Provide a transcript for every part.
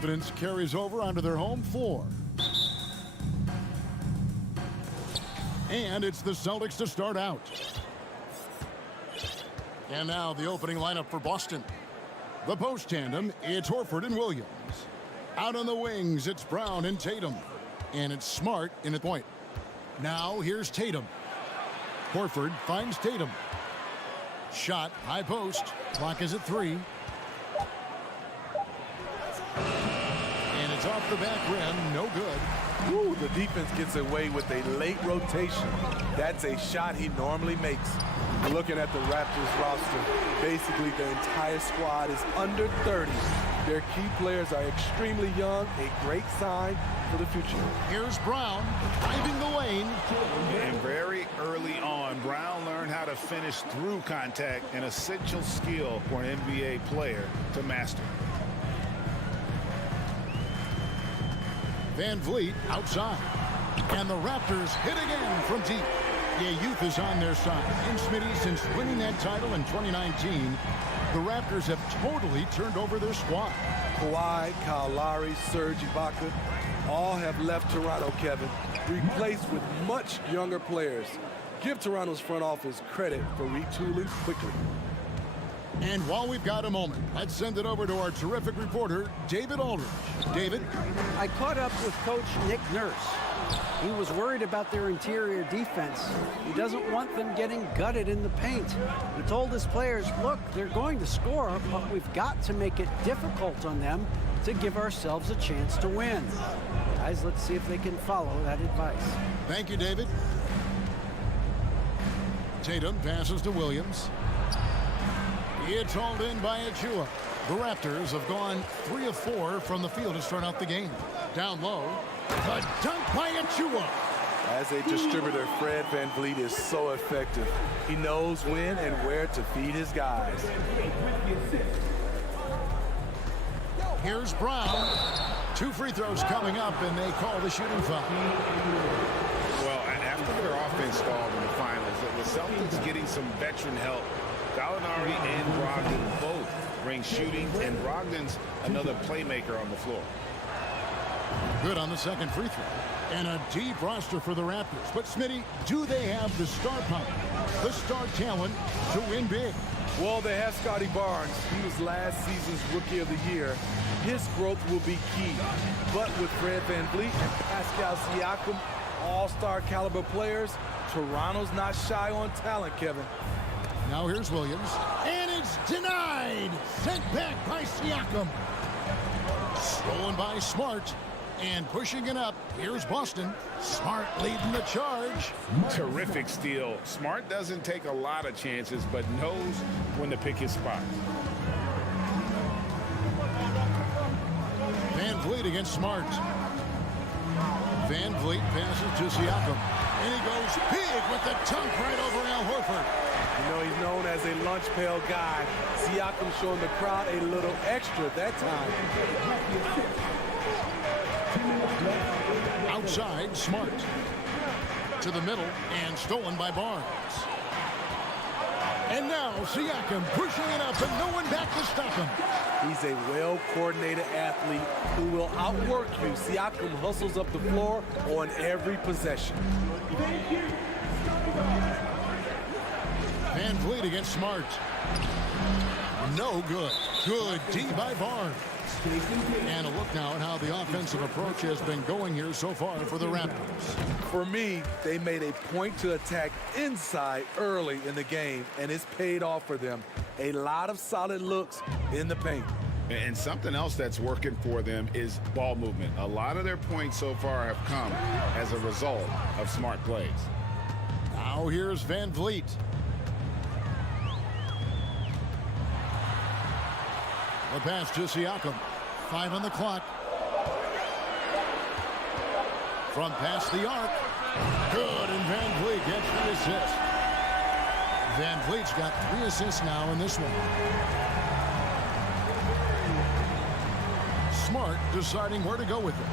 confidence carries over onto their home floor. And it's the Celtics to start out. And now the opening lineup for Boston. The post tandem, it's Horford and Williams. Out on the wings, it's Brown and Tatum. And it's Smart in the point. Now here's Tatum. Horford finds Tatum. Shot, high post. Clock is at 3. And it's off the back rim, no good. Ooh, the defense gets away with a late rotation. That's a shot he normally makes. Looking at the Raptors roster, basically the entire squad is under 30. Their key players are extremely young, a great sign for the future. Here's Brown, driving the lane. And very early on, Brown learned how to finish through contact, an essential skill for an NBA player to master. Van Vliet outside. And the Raptors hit again from deep. Yeah, youth is on their side. And Smitty, since winning that title in 2019, the Raptors have totally turned over their squad. Kawhi, Kyle Lowry, Serge Ibaka, all have left Toronto, Kevin, replaced with much younger players. Give Toronto's front office credit for retooling quickly. And while we've got a moment, let's send it over to our terrific reporter, David Aldridge. David? I caught up with Coach Nick Nurse. He was worried about their interior defense. He doesn't want them getting gutted in the paint. He told his players, look, they're going to score, but we've got to make it difficult on them to give ourselves a chance to win. Guys, let's see if they can follow that advice. Thank you, David. Tatum passes to Williams. It's hauled in by Achua. The Raptors have gone 3 of 4 from the field to start out the game. Down low, the dunk by Achua. As a distributor, Fred VanVleet is so effective. He knows when and where to feed his guys. Here's Brown. 2 free throws coming up, and they call the shooting foul. Well, after their offense stalled in the finals, the Celtics getting some veteran help. Gallinari and Brogdon both bring shooting, and Brogdon's another playmaker on the floor. Good on the second free throw. And a deep roster for the Raptors. But, Smitty, do they have the star power, the star talent to win big? Well, they have Scotty Barnes. He was last season's Rookie of the Year. His growth will be key. But with Fred VanVleet and Pascal Siakam, all-star caliber players, Toronto's not shy on talent, Kevin. Now here's Williams. And it's denied. Sent back by Siakam. Stolen by Smart. And pushing it up, here's Boston. Smart leading the charge. Terrific steal. Smart doesn't take a lot of chances, but knows when to pick his spots. Van Vliet against Smart. Van Vliet passes to Siakam. And he goes big with the dunk right over Al Horford. You know, he's known as a lunch pail guy. Siakam showing the crowd a little extra that time. Outside, Smart. To the middle, and stolen by Barnes. And now Siakam pushing it up, and no one back to stop him. He's a well-coordinated athlete who will outwork you. Siakam hustles up the floor on every possession. Van Vliet against Smart. No good. Good D by Barnes. And a look now at how the offensive approach has been going here so far for the Raptors. For me, they made a point to attack inside early in the game, and it's paid off for them. A lot of solid looks in the paint. And something else that's working for them is ball movement. A lot of their points so far have come as a result of smart plays. Now here's Van Vliet. The pass to Siakam. 5 on the clock. From past the arc. Good, and Van Vliet gets the assist. Van Vliet's got 3 assists now in this one. Smart deciding where to go with it.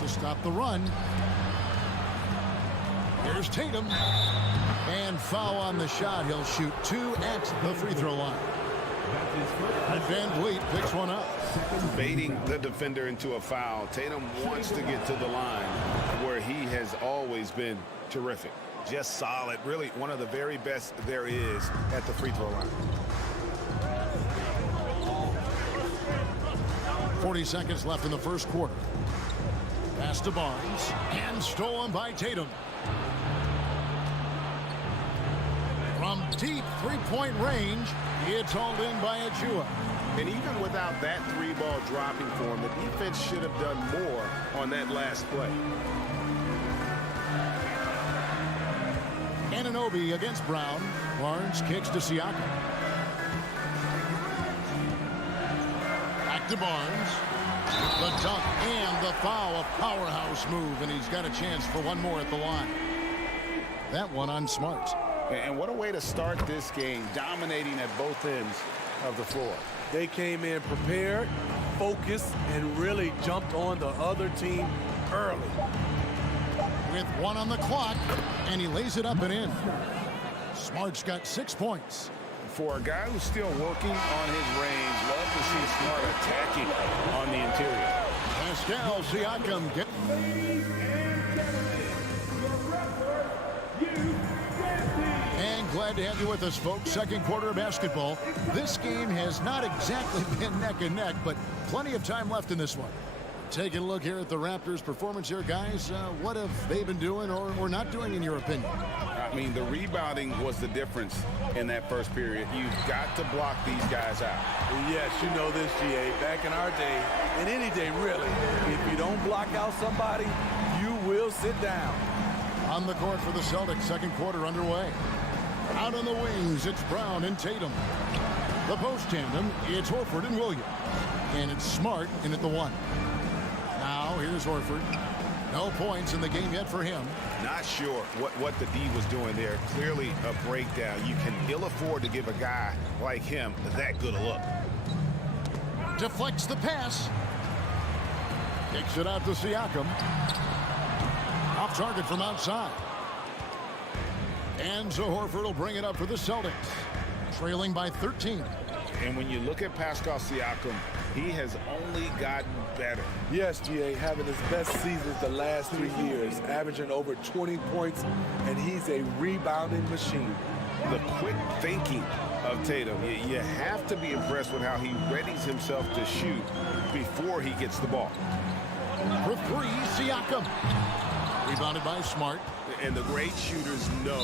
To stop the run. Here's Tatum. And foul on the shot. He'll shoot 2 at the free throw line. And Van Vliet picks one up. Baiting the defender into a foul. Tatum wants to get to the line where he has always been terrific. Just solid. Really one of the very best there is at the free throw line. 40 seconds left in the first quarter. Pass to Barnes and stolen by Tatum. From deep three-point range, it's hauled in by Achua. And even without that three-ball dropping for him, the defense should have done more on that last play. Anunoby against Brown. Barnes kicks to Siakam. Back to Barnes. The dunk and the foul, a powerhouse move, and he's got a chance for one more at the line. That one on Smart. And what a way to start this game, dominating at both ends of the floor. They came in prepared, focused, and really jumped on the other team early. With one on the clock, and he lays it up and in. Smart's got 6 points. For a guy who's still working on his range, love to see Smart attacking on the interior. Pascal Siakam get. And glad to have you with us, folks. Second quarter of basketball. This game has not exactly been neck and neck, but plenty of time left in this one. Taking a look here at the Raptors' performance here, guys. What have they been doing or not doing, in your opinion? I mean, the rebounding was the difference in that first period. You've got to block these guys out. Yes, you know this, GA. Back in our day, and any day really, if you don't block out somebody, you will sit down. On the court for the Celtics, second quarter underway. Out on the wings, it's Brown and Tatum. The post tandem, it's Horford and Williams. And it's Smart in at the one. Now, here's Horford. No points in the game yet for him. Not sure what the D was doing there. Clearly a breakdown. You can ill afford to give a guy like him that good a look. Deflects the pass. Kicks it out to Siakam. Off target from outside. And so Horford will bring it up for the Celtics. Trailing by 13. And when you look at Pascal Siakam, he has only gotten better. Yes, GA, having his best seasons the last 3 years, averaging over 20 points, and he's a rebounding machine. The quick thinking of Tatum, you have to be impressed with how he readies himself to shoot before he gets the ball. For three, Siakam. Rebounded by Smart. And the great shooters know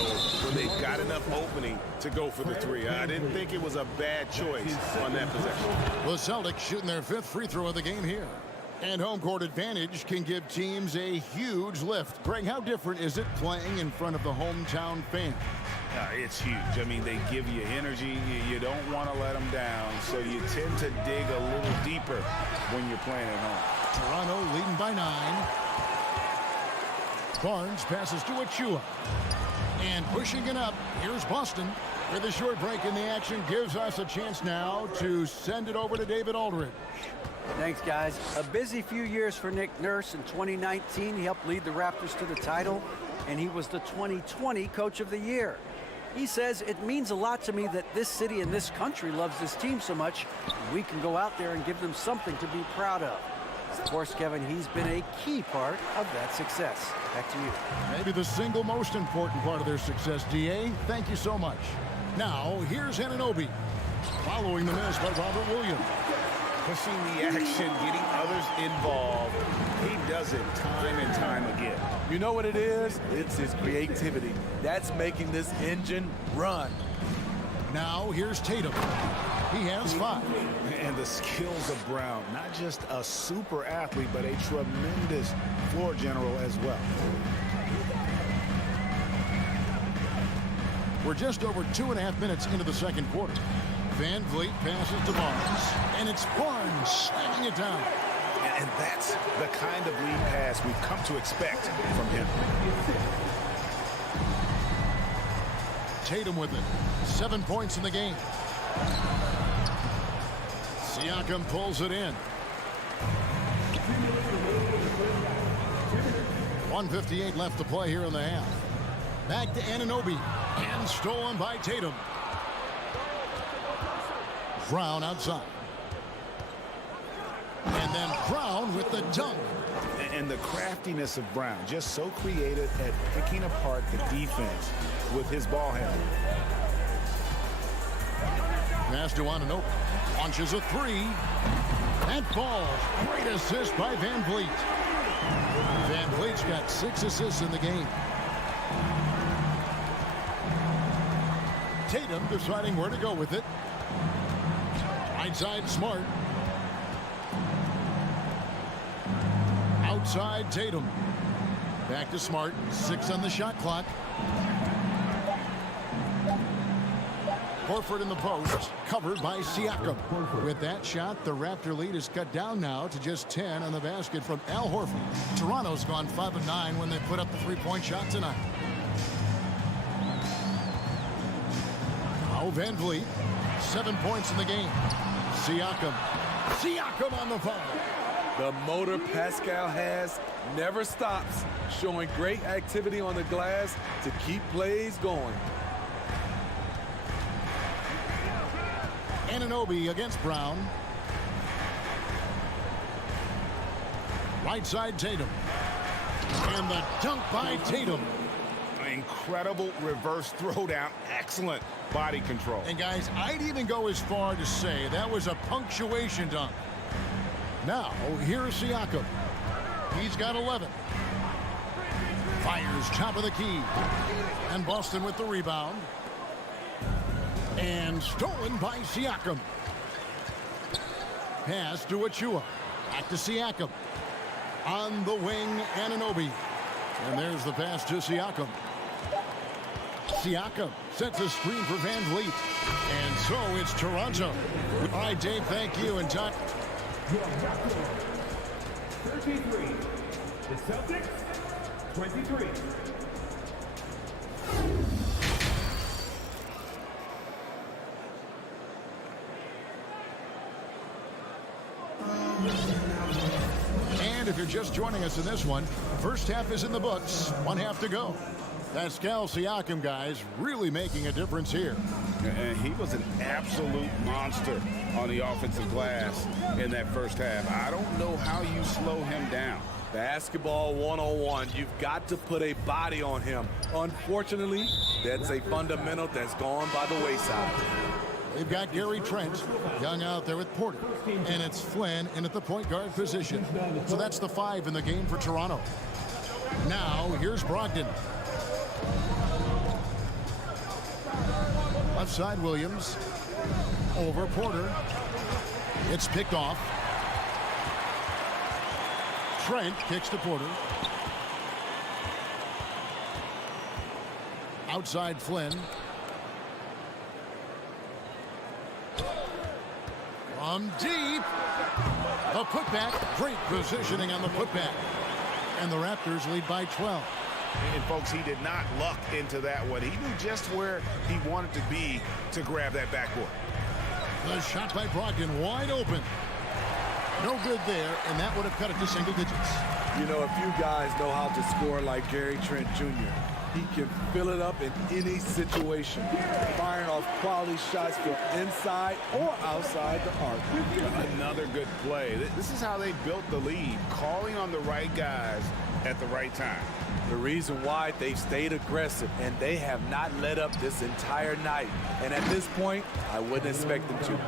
when they've got enough opening to go for the three. I didn't think it was a bad choice on that possession. The Celtics shooting their 5th free throw of the game here. And home court advantage can give teams a huge lift. Greg, how different is it playing in front of the hometown fans? It's huge. I mean, they give you energy. You don't want to let them down, so you tend to dig a little deeper when you're playing at home. Toronto leading by 9. Barnes passes to Achua. And pushing it up, here's Boston. With a short break in the action, gives us a chance now to send it over to David Aldridge. Thanks, guys. A busy few years for Nick Nurse. In 2019, he helped lead the Raptors to the title, and he was the 2020 Coach of the Year. He says, it means a lot to me that this city and this country loves this team so much, and we can go out there and give them something to be proud of. Of course, Kevin, he's been a key part of that success. Back to you. Maybe the single most important part of their success, DA. Thank you so much. Now, here's Anunoby. Following the miss by Robert Williams. Pushing the action, getting others involved. He does it time and time again. You know what it is? It's his creativity. That's making this engine run. Now, here's Tatum. He has 5. And the skills of Brown, not just a super athlete, but a tremendous floor general as well. We're just over 2.5 minutes into the second quarter. Van Vliet passes to Barnes, and it's Barnes slamming it down. And that's the kind of lead pass we've come to expect from him. Tatum with it. 7 points in the game. Siakam pulls it in. 1:58 left to play here in the half. Back to Anunoby, and stolen by Tatum. Brown outside. And then Brown with the dunk. And the craftiness of Brown, just so creative at picking apart the defense with his ball handling. Pass to Anunoby. Launches a three. And falls. Great assist by Van Vliet. Van Vliet's got 6 assists in the game. Tatum deciding where to go with it. Right side, Smart. Outside, Tatum. Back to Smart. 6 on the shot clock. Horford in the post, covered by Siakam. With that shot, the Raptor lead is cut down now to just 10 on the basket from Al Horford. Toronto's gone 5 of 9 when they put up the three-point shot tonight. Now Van Vliet, 7 points in the game. Siakam. Siakam on the foul. The motor Pascal has never stops, showing great activity on the glass to keep plays going. Anunoby against Brown. Right side, Tatum. And the dunk by Tatum. Incredible reverse throwdown. Excellent body control. And guys, I'd even go as far to say that was a punctuation dunk. Now, here's Siakam. He's got 11. Fires top of the key. And Boston with the rebound. And stolen by Siakam. Pass to Achua. Back to Siakam. On the wing, Anunoby. And there's the pass to Siakam. Siakam sets a screen for Van Vliet. And so it's Toronto. All right, Dave, thank you. And Todd. 33. The Celtics, 23. And if you're just joining us in this one, first half is in the books. 1 half to go. Pascal Siakam, guys, really making a difference here. And he was an absolute monster on the offensive glass in that first half. I don't know how you slow him down. Basketball 101. You've got to put a body on him. Unfortunately, that's a fundamental that's gone by the wayside. They've got Gary Trent, Young out there with Porter. And it's Flynn in at the point guard position. So that's the 5 in the game for Toronto. Now, here's Brogdon. Left side, Williams. Over Porter. It's picked off. Trent kicks to Porter. Outside, Flynn. From deep. A putback. Great positioning on the putback. And the Raptors lead by 12. And folks, he did not luck into that one. He knew just where he wanted to be to grab that backboard. The shot by Brogdon wide open. No good there, and that would have cut it to single digits. You know, if you guys know how to score like Gary Trent Jr., he can fill it up in any situation, firing off quality shots from inside or outside the arc. Another good play. This is how they built the lead, calling on the right guys at the right time. The reason why they've stayed aggressive, and they have not let up this entire night. And at this point, I wouldn't expect them to.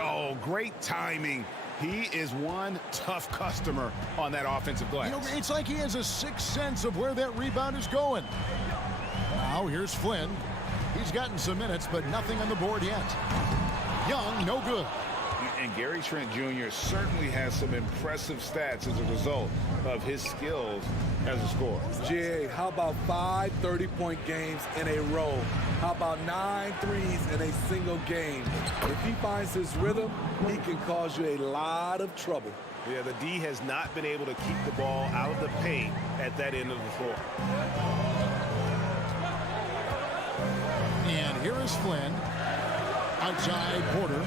Oh, great timing. He is one tough customer on that offensive glass. You know, it's like he has a sixth sense of where that rebound is going. Now, here's Flynn. He's gotten some minutes, but nothing on the board yet. Young, no good. And Gary Trent Jr. certainly has some impressive stats as a result of his skills as a scorer. Jay, how about 5 30-point games in a row? How about 9 threes in a single game? If he finds his rhythm, he can cause you a lot of trouble. Yeah, the D has not been able to keep the ball out of the paint at that end of the floor. And here is Flynn. Outside Porter.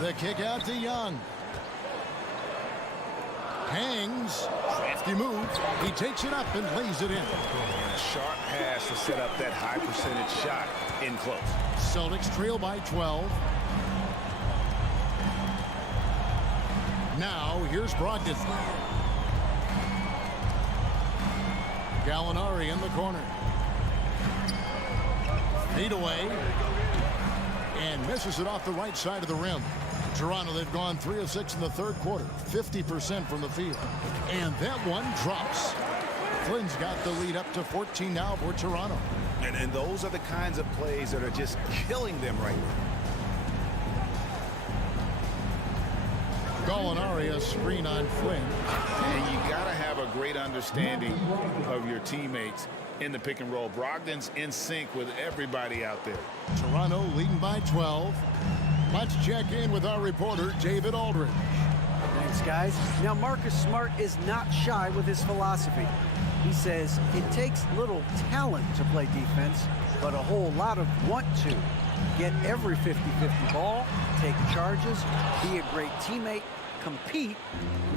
The kick out to Young. Hangs. Crafty move. He takes it up and lays it in. A sharp pass to set up that high percentage shot in close. Celtics trail by 12. Now, here's Brogdon. Gallinari in the corner. Feed away. And misses it off the right side of the rim. Toronto, they've gone 3 of 6 in the third quarter. 50% from the field. And that one drops. Flynn's got the lead up to 14 now for Toronto. And those are the kinds of plays that are just killing them right now. Gallinari, a screen on Flynn. And you got to have a great understanding of your teammates in the pick and roll. Brogdon's in sync with everybody out there. Toronto leading by 12. Let's check in with our reporter, David Aldridge. Thanks, guys. Now, Marcus Smart is not shy with his philosophy. He says it takes little talent to play defense, but a whole lot of want to. Get every 50-50 ball, take charges, be a great teammate, compete,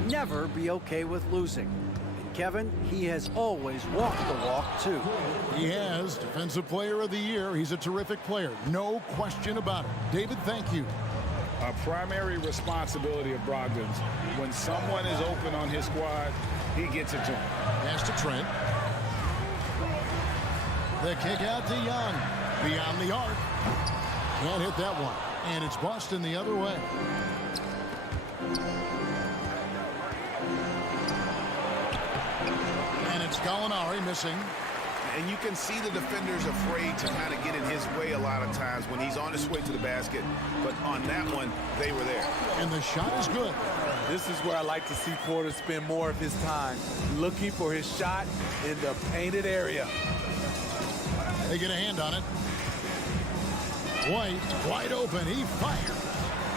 never be okay with losing. And Kevin, he has always walked the walk, too. He has. Defensive Player of the Year. He's a terrific player. No question about it. David, thank you. A primary responsibility of Brogdon's. When someone is open on his squad, he gets it to him. Pass to Trent. The kick out to Young. Beyond the arc. Can't hit that one. And it's Boston the other way. And it's Gallinari missing. And you can see the defenders afraid to kind of get in his way a lot of times when he's on his way to the basket. But on that one, they were there. And the shot is good. This is where I like to see Porter spend more of his time looking for his shot in the painted area. They get a hand on it. White, wide open. He fired.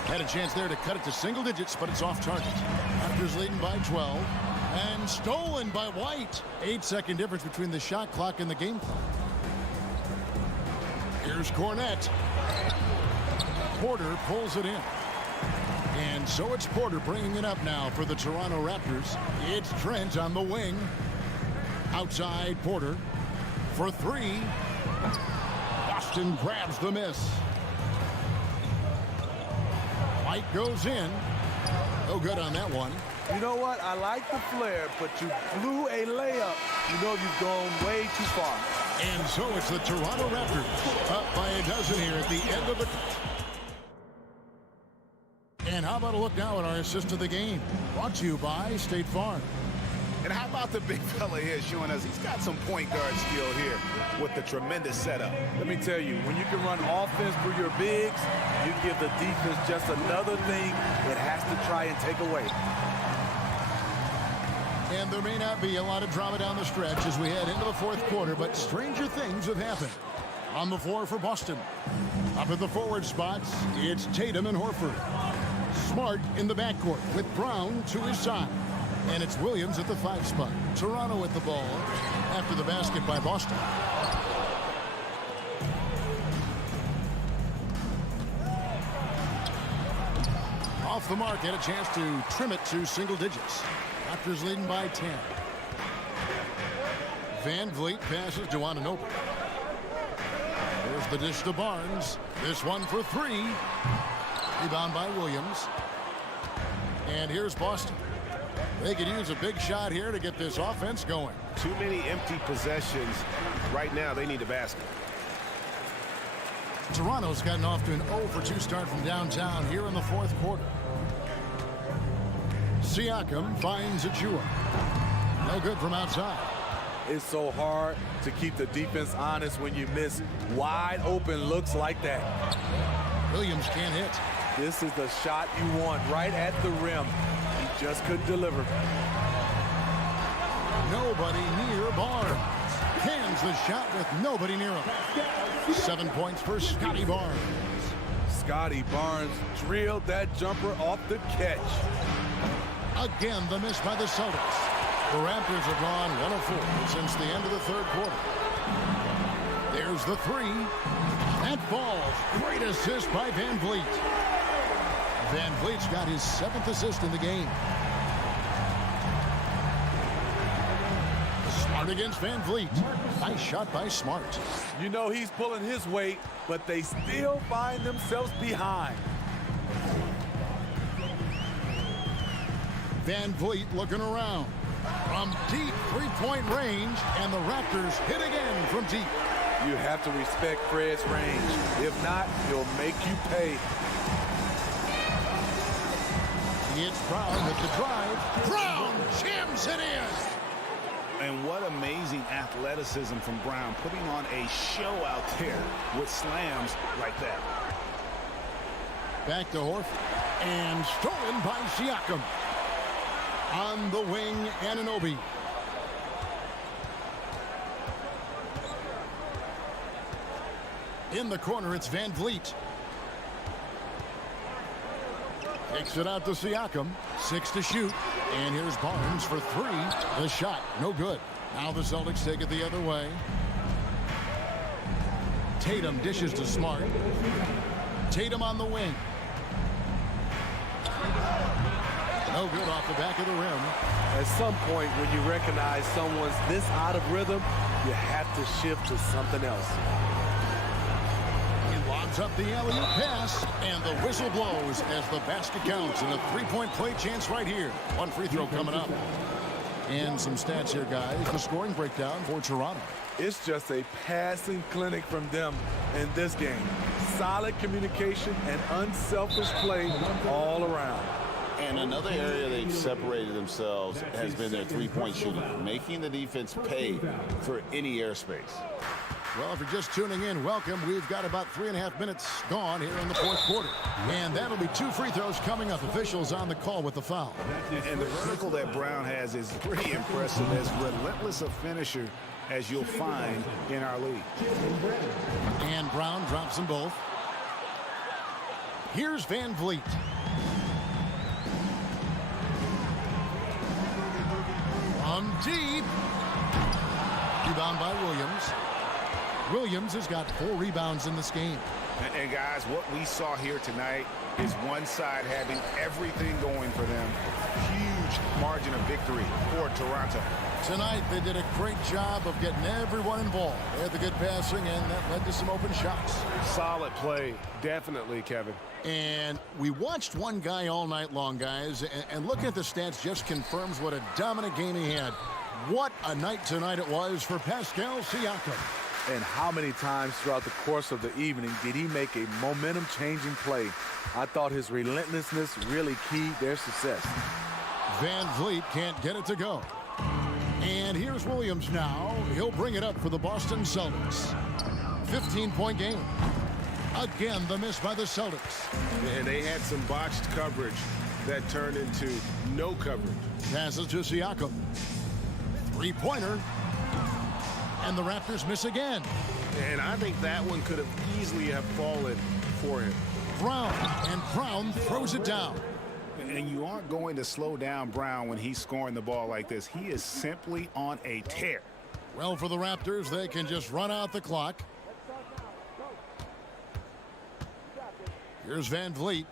Had a chance there to cut it to single digits, but it's off target. Raptors leading by 12. And stolen by White. 8-second difference between the shot clock and the game clock. Here's Cornette. Porter pulls it in. And so it's Porter bringing it up now for the Toronto Raptors. It's Trent on the wing. Outside Porter for three. Boston grabs the miss. White goes in. No good on that one. You know what? I like the flare, but you blew a layup. You know you've gone way too far. And so it's the Toronto Raptors up by a dozen here at the end of the... And how about a look now at our assist of the game? Brought to you by State Farm. And how about the big fella here showing us he's got some point guard skill here with the tremendous setup. Let me tell you, when you can run offense through your bigs, you give the defense just another thing it has to try and take away. And there may not be a lot of drama down the stretch as we head into the fourth quarter, but stranger things have happened. On the floor for Boston. Up at the forward spots, it's Tatum and Horford. Smart in the backcourt with Brown to his side. And it's Williams at the 5 spot. Toronto at the ball after the basket by Boston. Off the mark, had a chance to trim it to single digits. Raptors leading by 10. Van Vliet passes to Anunoby. There's the dish to Barnes. This one for three. Rebound by Williams. And here's Boston. They could use a big shot here to get this offense going. Too many empty possessions. Right now, they need a basket. Toronto's gotten off to an 0-for-2 start from downtown here in the fourth quarter. Siakam finds Achua. No good from outside. It's so hard to keep the defense honest when you miss wide open looks like that. Williams can't hit. This is the shot you want right at the rim. He just couldn't deliver. Nobody near Barnes. Cans the shot with nobody near him. 7 points for Scotty Barnes. Scotty Barnes drilled that jumper off the catch. Again, the miss by the Celtics. The Raptors have gone 1 of 4 since the end of the third quarter. There's the three. That falls. Great assist by Van Vliet. Van Vliet's got his 7th assist in the game. Smart against Van Vliet. Nice shot by Smart. You know he's pulling his weight, but they still find themselves behind. Van Vliet looking around. From deep three-point range, and the Raptors hit again from deep. You have to respect Fred's range. If not, he'll make you pay. It's Brown with the drive. Brown jams it in. And what amazing athleticism from Brown, putting on a show out there with slams like that. Back to Horford. And stolen by Siakam. On the wing, Anunoby. In the corner, it's Van Vliet. Kicks it out to Siakam. 6 to shoot. And here's Barnes for 3. The shot, no good. Now the Celtics take it the other way. Tatum dishes to Smart. Tatum on the wing. No good off the back of the rim. At some point, when you recognize someone's this out of rhythm, you have to shift to something else. He lobs up the alley-oop pass, and the whistle blows as the basket counts, and a three-point play chance right here. One free throw coming up. And some stats here, guys. The scoring breakdown for Toronto. It's just a passing clinic from them in this game. Solid communication and unselfish play all around. And another area they've separated themselves has been their three-point shooting, making the defense pay for any airspace. Well, if you're just tuning in, welcome. We've got about 3.5 minutes gone here in the fourth quarter. And that'll be 2 free throws coming up. Officials on the call with the foul. And the vertical that Brown has is pretty impressive, as relentless a finisher as you'll find in our league. And Brown drops them both. Here's Van Vliet. From deep. Rebound by Williams. Williams has got 4 rebounds in this game. And guys, what we saw here tonight is one side having everything going for them. Huge margin of victory for Toronto. Tonight, they did a great job of getting everyone involved. They had the good passing, and that led to some open shots. Solid play, definitely, Kevin. And we watched one guy all night long, guys, and looking at the stats just confirms what a dominant game he had. What a night tonight it was for Pascal Siakam. And how many times throughout the course of the evening did he make a momentum-changing play? I thought his relentlessness really keyed their success. Van Vliet can't get it to go. And here's Williams now. He'll bring it up for the Boston Celtics. 15-point game. Again, the miss by the Celtics. And they had some botched coverage that turned into no coverage. Passes to Siakam. Three-pointer. And the Raptors miss again. And I think that one could have easily have fallen for him. Brown, and Brown throws it down. And you aren't going to slow down Brown when he's scoring the ball like this. He is simply on a tear. Well, for the Raptors, they can just run out the clock. Here's Van Vliet.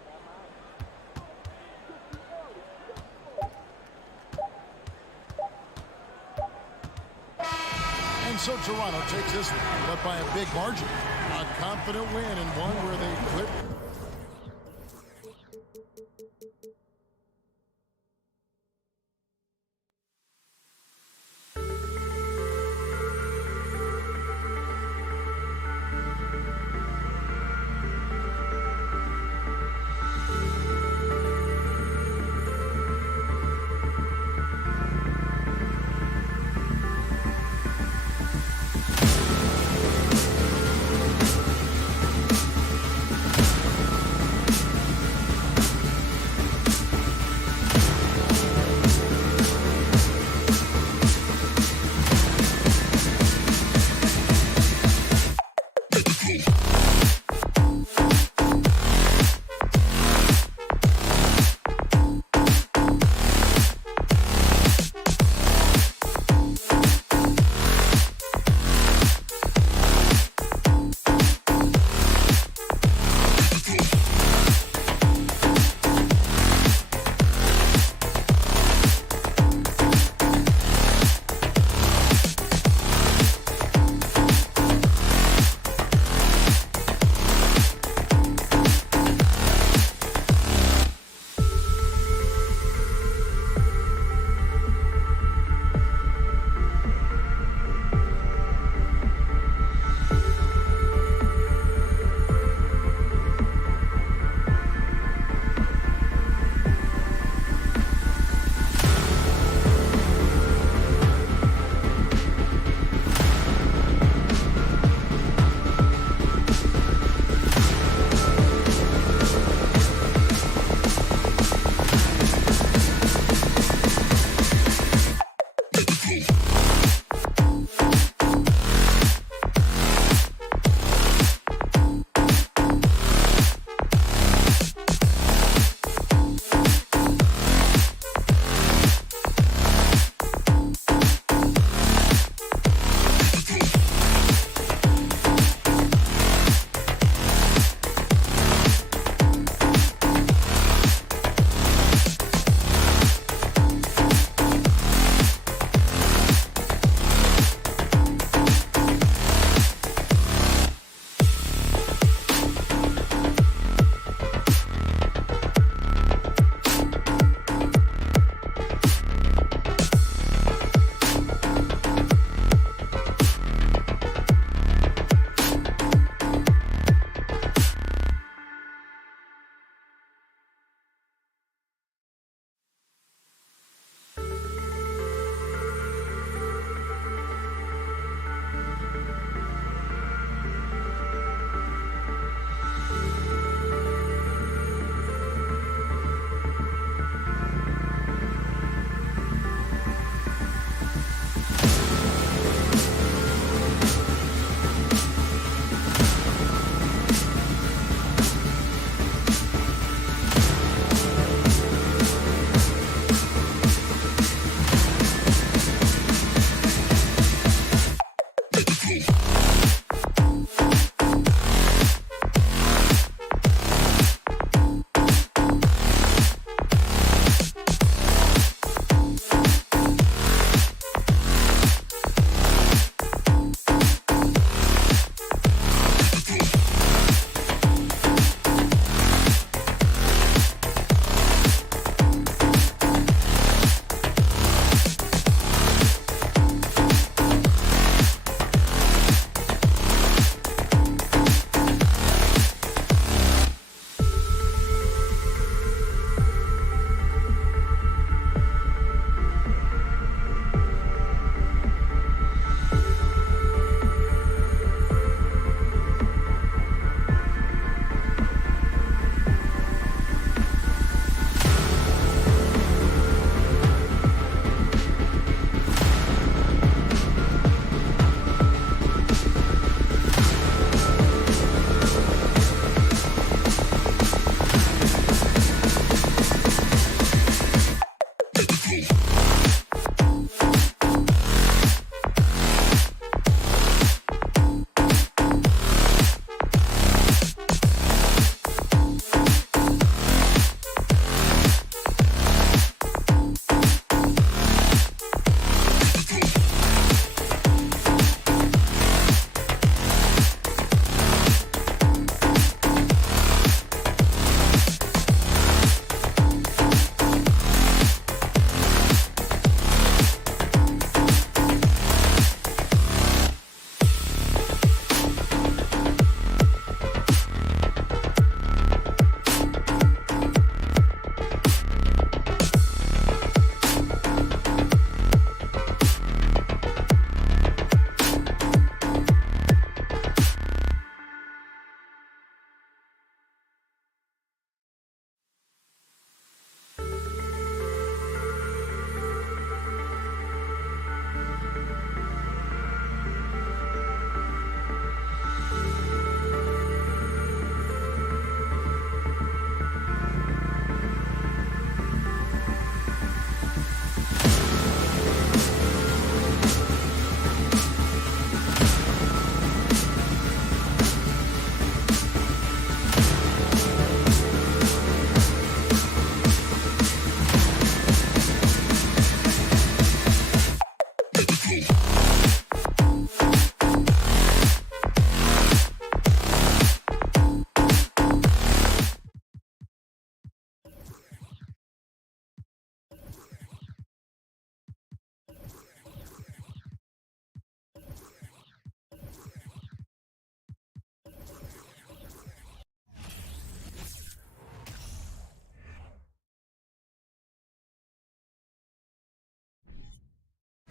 And so Toronto takes this one, but by a big margin. A confident win, and one where they clear.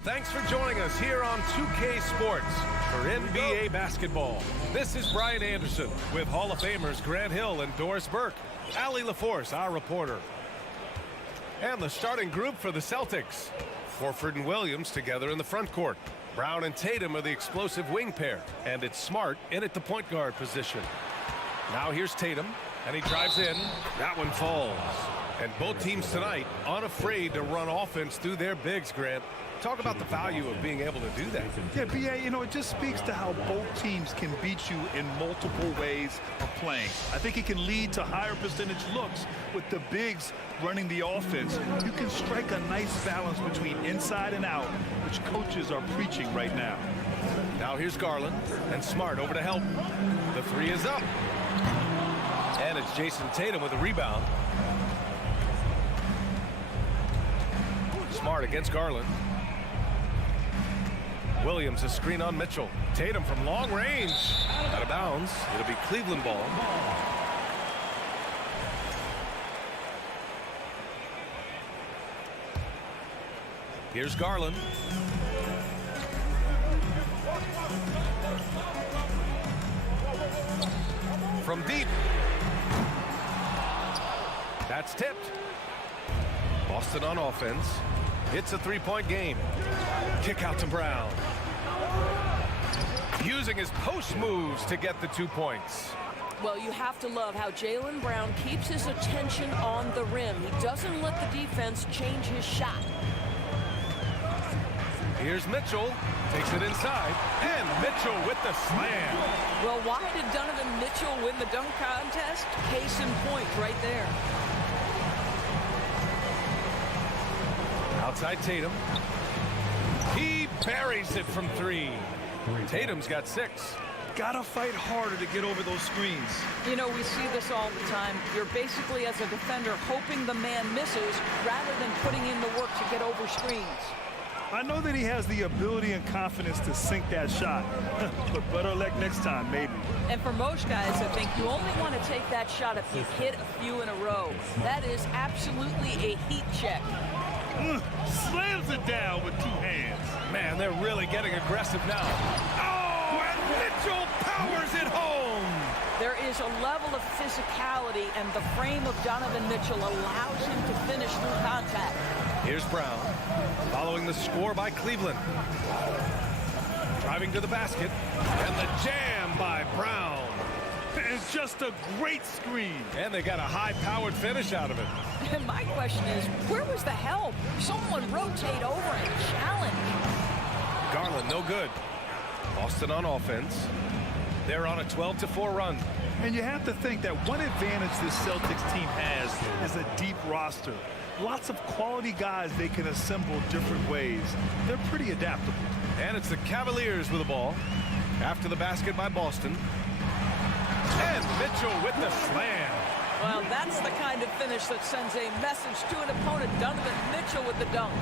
Thanks for joining us here on 2K Sports for NBA basketball. This is Brian Anderson with Hall of Famers Grant Hill and Doris Burke, Allie LaForce, our reporter. And the starting group for the Celtics. Horford and Williams together in the front court. Brown and Tatum are the explosive wing pair, and it's Smart in at the point guard position. Now here's Tatum, and he drives in. That one falls. And both teams tonight unafraid to run offense through their bigs, Grant. Talk about the value of being able to do that. Yeah, B.A., you know, it just speaks to how both teams can beat you in multiple ways of playing. I think it can lead to higher percentage looks with the bigs running the offense. You can strike a nice balance between inside and out, which coaches are preaching right now. Now here's Garland, and Smart over to help. The three is up. And it's Jason Tatum with a rebound. Smart against Garland. Williams a screen on Mitchell. Tatum from long range. Out of bounds. It'll be Cleveland ball. Here's Garland. From deep. That's tipped. Boston on offense. It's a three-point game. Kick out to Brown. Using his post moves to get the 2 points. Well, you have to love how Jaylen Brown keeps his attention on the rim. He doesn't let the defense change his shot. Here's Mitchell. Takes it inside. And Mitchell with the slam. Well, why did Donovan Mitchell win the dunk contest? Case in point right there. Outside Tatum. He buries it from three. Tatum's got 6. Gotta fight harder to get over those screens. You know, we see this all the time. You're basically, as a defender, hoping the man misses rather than putting in the work to get over screens. I know that he has the ability and confidence to sink that shot, but better luck next time, maybe. And for most guys, I think you only want to take that shot if you hit a few in a row. That is absolutely a heat check. Slams it down with 2 hands. Man, they're really getting aggressive now. Oh, and Mitchell powers it home. There is a level of physicality, and the frame of Donovan Mitchell allows him to finish through contact. Here's Brown, following the score by Cleveland. Driving to the basket, and the jam by Brown. It's just a great screen. And they got a high-powered finish out of it. And my question is, where was the help? Someone rotate over and challenge. Garland, no good. Boston on offense. They're on a 12-4 run. And you have to think that one advantage this Celtics team has is a deep roster. Lots of quality guys they can assemble different ways. They're pretty adaptable. And it's the Cavaliers with the ball. After the basket by Boston. And Mitchell with the slam. Well, that's the kind of finish that sends a message to an opponent. Donovan Mitchell with the dunk.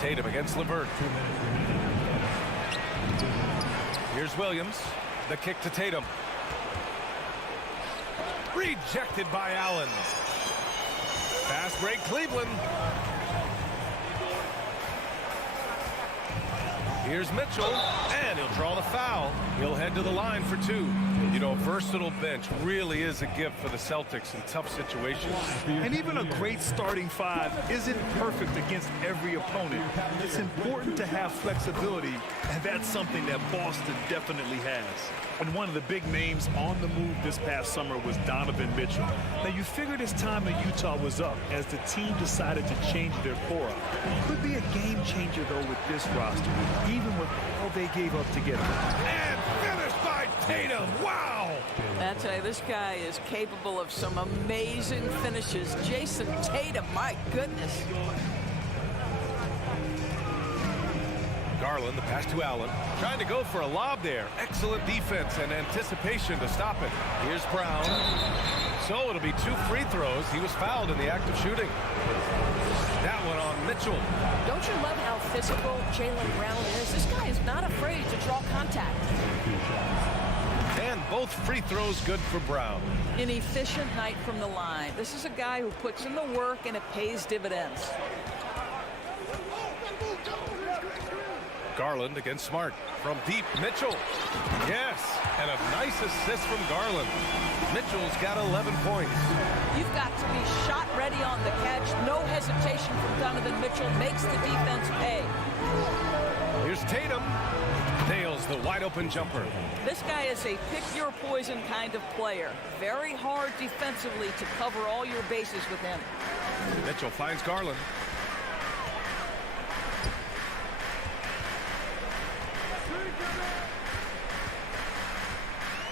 Tatum against LeVert. Here's Williams. The kick to Tatum. Rejected by Allen. Fast break Cleveland. Here's Mitchell, and he'll draw the foul. He'll head to the line for 2. You know, a versatile bench really is a gift for the Celtics in tough situations. And even a great starting 5 isn't perfect against every opponent. It's important to have flexibility, and that's something that Boston definitely has. And one of the big names on the move this past summer was Donovan Mitchell. Now, you figured his time in Utah was up as the team decided to change their core up. Could be a game changer, though, with this roster, even with all they gave up to get him. And finished by Tatum. Wow! I tell you, this guy is capable of some amazing finishes. Jason Tatum, my goodness. Garland, the pass to Allen. Trying to go for a lob there. Excellent defense and anticipation to stop it. Here's Brown. So it'll be 2 free throws. He was fouled in the act of shooting. That one on Mitchell. Don't you love how physical Jaylen Brown is? This guy is not afraid to draw contact. And both free throws good for Brown. An efficient night from the line. This is a guy who puts in the work, and it pays dividends. Garland against Smart. From deep, Mitchell. Yes, and a nice assist from Garland. Mitchell's got 11 points. You've got to be shot ready on the catch. No hesitation from Donovan Mitchell. Makes the defense pay. Here's Tatum. Nails the wide-open jumper. This guy is a pick-your-poison kind of player. Very hard defensively to cover all your bases with him. Mitchell finds Garland.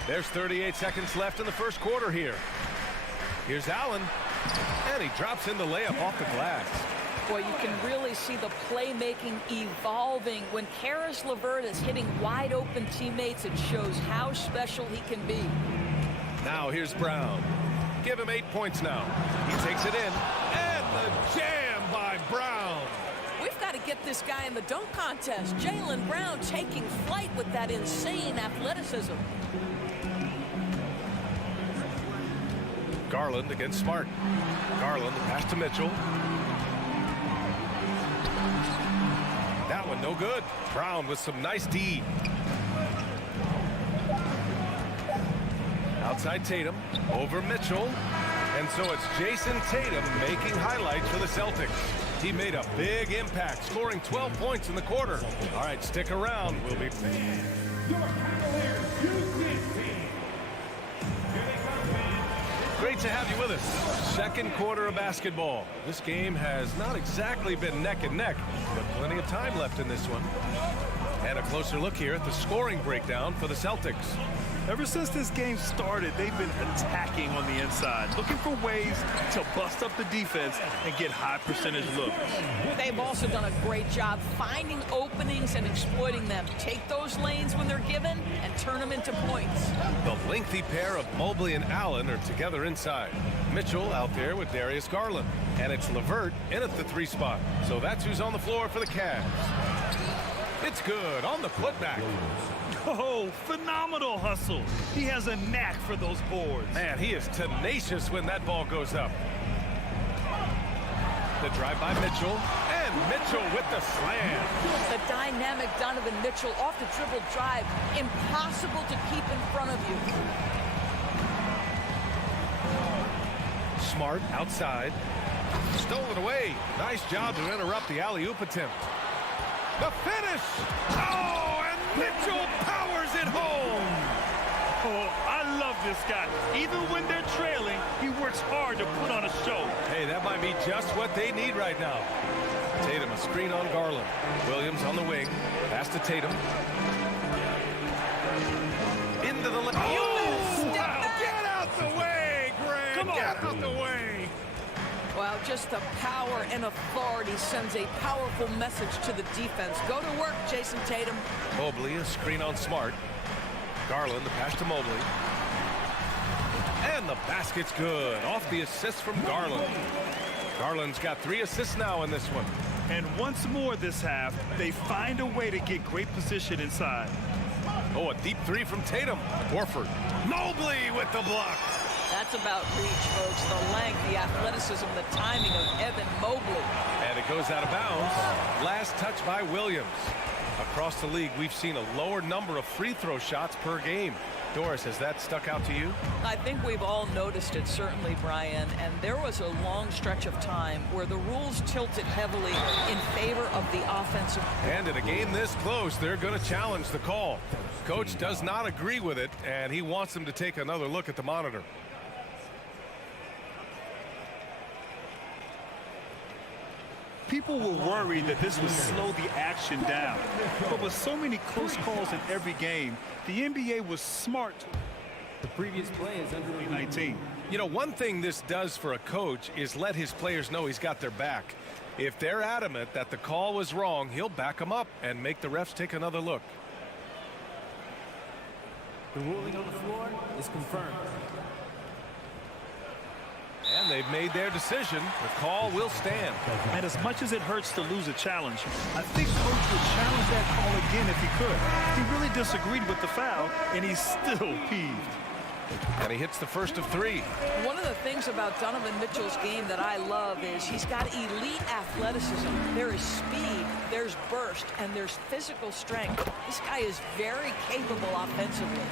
There's 38 seconds left in the first quarter here. Here's Allen, and he drops in the layup off the glass. Boy, you can really see the playmaking evolving. When Caris LeVert is hitting wide-open teammates, it shows how special he can be. Now here's Brown. Give him 8 points now. He takes it in, and the jam by Brown. We've got to get this guy in the dunk contest. Jaylen Brown taking flight with that insane athleticism. Garland against Smart. Garland, the pass to Mitchell. That one no good. Brown with some nice D. Outside Tatum, over Mitchell. And so it's Jason Tatum making highlights for the Celtics. He made a big impact, scoring 12 points in the quarter. All right, stick around. We'll be... Great to have you with us. Second quarter of basketball. This game has not exactly been neck and neck, but plenty of time left in this one. And a closer look here at the scoring breakdown for the Celtics. Ever since this game started, they've been attacking on the inside, looking for ways to bust up the defense and get high percentage looks. They've also done a great job finding openings and exploiting them. Take those lanes when they're given and turn them into points. The lengthy pair of Mobley and Allen are together inside. Mitchell out there with Darius Garland. And it's LeVert in at the 3 spot. So that's who's on the floor for the Cavs. It's good on the putback. Oh, phenomenal hustle. He has a knack for those boards. Man, he is tenacious when that ball goes up. The drive by Mitchell, and Mitchell with the slam. The dynamic Donovan Mitchell off the dribble drive. Impossible to keep in front of you. Smart outside. Stolen away. Nice job to interrupt the alley-oop attempt. The finish! Oh, and Mitchell powers it home! Oh, I love this guy. Even when they're trailing, he works hard to put on a show. Hey, that might be just what they need right now. Tatum, a screen on Garland. Williams on the wing. Pass to Tatum. Into the left. Oh, wow. Get out the way, Greg! Come on. Get out the way! Well, just the power and authority sends a powerful message to the defense. Go to work, Jason Tatum. Mobley, a screen on Smart. Garland, the pass to Mobley. And the basket's good. Off the assist from Garland. Garland's got 3 assists now in this one. And once more this half, they find a way to get great position inside. Oh, a deep 3 from Tatum. Horford. Mobley with the block. That's about reach, folks. The length, the athleticism, the timing of Evan Mobley. And it goes out of bounds. Last touch by Williams. Across the league, we've seen a lower number of free throw shots per game. Doris, has that stuck out to you? I think we've all noticed it, certainly, Brian. And there was a long stretch of time where the rules tilted heavily in favor of the offensive. And in a game this close, they're going to challenge the call. Coach does not agree with it, and he wants them to take another look at the monitor. People were worried that this would slow the action down. But with so many close calls in every game, the NBA was smart. The previous play is under 19. You know, one thing this does for a coach is let his players know he's got their back. If they're adamant that the call was wrong, he'll back them up and make the refs take another look. The ruling on the floor is confirmed. And they've made their decision. The call will stand. And as much as it hurts to lose a challenge, I think Coach would challenge that call again if he could. He really disagreed with the foul, and he's still peeved. And he hits the first of 3. One of the things about Donovan Mitchell's game that I love is he's got elite athleticism. There is speed, there's burst, and there's physical strength. This guy is very capable offensively.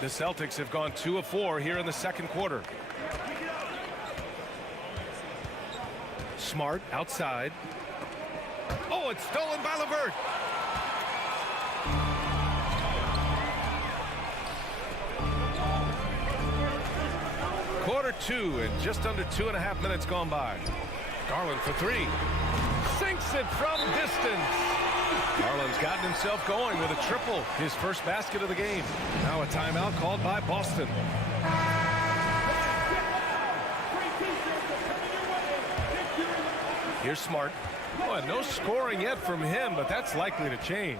The Celtics have gone 2 of 4 here in the second quarter. Smart outside. Oh, it's stolen by LeVert. Quarter 2 and just under 2.5 minutes gone by. Garland for 3. Sinks it from distance. Garland's gotten himself going with a triple, his first basket of the game. Now a timeout called by Boston. Here's Smart. Oh, no scoring yet from him, but that's likely to change.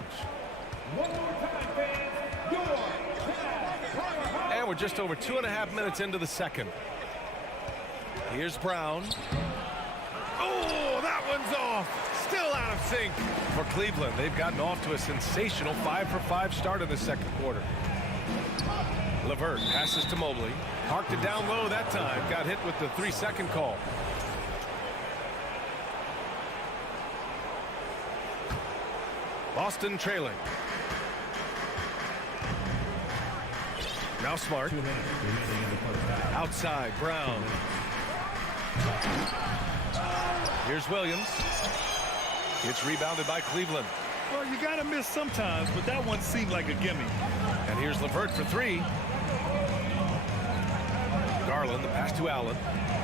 And we're just over 2.5 minutes into the second. Here's Brown. Oh, that one's off. Still out of sync for Cleveland. They've gotten off to a sensational 5-for-5 start in the second quarter. LeVert passes to Mobley. Parked it down low that time. Got hit with the 3-second call. Boston trailing. Now Smart. Outside, Brown. Here's Williams. It's rebounded by Cleveland. Well, you got to miss sometimes, but that one seemed like a gimme. And here's LeVert for 3. Garland, the pass to Allen.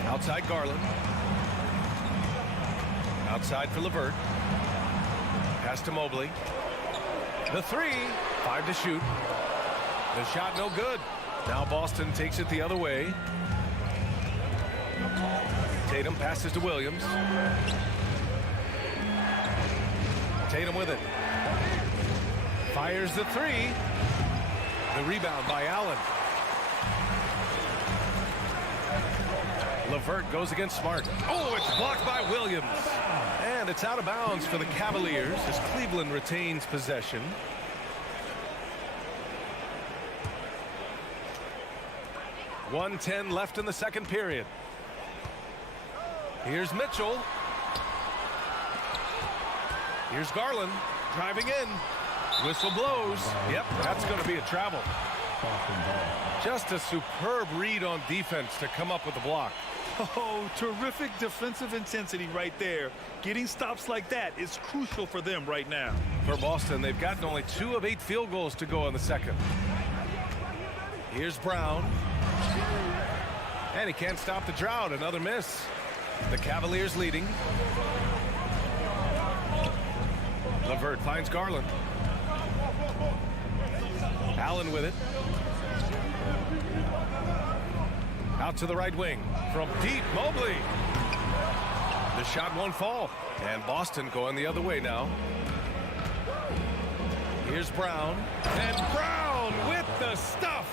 Outside Garland. Outside for LeVert. Pass to Mobley. The 3. 5 to shoot. The shot no good. Now Boston takes it the other way. Tatum passes to Williams. Tatum with it. Fires the 3. The rebound by Allen. LeVert goes against Smart. Oh, it's blocked by Williams. And it's out of bounds for the Cavaliers as Cleveland retains possession. .110 left in the second period. Here's Mitchell. Here's Garland driving in. Whistle blows. Yep, that's going to be a travel. Just a superb read on defense to come up with the block. Oh, terrific defensive intensity right there. Getting stops like that is crucial for them right now. For Boston, they've gotten only 2 of 8 field goals to go in the second. Here's Brown. And he can't stop the drought. Another miss. The Cavaliers leading. LeVert finds Garland. Allen with it. Out to the right wing. From deep, Mobley. The shot won't fall. And Boston going the other way now. Here's Brown. And Brown with the stuff.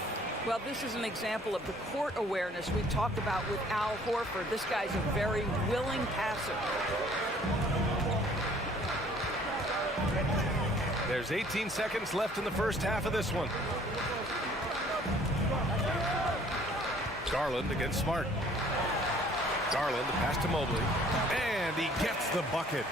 Well, this is an example of the court awareness we talked about with Al Horford. This guy's a very willing passer. There's 18 seconds left in the first half of this one. Garland against Smart. Garland, the pass to Mobley. And he gets the bucket.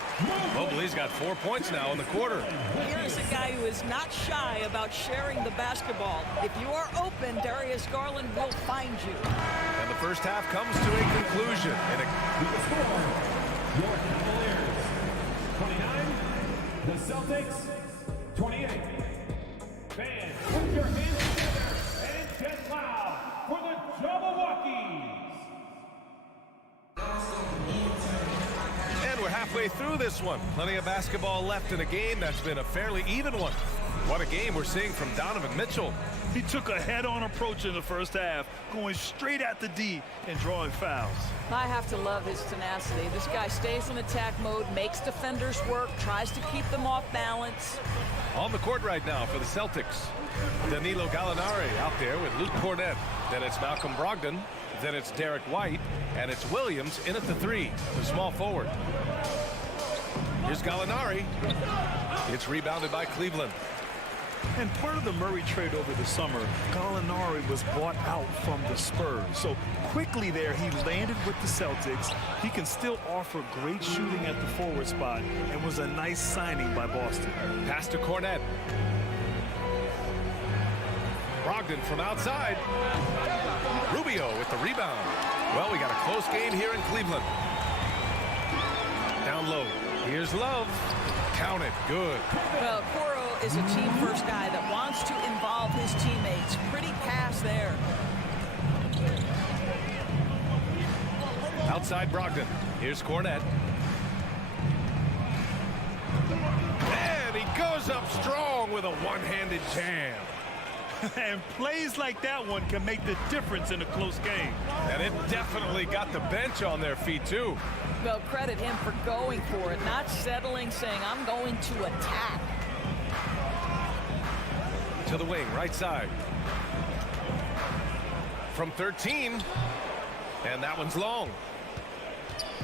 Mobley's got 4 points now in the quarter. Here's a guy who is not shy about sharing the basketball. If you are open, Darius Garland will find you. And the first half comes to a conclusion. And Your Cavaliers, 29. The Celtics, 28. Fans, put your hands together and get loud for the Jabbawockeez. And we're halfway through this one. Plenty of basketball left in a game that's been a fairly even one. What a game we're seeing from Donovan Mitchell. He took a head-on approach in the first half, going straight at the D and drawing fouls. I have to love his tenacity. This guy stays in attack mode, makes defenders work, tries to keep them off balance. On the court right now for the Celtics, Danilo Gallinari out there with Luke Cornett. Then it's Malcolm Brogdon. Then it's Derek White. And it's Williams in at the 3, the small forward. Here's Gallinari. It's rebounded by Cleveland. And part of the Murray trade over the summer, Gallinari was bought out from the Spurs. So quickly there, he landed with the Celtics. He can still offer great shooting at the forward spot and was a nice signing by Boston. Pass to Cornette. Brogdon from outside. Rubio with the rebound. Well, we got a close game here in Cleveland. Down low. Here's Love. Count it. Good. Well, Coro is a team-first guy that wants to involve his teammates. Pretty pass there. Outside Brogdon. Here's Cornette. And he goes up strong with a one-handed jam. And plays like that one can make the difference in a close game. And it definitely got the bench on their feet, too. Well, credit him for going for it, not settling, saying, I'm going to attack. To the wing, right side. From 13. And that one's long.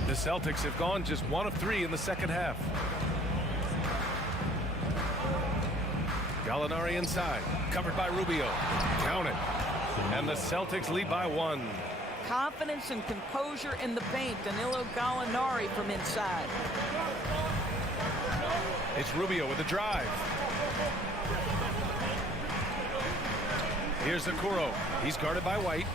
The Celtics have gone just 1 of 3 in the second half. Gallinari inside, covered by Rubio. Count it. And the Celtics lead by 1. Confidence and composure in the paint. Danilo Gallinari from inside. It's Rubio with a drive. Here's Okoro. He's guarded by White.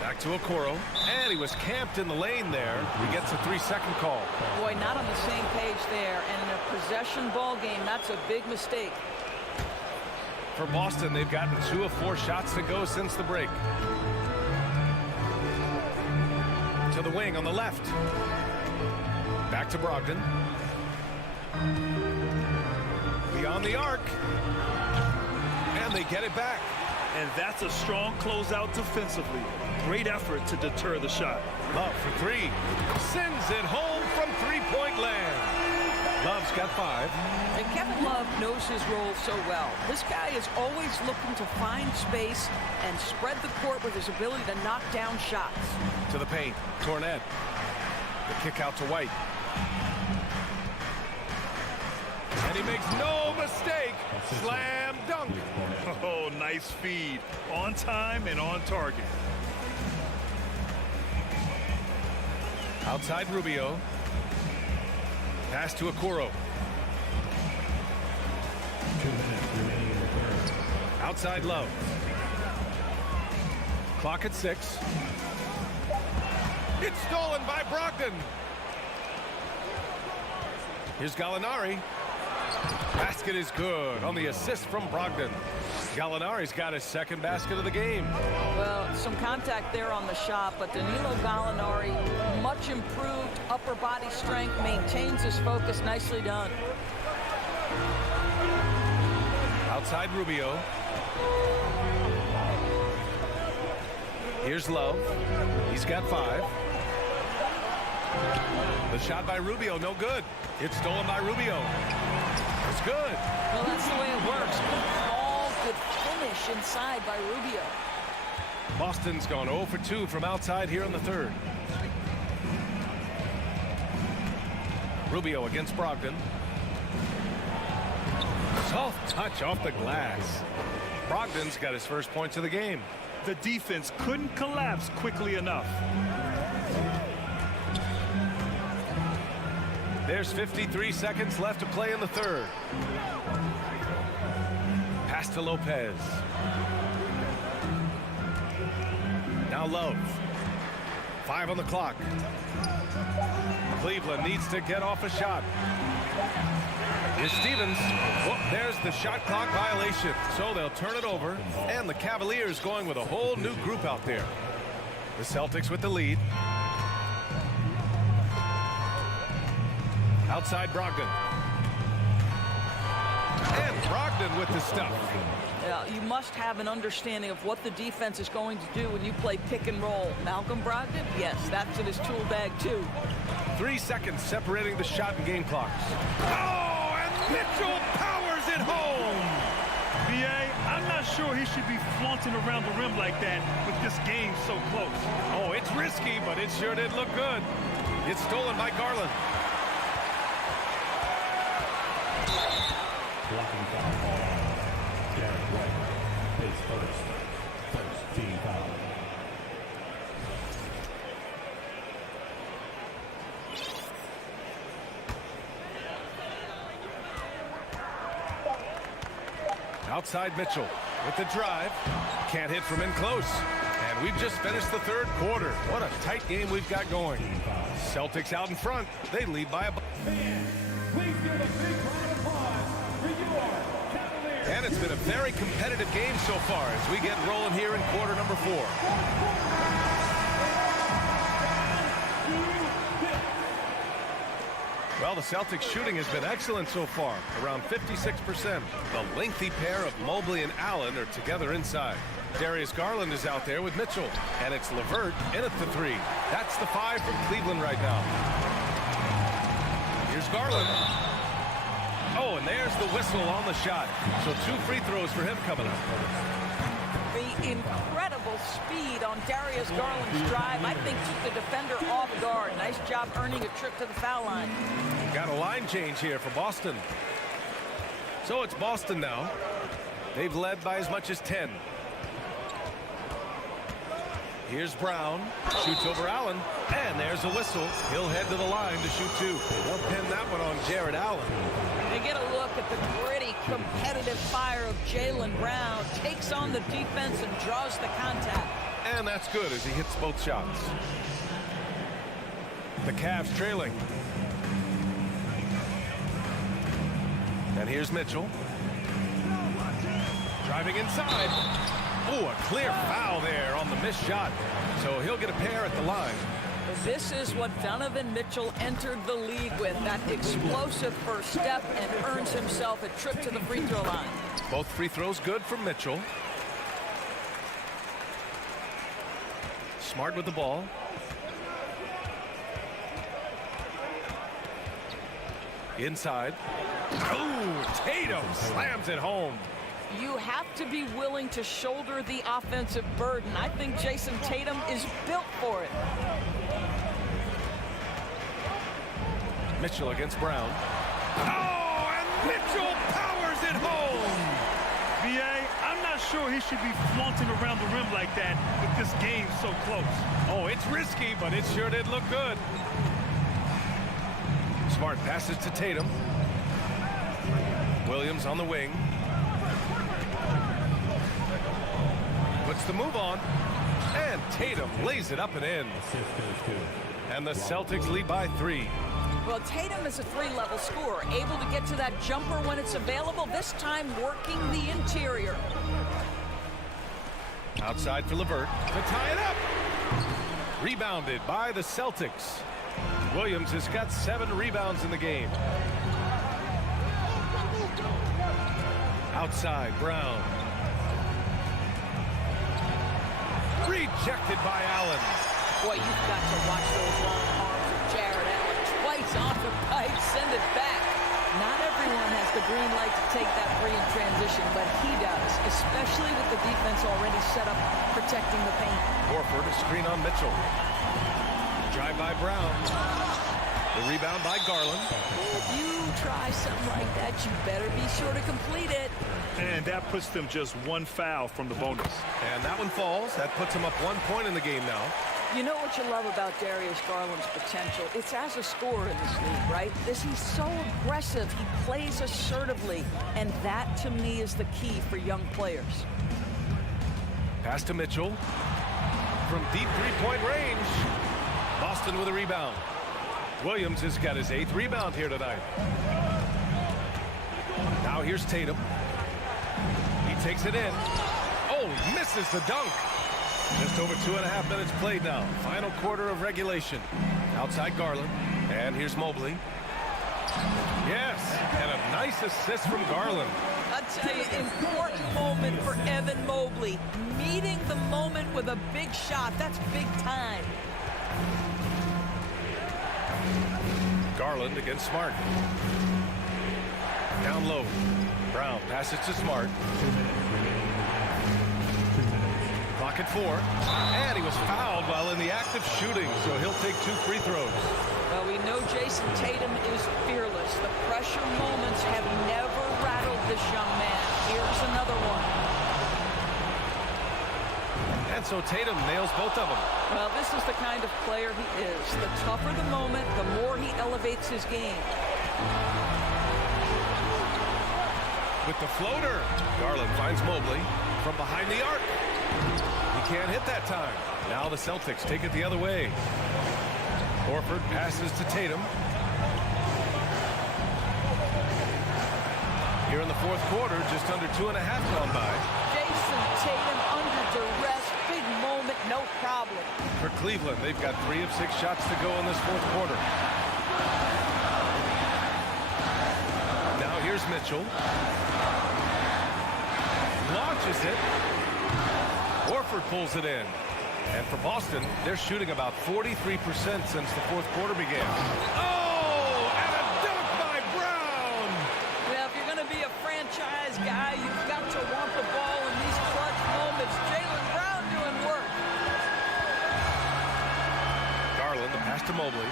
Back to Okoro. And he was camped in the lane there. He gets a 3-second call. Boy, not on the same page there. And in a possession ball game, that's a big mistake. For Boston, they've gotten 2 of 4 shots to go since the break. To the wing on the left. Back to Brogdon. Beyond the arc. And they get it back. And that's a strong closeout defensively. Great effort to deter the shot. Love for 3. Sends it home from 3-point land. Love's got 5. And Kevin Love knows his role so well. This guy is always looking to find space and spread the court with his ability to knock down shots. To the paint. Cornette. The kick out to White. And he makes no mistake. Slam dunk. Oh, nice feed. On time and on target. Outside Rubio. Pass to Okoro. Outside Love. Clock at 6. It's stolen by Brogdon. Here's Gallinari. Basket is good on the assist from Brogdon. Gallinari's got his second basket of the game. Well, some contact there on the shot, but Danilo Gallinari, much improved upper body strength, maintains his focus. Nicely done. Outside Rubio. Here's Love. He's got 5. The shot by Rubio, no good. It's stolen by Rubio. It's good. Well, that's the way it works. Good ball, good finish inside by Rubio. Boston's gone 0 for 2 from outside here in the third. Rubio against Brogdon. Soft touch off the glass. Brogdon's got his first points of the game. The defense couldn't collapse quickly enough. There's 53 seconds left to play in the third. Pass to Lopez. Now Love. 5 on the clock. Cleveland needs to get off a shot. Here's Stevens. Well, there's the shot clock violation. So they'll turn it over. And the Cavaliers going with a whole new group out there. The Celtics with the lead. Outside Brogdon. And Brogdon with the stuff. You must have an understanding of what the defense is going to do when you play pick and roll. Malcolm Brogdon? Yes, that's in his tool bag, too. 3 seconds separating the shot and game clocks. Oh, and Mitchell powers it home. B.A., I'm not sure he should be flaunting around the rim like that with this game so close. Oh, it's risky, but it sure did look good. It's stolen by Garland. Blocking foul. Outside Mitchell with the drive. Can't hit from in close. And we've just finished the third quarter. What a tight game we've got going. Celtics out in front. They lead by a... Please give a big round of applause for your Cavaliers. And it's been a very competitive game so far as we get rolling here in quarter number 4. Well, the Celtics shooting has been excellent so far, around 56%. The lengthy pair of Mobley and Allen are together inside. Darius Garland is out there with Mitchell, and it's LeVert in at the 3. That's the 5 from Cleveland right now. Here's Garland. Oh, and there's the whistle on the shot. So 2 free throws for him coming up. The incredible speed on Darius Garland's drive, I think, took the defender off guard. Nice job earning a trip to the foul line. Got a line change here for Boston. So it's Boston now. They've led by as much as 10. Here's Brown. Shoots over Allen. And there's a whistle. He'll head to the line to shoot 2. They'll pin that one on Jared Allen. And get a look at the gritty, competitive fire of Jaylen Brown. Takes on the defense and draws the contact. And that's good as he hits both shots. The Cavs trailing. And here's Mitchell. Driving inside. Oh, a clear foul there on the missed shot. So he'll get a pair at the line. This is what Donovan Mitchell entered the league with, that explosive first step, and earns himself a trip to the free throw line. Both free throws good for Mitchell. Smart with the ball. Inside. Oh, Tatum slams it home. You have to be willing to shoulder the offensive burden. I think Jason Tatum is built for it. Mitchell against Brown. Oh, and Mitchell powers it home. B.A., I'm not sure he should be flaunting around the rim like that with this game so close. Oh, it's risky, but it sure did look good. Smart passes to Tatum. Williams on the wing. Puts the move on. And Tatum lays it up and in. And the Celtics lead by 3. Well, Tatum is a 3-level scorer, able to get to that jumper when it's available, this time working the interior. Outside for LeVert to tie it up. Rebounded by the Celtics. Williams has got 7 rebounds in the game. Outside, Brown. Rejected by Allen. Boy, you've got to watch those long arms of Jared Allen. Twice off the pipe, send it back. Not everyone has the green light to take that free in transition, but he does, especially with the defense already set up protecting the paint. Horford, a screen on Mitchell. Drive by Brown. The rebound by Garland. If you try something like that, you better be sure to complete it. And that puts them just 1 foul from the bonus. And that one falls. That puts him up 1 point in the game now. You know what you love about Darius Garland's potential? It's as a scorer in this league, right? He's so aggressive. He plays assertively. And that, to me, is the key for young players. Pass to Mitchell. From deep 3-point range. Boston with a rebound. Williams has got his 8th rebound here tonight. Now here's Tatum. He takes it in. Oh, misses the dunk. Just over 2.5 minutes played now. Final quarter of regulation. Outside Garland. And here's Mobley. Yes, and a nice assist from Garland. I'll tell you, important moment for Evan Mobley. Meeting the moment with a big shot. That's big time. Garland against Smart. Down low. Brown passes to Smart. Clock at 4. And he was fouled while in the act of shooting, so he'll take 2 free throws. Well, we know Jason Tatum is fearless. The pressure moments have never rattled this young man. Here's another one. And so Tatum nails both of them. Well, this is the kind of player he is. The tougher the moment, the more he elevates his game. with the floater. Garland finds Mobley from behind the arc. He can't hit that time. Now the Celtics take it the other way. Horford passes to Tatum. Here in the fourth quarter, just under 2.5 gone by. Jason Tatum under duress, big moment, no problem. For Cleveland, they've got 3 of 6 shots to go in this fourth quarter. Now here's Mitchell. Launches it. Horford pulls it in. And for Boston, they're shooting about 43% since the fourth quarter began. Oh, and a dunk by Brown! Well, if you're going to be a franchise guy, you've got to want the ball in these clutch moments. Jaylen Brown doing work. Garland, the pass to Mobley.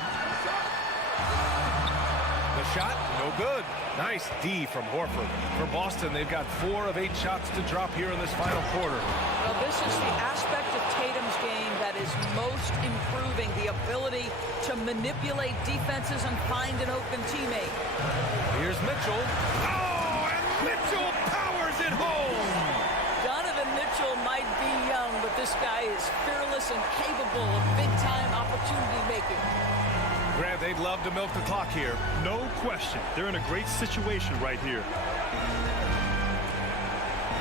The shot, no good. Nice D from Horford. For Boston, they've got 4 of 8 shots to drop here in this final quarter. Well, this is the aspect of Tatum's game that is most improving, the ability to manipulate defenses and find an open teammate. Here's Mitchell. Oh, and Mitchell powers it home! Donovan Mitchell might be young, but this guy is fearless and capable of big-time opportunity making. Grant, they'd love to milk the clock here. No question. They're in a great situation right here.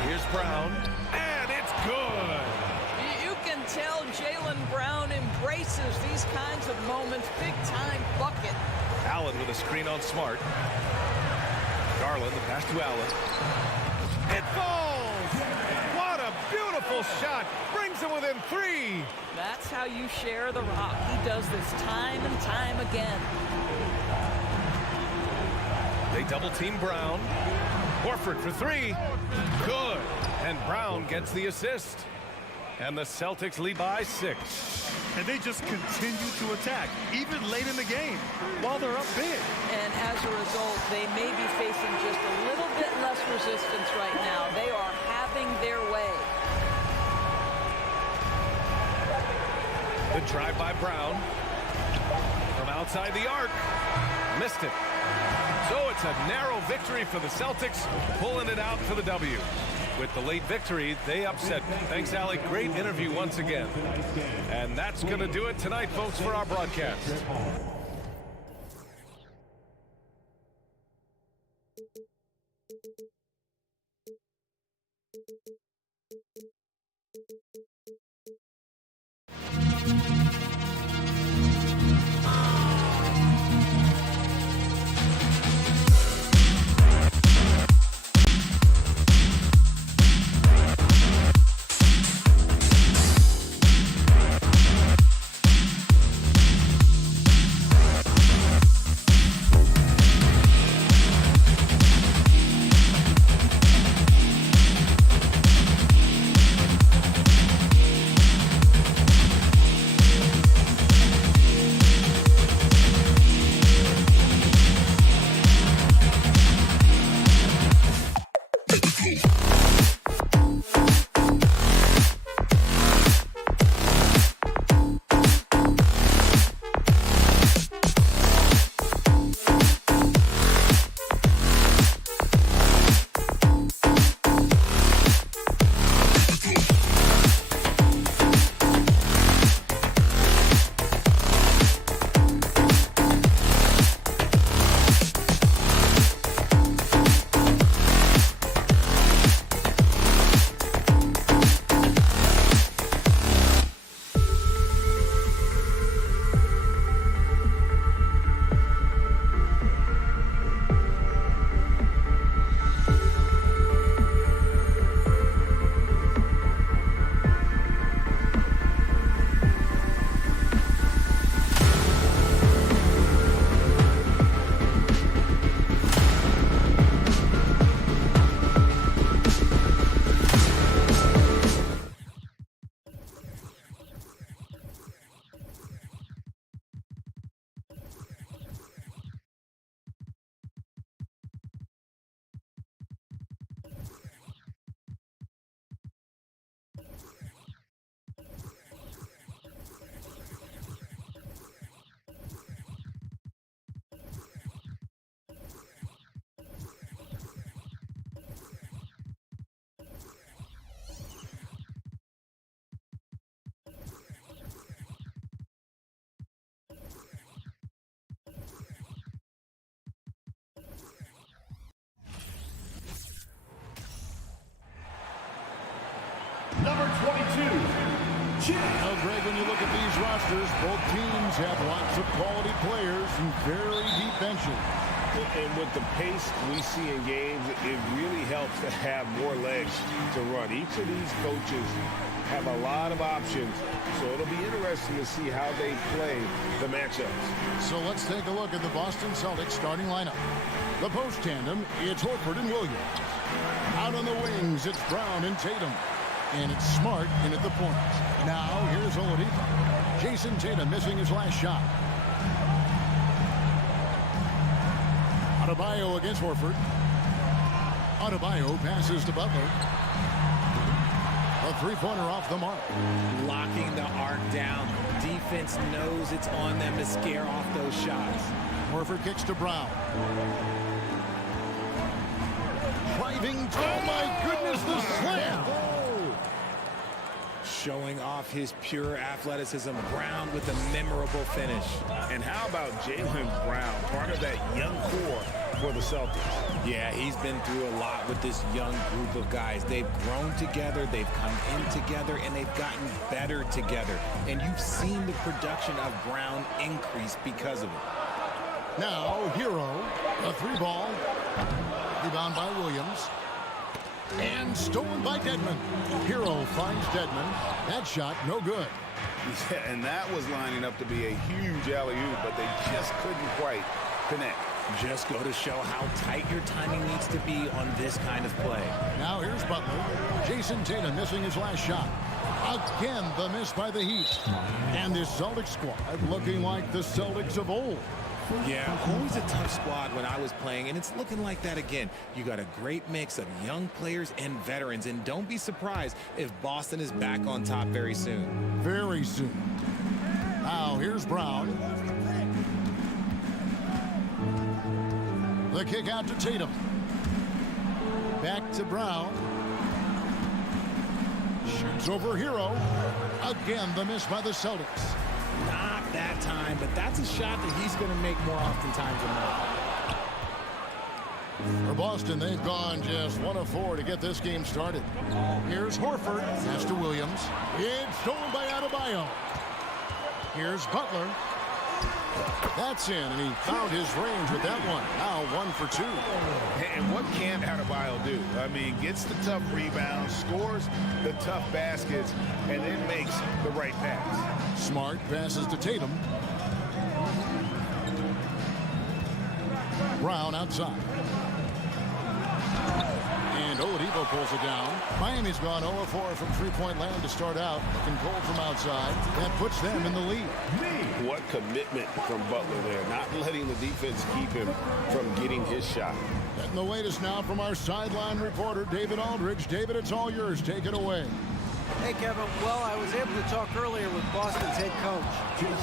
Here's Brown, and it's good. You can tell Jaylen Brown embraces these kinds of moments, big-time bucket. Allen with a screen on Smart. Garland, the pass to Allen. It falls! What a beautiful shot! Brings him within 3. That's how you share the rock. He does this time and time again. They double-team Brown. Horford for 3. Good. And Brown gets the assist. And the Celtics lead by 6. And they just continue to attack, even late in the game, while they're up big. And as a result, they may be facing just a little bit less resistance right now. They are having their way. Good drive by Brown. From outside the arc. Missed it. So it's a narrow victory for the Celtics, pulling it out for the W. With the late victory, they upset. Thanks, Alec. Great interview once again. And that's going to do it tonight, folks, for our broadcast. Now, Greg, when you look at these rosters, both teams have lots of quality players and very deep benches. And with the pace we see in games, it really helps to have more legs to run. Each of these coaches have a lot of options, so it'll be interesting to see how they play the matchups. So let's take a look at the Boston Celtics starting lineup. The post tandem, it's Horford and Williams. Out on the wings, it's Brown and Tatum. And it's Smart in at the point. Now, here's Oladipo. Jason Tatum missing his last shot. Adebayo against Horford. Adebayo passes to Butler. A three-pointer off the mark. Locking the arc down. Defense knows it's on them to scare off those shots. Horford kicks to Brown. Driving. Oh, my goodness, the slam. Showing off his pure athleticism. Brown with a memorable finish. And how about Jaylen Brown, part of that young core for the Celtics? Yeah, he's been through a lot with this young group of guys. They've grown together, they've come in together, and they've gotten better together. And you've seen the production of Brown increase because of it. Now, Hero, a three ball. Rebound by Williams. And stolen by Dedmon. Hero finds Dedmon. That shot, no good. Yeah, and that was lining up to be a huge alley-oop, but they just couldn't quite connect. Just go to show how tight your timing needs to be on this kind of play. Now here's Butler. Jason Tatum missing his last shot. Again, the miss by the Heat. And this Celtics squad looking like the Celtics of old. Yeah, always a tough squad when I was playing, and it's looking like that again. You got a great mix of young players and veterans, and don't be surprised if Boston is back on top very soon. Very soon. Now, here's Brown. The kick out to Tatum. Back to Brown. Shoots over Hero. Again, the miss by the Celtics. Not that time, but that's a shot that he's going to make more oftentimes than not. For Boston, they've gone just 1 of 4 to get this game started. Here's Horford. Pass to Williams. It's stolen by Adebayo. Here's Butler. That's in, and he found his range with that one. Now 1 for 2. And what can Adebayo do? I mean, gets the tough rebounds, scores the tough baskets, and then makes the right pass. Smart passes to Tatum. Brown outside. And Oladipo pulls it down. Miami's gone 0 of 4 from three-point land to start out. Looking cold from outside. That puts them in the lead. What commitment from Butler there, not letting the defense keep him from getting his shot. And the latest now from our sideline reporter, David Aldridge. David, it's all yours. Take it away. Hey, Kevin. Well, I was able to talk earlier with Boston's head coach.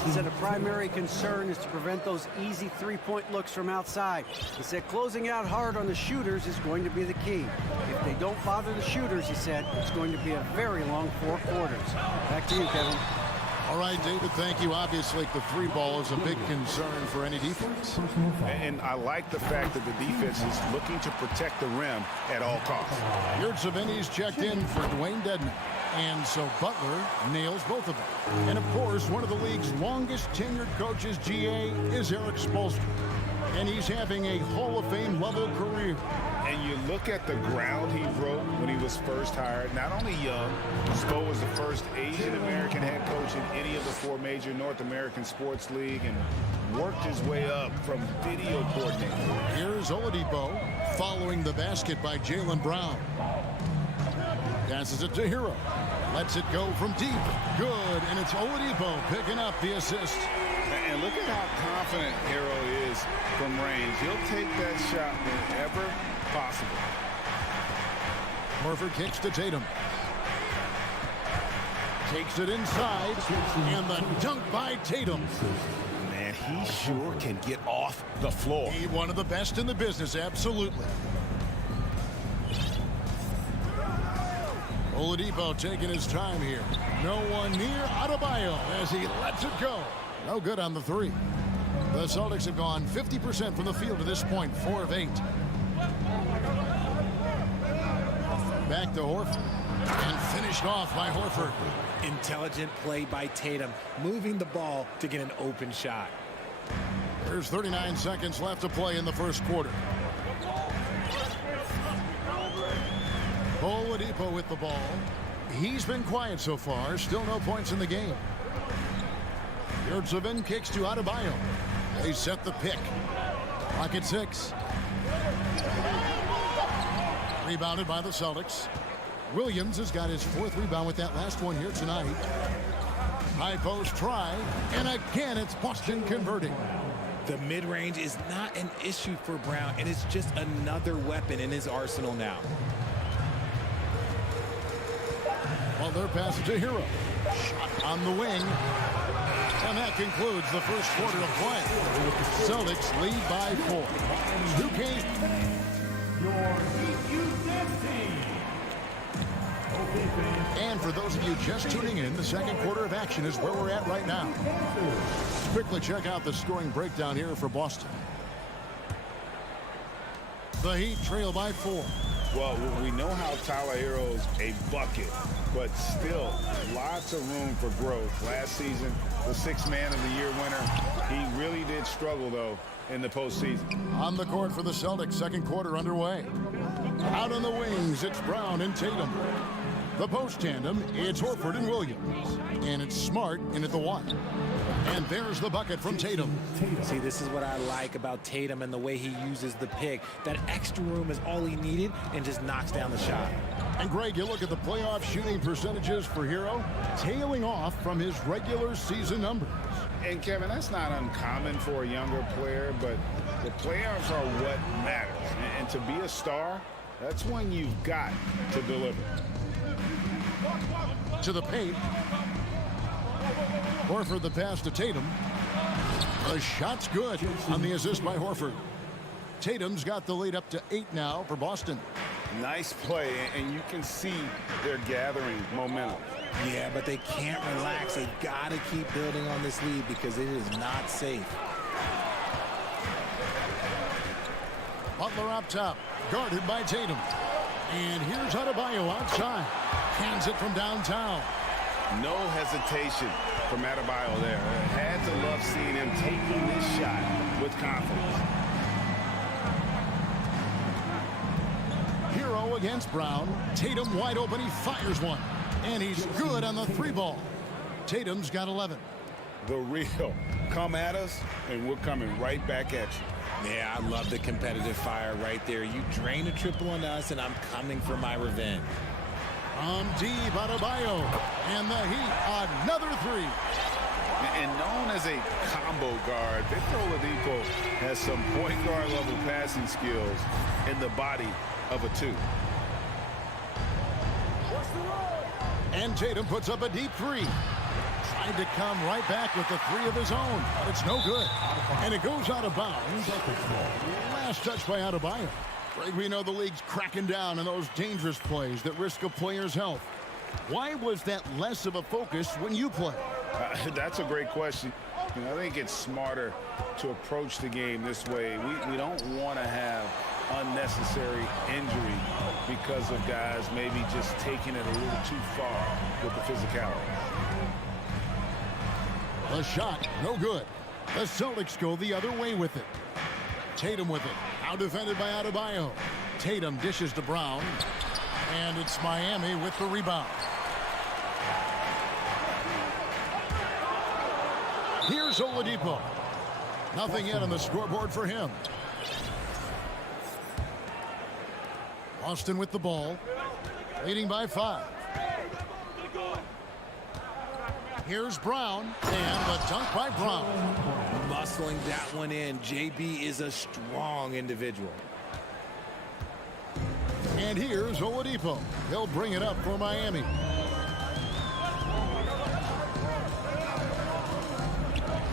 He said a primary concern is to prevent those easy three-point looks from outside. He said closing out hard on the shooters is going to be the key. If they don't bother the shooters, he said, it's going to be a very long 4 quarters. Back to you, Kevin. All right, David, thank you. Obviously, the three ball is a big concern for any defense. And I like the fact that the defense is looking to protect the rim at all costs. Yurtseveni's checked in for Dwayne Dedmon. And so Butler nails both of them. And, of course, one of the league's longest tenured coaches, GA, is Eric Spoelstra. And he's having a Hall of Fame level career. And you look at the ground he broke when he was first hired. Not only young, Spo was the first Asian-American head coach in any of the 4 major North American sports league and worked his way up from video coordinator. Here's Oladipo following the basket by Jaylen Brown. Passes it to Hero. Lets it go from deep. Good, and it's Oladipo picking up the assist. And look at how confident Hero is from range. He'll take that shot whenever possible. Horford kicks to Tatum. Takes it inside, and the dunk by Tatum. Man, he sure can get off the floor. He's one of the best in the business, absolutely. Oladipo taking his time here. No one near Adebayo as he lets it go. No good on the 3. The Celtics have gone 50% from the field to this point, 4 of 8. Back to Horford. And finished off by Horford. Intelligent play by Tatum, moving the ball to get an open shot. There's 39 seconds left to play in the first quarter. Oladipo with the ball. He's been quiet so far. Still no points in the game. Yurtseven kicks to Adebayo. They set the pick. Clock at 6. Rebounded by the Celtics. Williams has got his 4th rebound with that last one here tonight. High post try, and again it's Boston converting. The mid-range is not an issue for Brown, and it's just another weapon in his arsenal now. Butler passes to Hero. Shot on the wing. And that concludes the first quarter of play. Celtics lead by 4. And for those of you just tuning in, the second quarter of action is where we're at right now. Quickly check out the scoring breakdown here for Boston. The Heat trail by 4. Well, we know how Tyler Hero's a bucket, but still lots of room for growth. Last season, the 6th Man of the Year winner. He really did struggle, though, in the postseason. On the court for the Celtics, second quarter underway. Out on the wings, it's Brown and Tatum. The post tandem, it's Horford and Williams. And it's Smart in at the 1. And there's the bucket from Tatum. See, this is what I like about Tatum and the way he uses the pick. That extra room is all he needed and just knocks down the shot. And Greg, you look at the playoff shooting percentages for Hero, tailing off from his regular season numbers. And Kevin, that's not uncommon for a younger player, but the playoffs are what matters. And to be a star, that's when you've got to deliver. To the paint. Horford the pass to Tatum. The shot's good on the assist by Horford. Tatum's got the lead up to 8 now for Boston. Nice play, and you can see they're gathering momentum. Yeah, but they can't relax. They've got to keep building on this lead because it is not safe. Butler up top, guarded by Tatum. And here's Adebayo outside. Hands it from downtown. No hesitation from Adebayo there. Had to love seeing him taking this shot with confidence. Hero against Brown. Tatum wide open. He fires one. And he's good on the 3 ball. Tatum's got 11. The real. Come at us, and we're coming right back at you. Yeah, I love the competitive fire right there. You drain a triple on us, and I'm coming for my revenge. From deep, Adebayo. And the Heat, another 3. And known as a combo guard, Victor Oladipo has some point guard level passing skills in the body of a 2. And Tatum puts up a deep 3. Tried to come right back with the 3 of his own, but it's no good. And it goes out of bounds. Last touch by Adebayo. Greg, we know the league's cracking down on those dangerous plays that risk a player's health. Why was that less of a focus when you play? That's a great question. I think it's smarter to approach the game this way. We don't want to have unnecessary injury because of guys maybe just taking it a little too far with the physicality. The shot, no good. The Celtics go the other way with it. Tatum with it. Now defended by Adebayo. Tatum dishes to Brown. And it's Miami with the rebound. Here's Oladipo. Nothing yet on the scoreboard for him. Boston with the ball. Leading by 5. Here's Brown, and the dunk by Brown. Muscling that one in. JB is a strong individual. And here's Oladipo. He'll bring it up for Miami.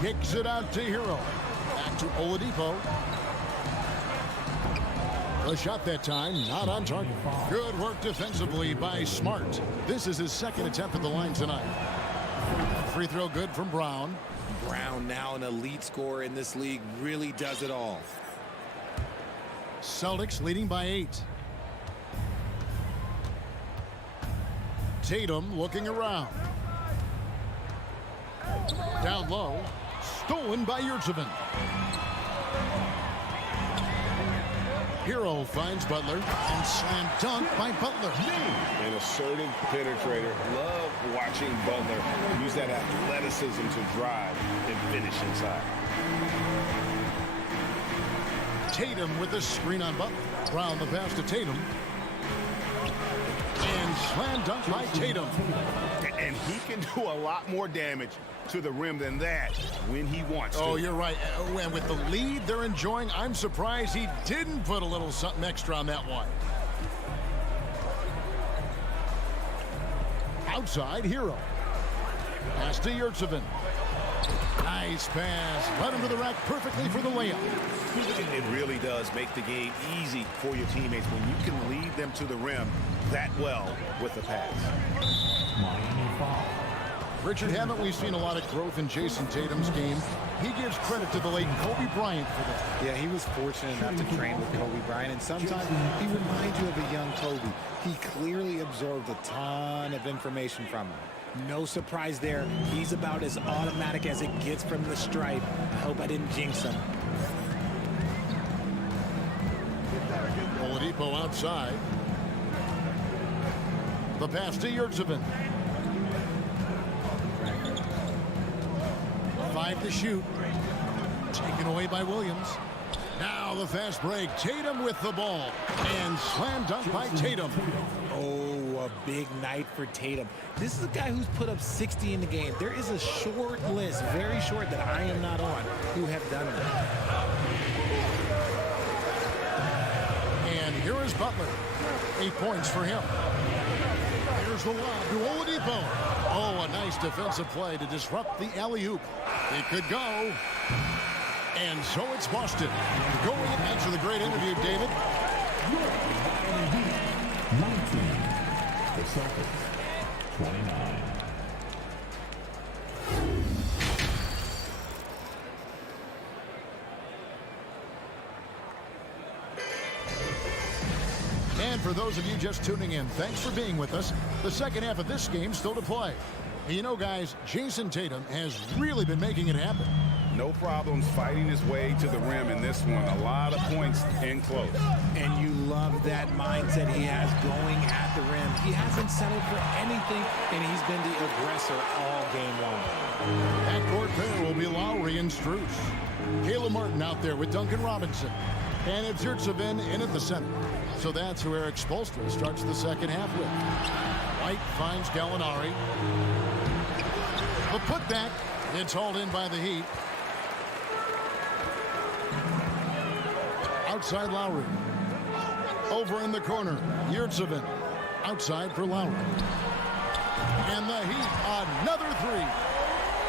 Kicks it out to Hero. Back to Oladipo. The shot that time, not on target. Good work defensively by Smart. This is his 2nd attempt at the line tonight. Free throw good from Brown. Brown, now an elite scorer in this league, really does it all. Celtics leading by 8. Tatum looking around. Down low. Stolen by Yurtsevin. Hero finds Butler and slam dunk by Butler. An assertive penetrator. Love watching Butler use that athleticism to drive and finish inside. Tatum with the screen on Butler. Brown the pass to Tatum. And slam dunk by Tatum. And he can do a lot more damage to the rim than that when he wants to. Oh, you're right. And with the lead they're enjoying, I'm surprised he didn't put a little something extra on that one. Outside, Hero. Pass to Yurtsevin. Nice pass. Led him to the rack perfectly for the layup. It really does make the game easy for your teammates when you can lead them to the rim that well with the pass. Richard, haven't we seen a lot of growth in Jason Tatum's game? He gives credit to the late Kobe Bryant for that. Yeah, he was fortunate enough to train with Kobe Bryant, and sometimes he reminds you of a young Kobe. He clearly absorbed a ton of information from him. No surprise there. He's about as automatic as it gets from the stripe. I hope I didn't jinx him. Oladipo outside. The pass to Yurtsevin. 5 to shoot. Taken away by Williams. Now the fast break. Tatum with the ball. And slam dunk by Tatum. Oh, a big night for Tatum. This is a guy who's put up 60 in the game. There is a short list, very short, that I am not on, who have done that. And here is Butler. 8 points for him. Here's the lob to Oladipo. Oh, a nice defensive play to disrupt the alley-oop. It could go. And so it's Boston. Going in. Thanks for the great interview, David. 19. The Celtics, 29. And for those of you just tuning in, thanks for being with us. The second half of this game still to play. And you know, guys, Jason Tatum has really been making it happen. No problems fighting his way to the rim in this one. A lot of points in close. And you love that mindset he has going at the rim. He hasn't settled for anything, and he's been the aggressor all game long. Backcourt pair will be Lowry and Strus. Caleb Martin out there with Duncan Robinson. And it's Yurtsevin in at the center. So that's who Eric Spoelstra starts the second half with. White finds Gallinari. But put that. It's hauled in by the Heat. Outside Lowry. Over in the corner, Yurtsevin. Outside for Lowry. And the Heat, another three.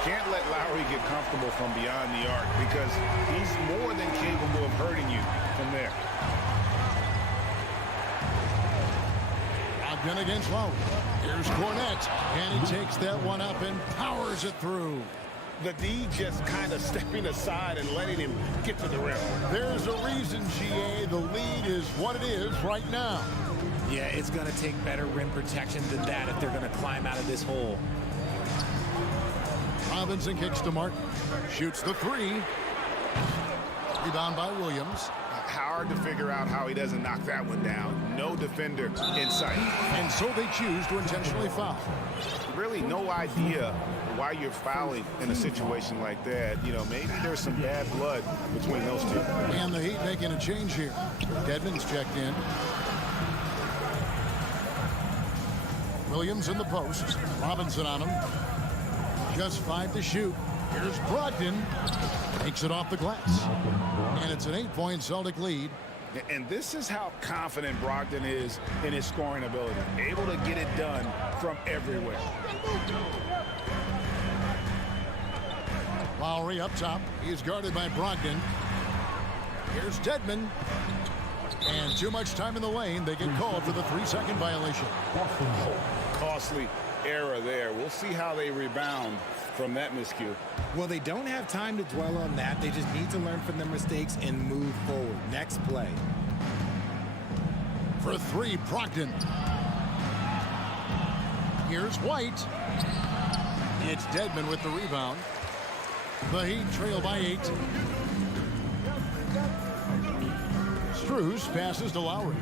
Can't let Lowry get comfortable from beyond the arc because he's more than capable of hurting you from there. Ogden against Lowry. Here's Cornette. And he takes that one up and powers it through. The D just kind of stepping aside and letting him get to the rim. There's a reason, GA. The lead is what it is right now. Yeah, it's going to take better rim protection than that if they're going to climb out of this hole. Robinson kicks to Martin. Shoots the three. Rebound by Williams. Hard to figure out how he doesn't knock that one down. No defender in sight. And so they choose to intentionally foul. Really no idea why you're fouling in a situation like that. You know, maybe there's some bad blood between those two. And the Heat making a change here. Dedmon's checked in. Williams in the post. Robinson on him. Just 5 to shoot. Here's Brogdon. Takes it off the glass. And it's an 8-point Celtic lead. And this is how confident Brogdon is in his scoring ability. Able to get it done from everywhere. Lowry up top. He is guarded by Brogdon. Here's Dedmon. And too much time in the lane. They get called for the 3-second violation. Costly error there. We'll see how they rebound from that miscue. Well, they don't have time to dwell on that. They just need to learn from their mistakes and move forward. Next play. For 3, Brogdon. Here's White. It's Dedmon with the rebound. The Heat trail by 8. Strus passes to Lowry.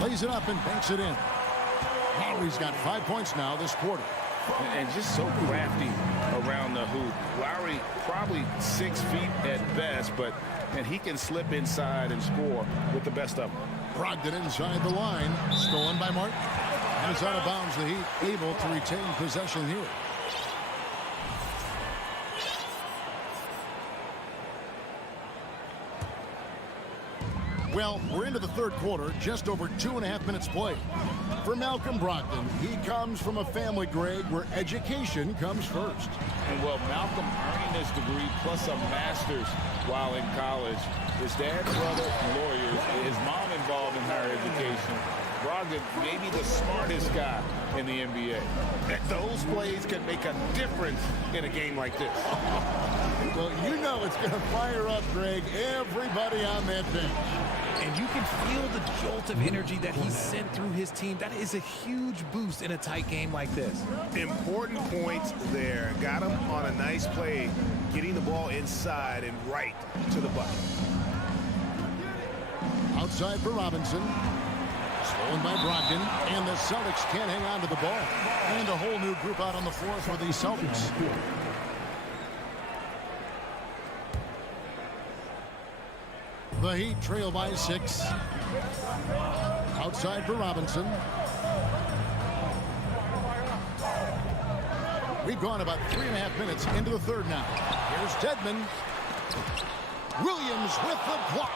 Lays it up and banks it in. Lowry's got 5 points now this quarter. And just so crafty around the hoop. Lowry probably 6 feet at best, and he can slip inside and score with the best of them. Brogdon inside the line. Stolen by Martin. And it's out of bounds. The Heat able to retain possession here. Well, we're into the third quarter, just over 2.5 minutes played. For Malcolm Brogdon, he comes from a family, Greg, where education comes first. And well, Malcolm earning his degree plus a master's while in college. His dad, brother, lawyers, his mom involved in higher education. Brogdon may be the smartest guy in the NBA. Those plays can make a difference in a game like this. Well, you know it's going to fire up, Greg, everybody on that bench. And you can feel the jolt of energy that he sent through his team. That is a huge boost in a tight game like this. Important points there. Got him on a nice play, getting the ball inside and right to the bucket. Outside for Robinson. Stolen by Brogdon, and the Celtics can't hang on to the ball. And a whole new group out on the floor for the Celtics. The Heat trail by 6. Outside for Robinson. We've gone about 3.5 minutes into the third now. Here's Dedmon. Williams with the block.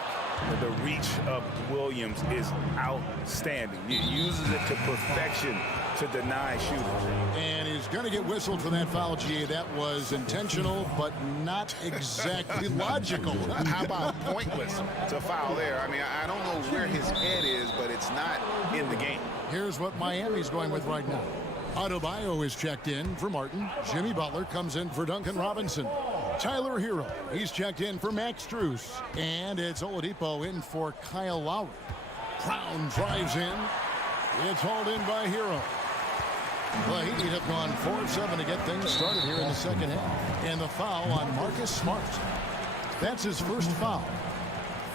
The reach of Williams is outstanding. He uses it to perfection to deny shooters. And he's going to get whistled for that foul, G. That was intentional, but not exactly logical. How about pointless to foul there? I mean, I don't know where his head is, but it's not in the game. Here's what Miami's going with right now. Adebayo is checked in for Martin. Jimmy Butler comes in for Duncan Robinson. Tyler Hero, he's checked in for Max Strus. And it's Oladipo in for Kyle Lowry. Brown drives in. It's hauled in by Hero. The Heat have gone 4 of 7 to get things started here in the second half. And the foul on Marcus Smart. That's his first foul.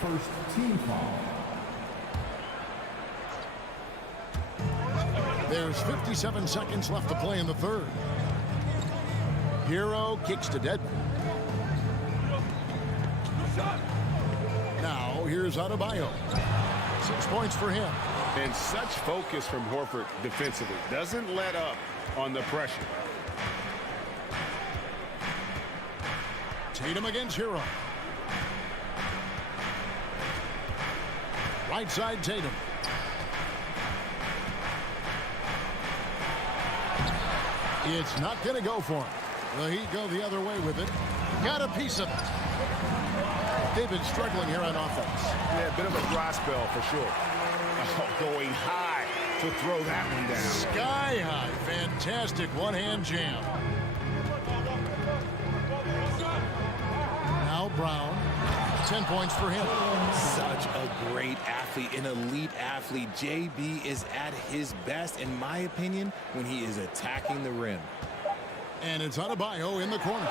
First team foul. There's 57 seconds left to play in the third. Hero kicks to Dedmon. Now here's Adebayo. 6 points for him. And such focus from Horford defensively. Doesn't let up on the pressure. Tatum against Hero. Right side Tatum. It's not going to go for him. The Heat go the other way with it. Got a piece of it. They've been struggling here on offense. Yeah, a bit of a dry spell for sure. Going high to throw that one down. Sky high. Fantastic one-hand jam. Now Brown. 10 points for him. Such a great athlete, an elite athlete. JB is at his best, in my opinion, when he is attacking the rim. And it's Adebayo in the corner.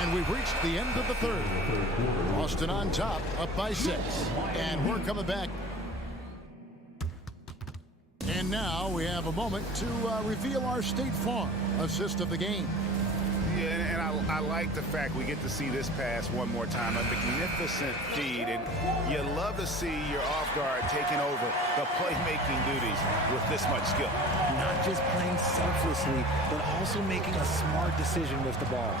And we've reached the end of the third. Boston on top, up by 6. And we're coming back. And now we have a moment to reveal our State Farm assist of the game. Yeah, and I like the fact we get to see this pass one more time. A magnificent feed, and you love to see your off guard taking over the playmaking duties with this much skill. Not just playing selflessly, but also making a smart decision with the ball.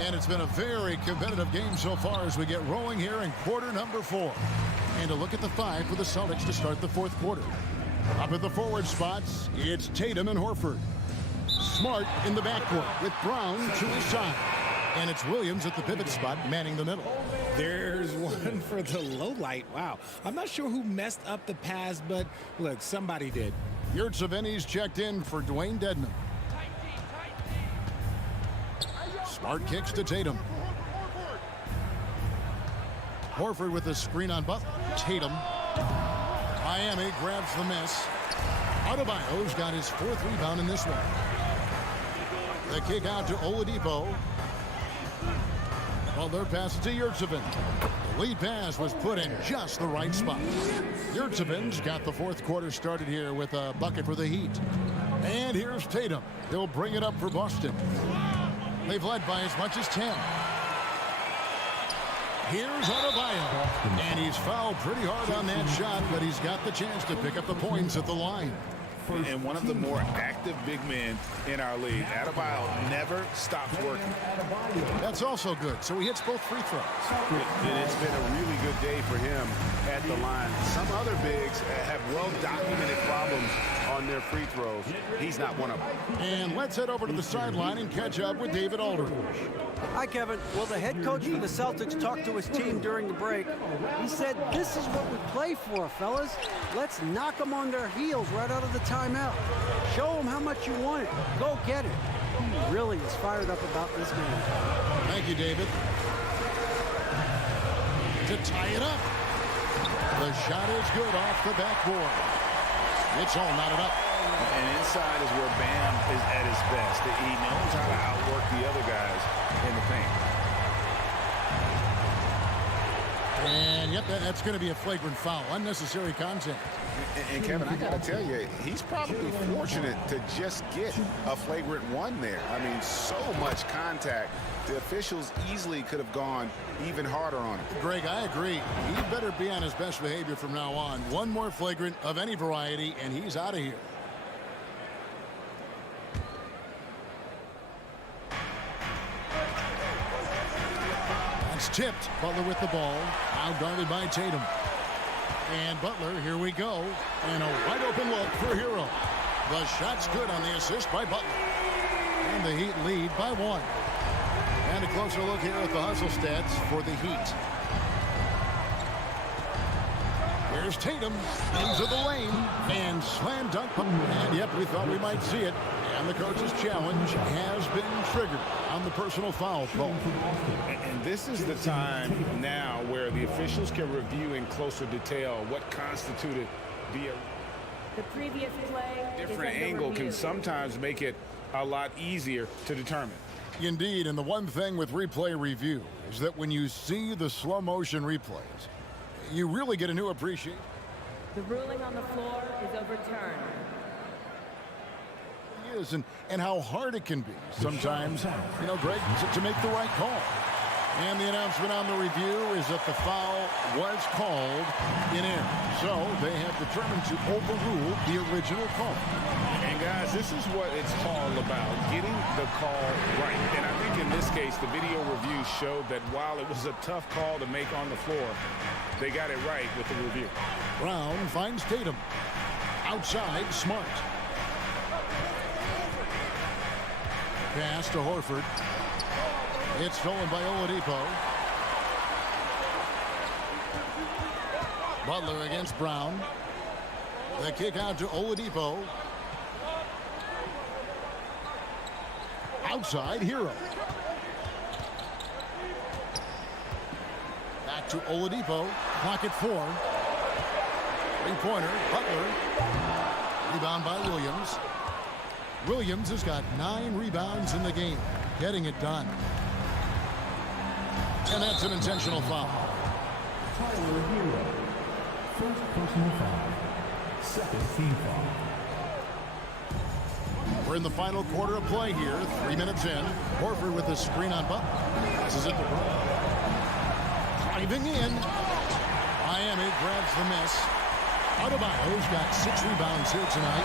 And it's been a very competitive game so far as we get rolling here in quarter number 4. And a look at the 5 for the Celtics to start the fourth quarter. Up at the forward spots, it's Tatum and Horford. Smart in the backcourt with Brown to his side. And it's Williams at the pivot spot manning the middle. There's one for the low light. Wow. I'm not sure who messed up the pass, but look, somebody did. Yurtseven's checked in for Dwayne Dedmon. Smart kicks to Tatum. Horford with the screen on Butler. Tatum. Miami grabs the miss. Adebayo's got his 4th rebound in this one. The kick out to Oladipo. Butler passes to Yurtsevin. The lead pass was put in just the right spot. Yurtsevin's got the 4th quarter started here with a bucket for the Heat. And here's Tatum. He'll bring it up for Boston. They've led by as much as 10. Here's Adebayo. And he's fouled pretty hard on that shot, but he's got the chance to pick up the points at the line. And one of the more active big men in our league. Adebayo never stops working. That's also good. So he hits both free throws. It's been a really good day for him at the line. Some other bigs have well-documented problems on their free throws. He's not one of them. And let's head over to the sideline and catch up with David Aldridge. Hi, Kevin. Well, the head coach for the Celtics talked to his team during the break. He said, "This is what we play for, fellas. Let's knock them on their heels right out of the timeout. Show them how much you want it. Go get it." He really is fired up about this game. Thank you, David. To tie it up. The shot is good off the backboard. It's all knotted up. And inside is where Bam is at his best. He knows how to outwork the other guys in the paint. And yep, that's going to be a flagrant foul. Unnecessary contact. And Kevin, I got to tell you, he's probably fortunate to just get a flagrant one there. I mean, so much contact. The officials easily could have gone even harder on him. Greg, I agree. He better be on his best behavior from now on. One more flagrant of any variety, and he's out of here. That's tipped. Butler with the ball. Out guarded by Tatum. And Butler, here we go. And a wide open look for Hero. The shot's good on the assist by Butler. And the Heat lead by 1. And a closer look here at the hustle stats for the Heat. Here's Tatum into the lane and slam dunk. And yep, we thought we might see it. And the coach's challenge has been triggered on the personal foul call. And this is the time now where the officials can review in closer detail what constituted the previous play. Different angle can sometimes make it a lot easier to determine. Indeed, and the one thing with replay review is that when you see the slow motion replays, you really get a new appreciation. The ruling on the floor is overturned. And how hard it can be sometimes, you know, Greg, to make the right call. And the announcement on the review is that the foul was called in air. So they have determined to overrule the original call. And guys, this is what it's all about, getting the call right. And I think in this case, the video review showed that while it was a tough call to make on the floor, they got it right with the review. Brown finds Tatum. Outside, Smart. Pass to Horford. It's stolen by Oladipo. Butler against Brown. The kick out to Oladipo. Outside, Hero. Back to Oladipo. Clock at 4. Three-pointer, Butler. Rebound by Williams. Williams has got 9 rebounds in the game, getting it done. And that's an intentional foul. First personal foul. Second team foul. We're in the final quarter of play here. 3 minutes in. Horford with the screen on Butler. Passes it to Brown. Driving in. Miami grabs the miss. Adebayo's got 6 rebounds here tonight.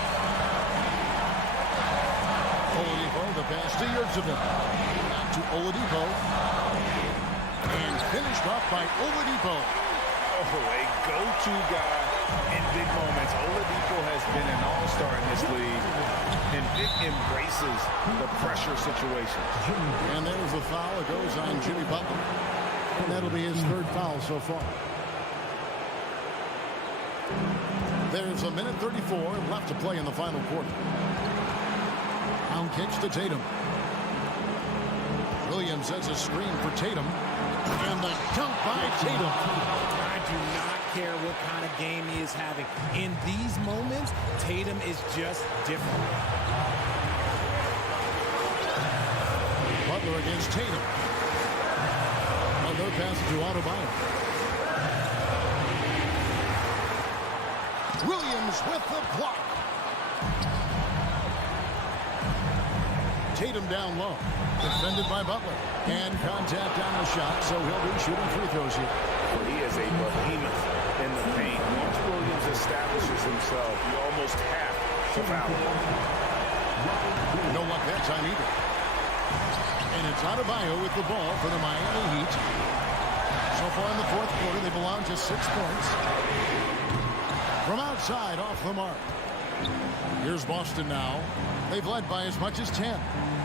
Oladipo, the pass to Yurtsevin. Back to Oladipo. And finished off by Oladipo. Oh, a go-to guy in big moments. Oladipo has been an all-star in this league, and it embraces the pressure situation. And there's the foul. It goes on Jimmy Butler. And that'll be his 3rd foul so far. There's a minute 34 left to play in the final quarter. Brown kicks to Tatum. Williams has a screen for Tatum. And the dunk by Tatum. do not care what kind of game he is having. In these moments, Tatum is just different. Butler against Tatum. Butler passes to Adebayo. Williams with the block. Tatum down low. Defended by Butler. And contact on the shot, so he'll be shooting free throws here. Well, he is a behemoth in the paint. Once Williams establishes himself, you almost have to foul him. No luck that time either. And it's Adebayo with the ball for the Miami Heat. So far in the fourth quarter, they belong to 6 points. From outside, off the mark. Here's Boston now. They've led by as much as 10.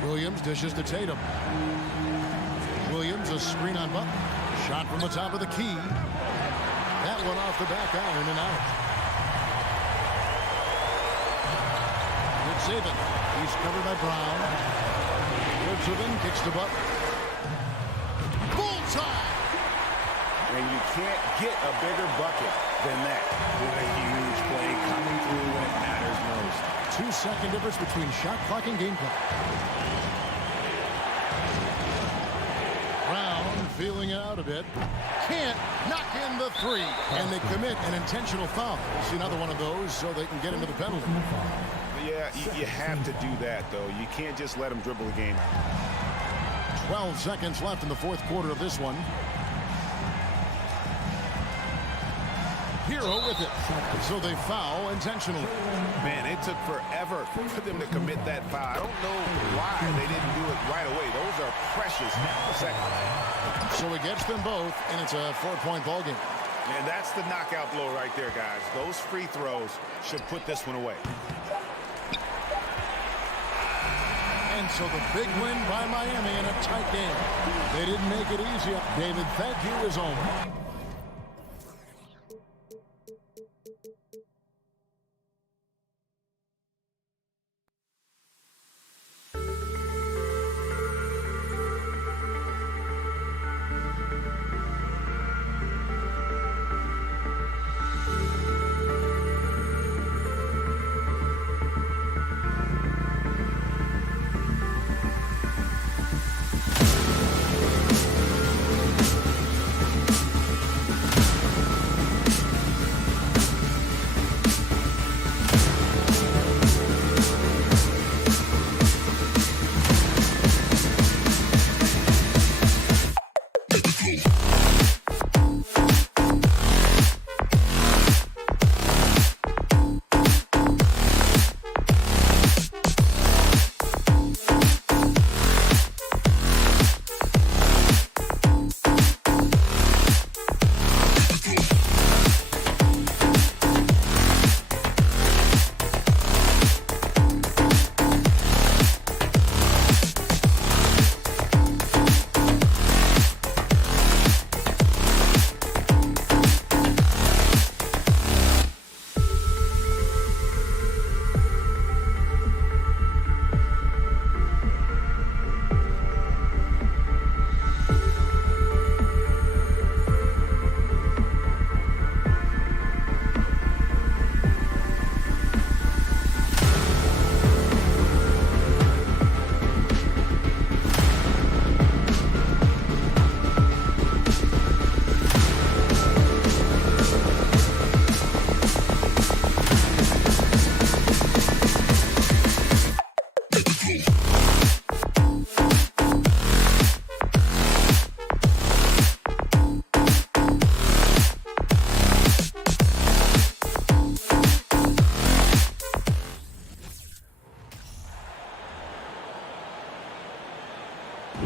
Williams dishes to Tatum. Williams, a screen on Butler. Shot from the top of the key. That one off the back iron and out. Good saving. He's covered by Brown. Goodson kicks to Butler. Bullseye! And you can't get a bigger bucket than that. What a huge play coming through when it matters most. 2-second difference between shot clock and game clock. Brown feeling it out a bit. Can't knock in the three. And they commit an intentional foul. See another one of those so they can get into the penalty. Yeah, you have to do that, though. You can't just let them dribble the game out. 12 seconds left in the fourth quarter of this one. Hero with it. So they foul intentionally. Man, it took forever for them to commit that foul. I don't know why they didn't do it right away. Those are precious seconds. So he gets them both, and it's a 4-point ball game. And that's the knockout blow right there, guys. Those free throws should put this one away. And so the big win by Miami in a tight game. They didn't make it easy. David, thank you is over.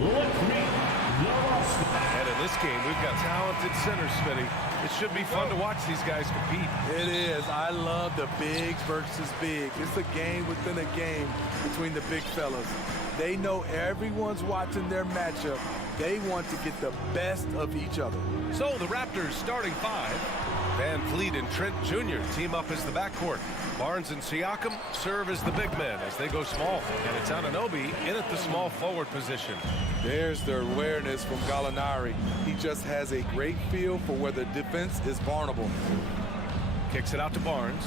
And in this game, we've got talented centers, Smitty. It should be fun to watch these guys compete. It is. I love the big versus big. It's a game within a game between the big fellas. They know everyone's watching their matchup. They want to get the best of each other. So the Raptors starting five. Van Fleet and Trent Jr. team up as the backcourt. Barnes and Siakam serve as the big men as they go small. And it's Anunoby in at the small forward position. There's the awareness from Gallinari. He just has a great feel for where the defense is vulnerable. Kicks it out to Barnes.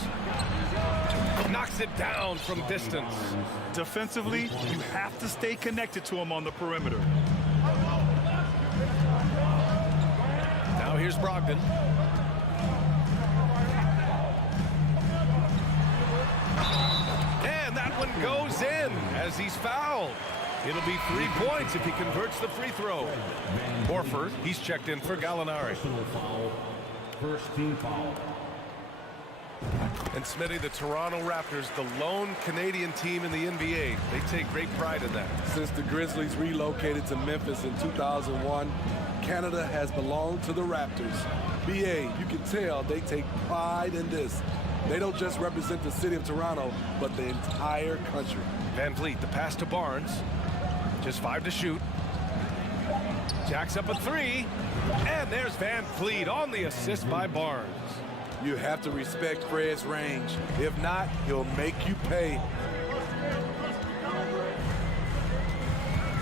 Knocks it down from distance. Defensively, you have to stay connected to him on the perimeter. Now here's Brogdon. And that one goes in as he's fouled. It'll be 3 points if he converts the free throw. Horford, he's checked in for Gallinari. First team foul. And Smitty, the Toronto Raptors, the lone Canadian team in the NBA. They take great pride in that. Since the Grizzlies relocated to Memphis in 2001, Canada has belonged to the Raptors. BA, you can tell they take pride in this. They don't just represent the city of Toronto, but the entire country. Van Vliet, the pass to Barnes. Just 5 to shoot. Jacks up a 3. And there's Van Vliet on the assist by Barnes. You have to respect Fred's range. If not, he'll make you pay.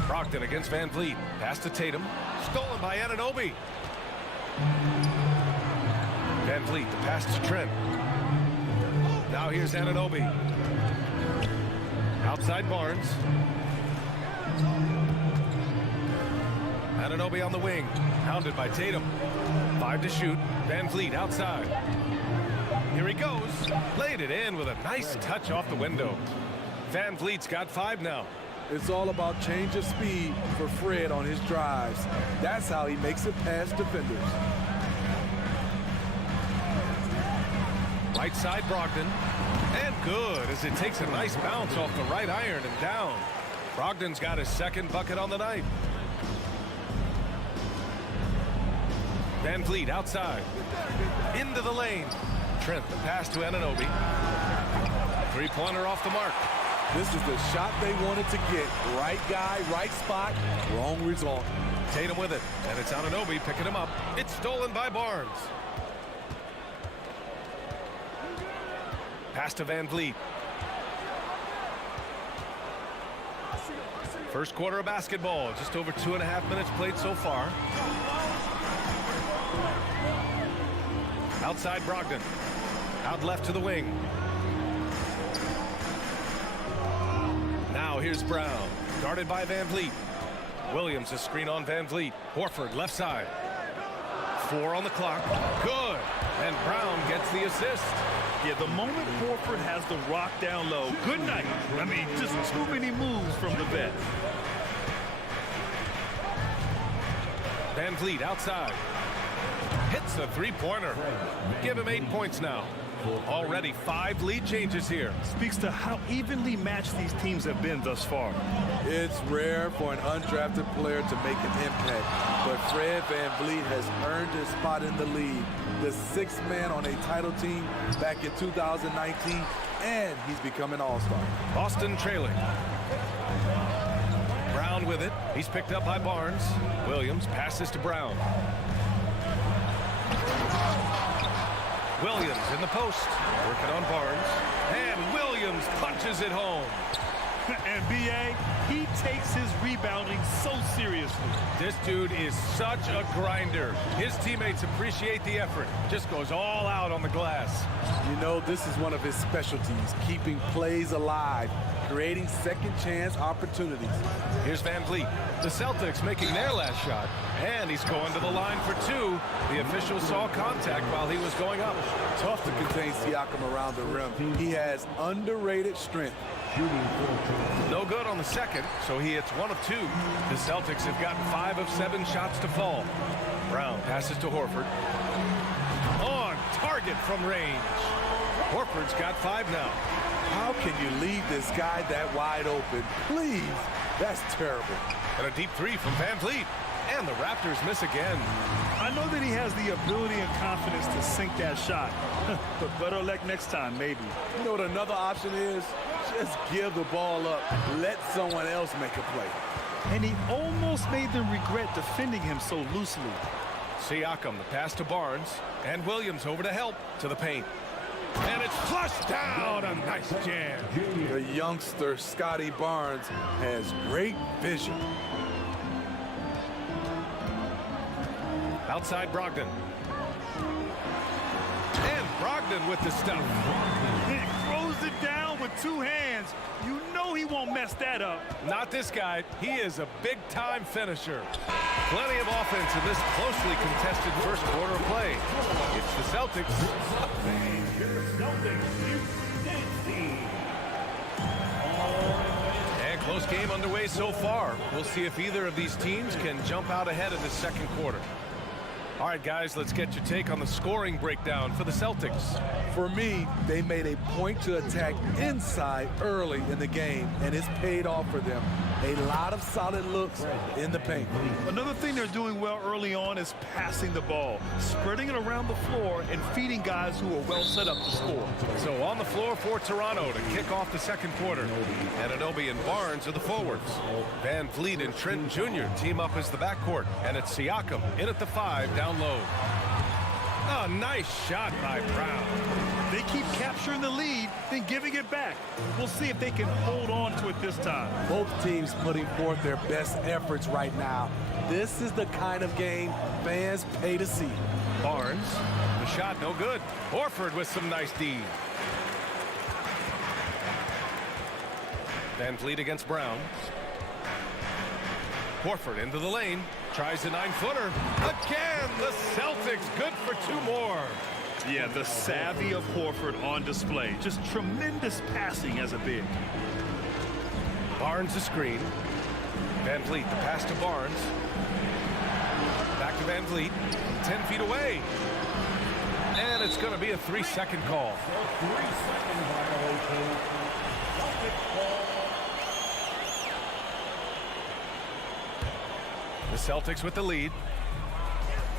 Brogdon against Van Vliet. Pass to Tatum. Stolen by Anunoby. Van Vliet, the pass to Trent. Now here's Anunoby. Outside Barnes. Anunoby on the wing. Hounded by Tatum. 5 to shoot. Van Vliet outside. Here he goes. Laid it in with a nice touch off the window. Van Vliet's got 5 now. It's all about change of speed for Fred on his drives. That's how he makes it past defenders. Right side Brogdon. And good as it takes a nice bounce off the right iron and down. Brogdon's got his second bucket on the night. Van Vliet outside. Into the lane. Trent, the pass to Anunoby. 3-pointer off the mark. This is the shot they wanted to get. Right guy, right spot, wrong result. Tatum with it, and it's Anunoby picking him up. It's stolen by Barnes. Pass to Van Vliet. First quarter of basketball, just over 2.5 minutes played so far. Outside Brogdon. Out left to the wing. Now here's Brown. Guarded by Van Vliet. Williams, a screen on Van Vliet. Horford left side. 4 on the clock. Good. And Brown gets the assist. Yeah, the moment Horford has the rock down low, good night. I mean, just too many moves from the vet. Van Vliet outside. Hits the 3-pointer. Give him 8 points now. Already 5 lead changes here. Speaks to how evenly matched these teams have been thus far. It's rare for an undrafted player to make an impact, but Fred Van Vliet has earned his spot in the league. The 6th man on a title team back in 2019, and he's become an all-star. Boston trailing. Brown with it. He's picked up by Barnes. Williams passes to Brown. Williams in the post. Working on Barnes. And Williams punches it home. And B.A., he takes his rebounding so seriously. This dude is such a grinder. His teammates appreciate the effort. Just goes all out on the glass. You know, this is one of his specialties, keeping plays alive, creating second chance opportunities. Here's Van Vliet. The Celtics making their last shot. And he's going to the line for 2. The official saw contact while he was going up. Tough to contain Siakam around the rim. He has underrated strength. No good on the second, so he hits 1 of 2. The Celtics have gotten 5 of 7 shots to fall. Brown passes to Horford. On target from range. Horford's got 5 now. How can you leave this guy that wide open? Please, that's terrible. And a deep 3 from Van Vliet. And the Raptors miss again. I know that he has the ability and confidence to sink that shot. But better luck next time, maybe. You know what another option is? Just give the ball up. Let someone else make a play. And he almost made them regret defending him so loosely. Siakam, the pass to Barnes, and Williams over to help to the paint. And it's flushed down. A nice jam. The youngster, Scotty Barnes, has great vision. Outside Brogdon. And Brogdon with the stuff. He throws it down with two hands. You know he won't mess that up. Not this guy. He is a big-time finisher. Plenty of offense in this closely contested first quarter of play. It's the Celtics. And close game underway so far. We'll see if either of these teams can jump out ahead in the second quarter. All right, guys, let's get your take on the scoring breakdown for the Celtics. For me, they made a point to attack inside early in the game, and it's paid off for them. A lot of solid looks in the paint. Another thing they're doing well early on is passing the ball, spreading it around the floor and feeding guys who are well set up to score. So on the floor for Toronto to kick off the second quarter. Anunoby and Barnes are the forwards. Van Vliet and Trent Jr. team up as the backcourt. And it's Siakam in at the 5 down low. A nice shot by Brown. They keep capturing the lead, then giving it back. We'll see if they can hold on to it this time. Both teams putting forth their best efforts right now. This is the kind of game fans pay to see. Barnes, the shot no good. Horford with some nice D. Van Vliet against Brown. Horford into the lane. Tries a 9-footer. Again, the Celtics good for 2 more. Yeah, the savvy of Horford on display. Just tremendous passing as a big. Barnes a screen. Van Vliet, the pass to Barnes. Back to Van Vliet. 10 feet away. And it's going to be a 3-second call. 3-second violation. The Celtics with the lead.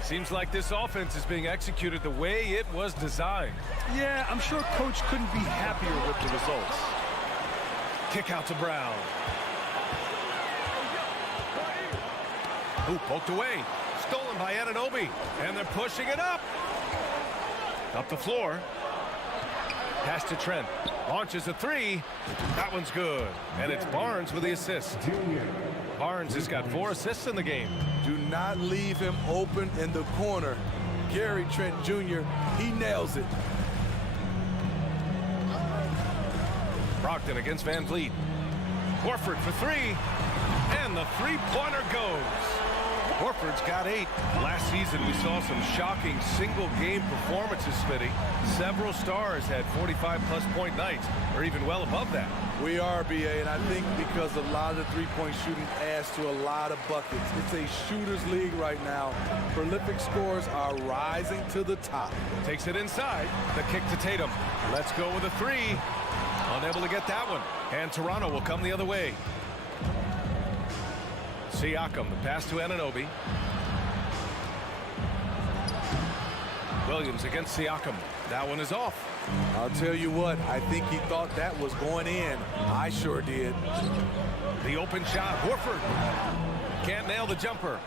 Seems like this offense is being executed the way it was designed. Yeah, I'm sure Coach couldn't be happier with the results. Kick out to Brown. Ooh, poked away. Stolen by Anunoby. And they're pushing it up. Up the floor. Pass to Trent. Launches a 3. That one's good. And it's Barnes with the assist. Barnes has got 4 assists in the game. Do not leave him open in the corner. Gary Trent Jr., he nails it. Brogdon against Van Vliet. Horford for 3. And the 3-pointer goes. Horford's got 8. Last season, we saw some shocking single-game performances, Smitty. Several stars had 45-plus point nights, or even well above that. We are, BA, and I think because a lot of the three-point shooting adds to a lot of buckets. It's a shooter's league right now. Prolific scorers are rising to the top. Takes it inside. The kick to Tatum. Let's go with a 3. Unable to get that one. And Toronto will come the other way. Siakam, the pass to Anunoby. Williams against Siakam. That one is off. I'll tell you what, I think he thought that was going in. I sure did. The open shot, Horford. Can't nail the jumper.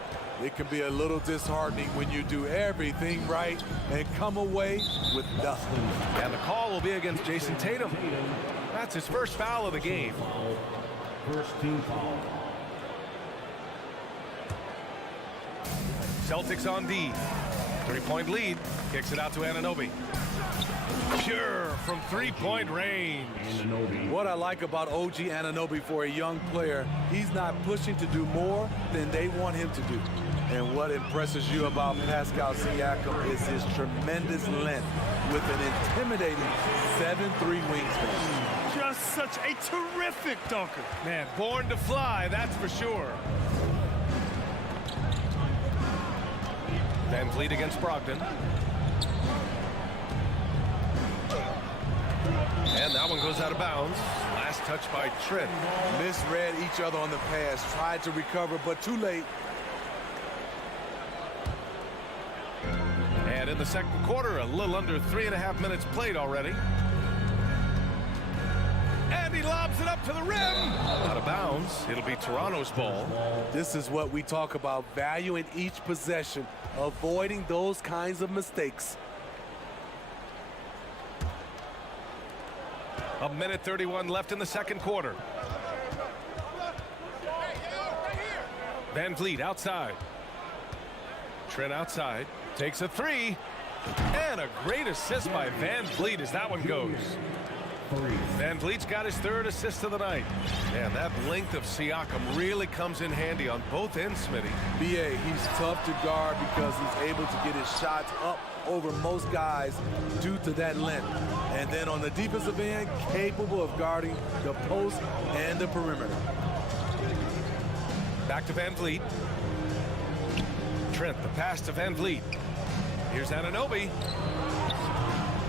It can be a little disheartening when you do everything right and come away with nothing. And the call will be against Jason Tatum. That's his first foul of the game. First team foul. Celtics on D. 3-point lead. Kicks it out to Anunoby. Pure from 3-point range. What I like about OG Anunoby for a young player, he's not pushing to do more than they want him to do. And what impresses you about Pascal Siakam is his tremendous length with an intimidating 7'3" wingspan. Just such a terrific dunker. Man, born to fly, that's for sure. Van Vliet against Brogdon. And that one goes out of bounds. Last touch by Trent. Misread each other on the pass. Tried to recover, but too late. And in the second quarter, a little under 3.5 minutes played already. And he lobs it up to the rim. Out of bounds. It'll be Toronto's ball. This is what we talk about, valuing each possession, avoiding those kinds of mistakes. A minute 31 left in the second quarter. Van Vliet outside. Trent outside. Takes a three. And a great assist by Van Vliet as that one goes. Van Vliet's got his third assist of the night. And that length of Siakam really comes in handy on both ends, Smitty. BA, he's tough to guard because he's able to get his shots up over most guys due to that length. And then on the defensive end, capable of guarding the post and the perimeter. Back to Van Vliet. Trent, the pass to Van Vliet. Here's Anunoby.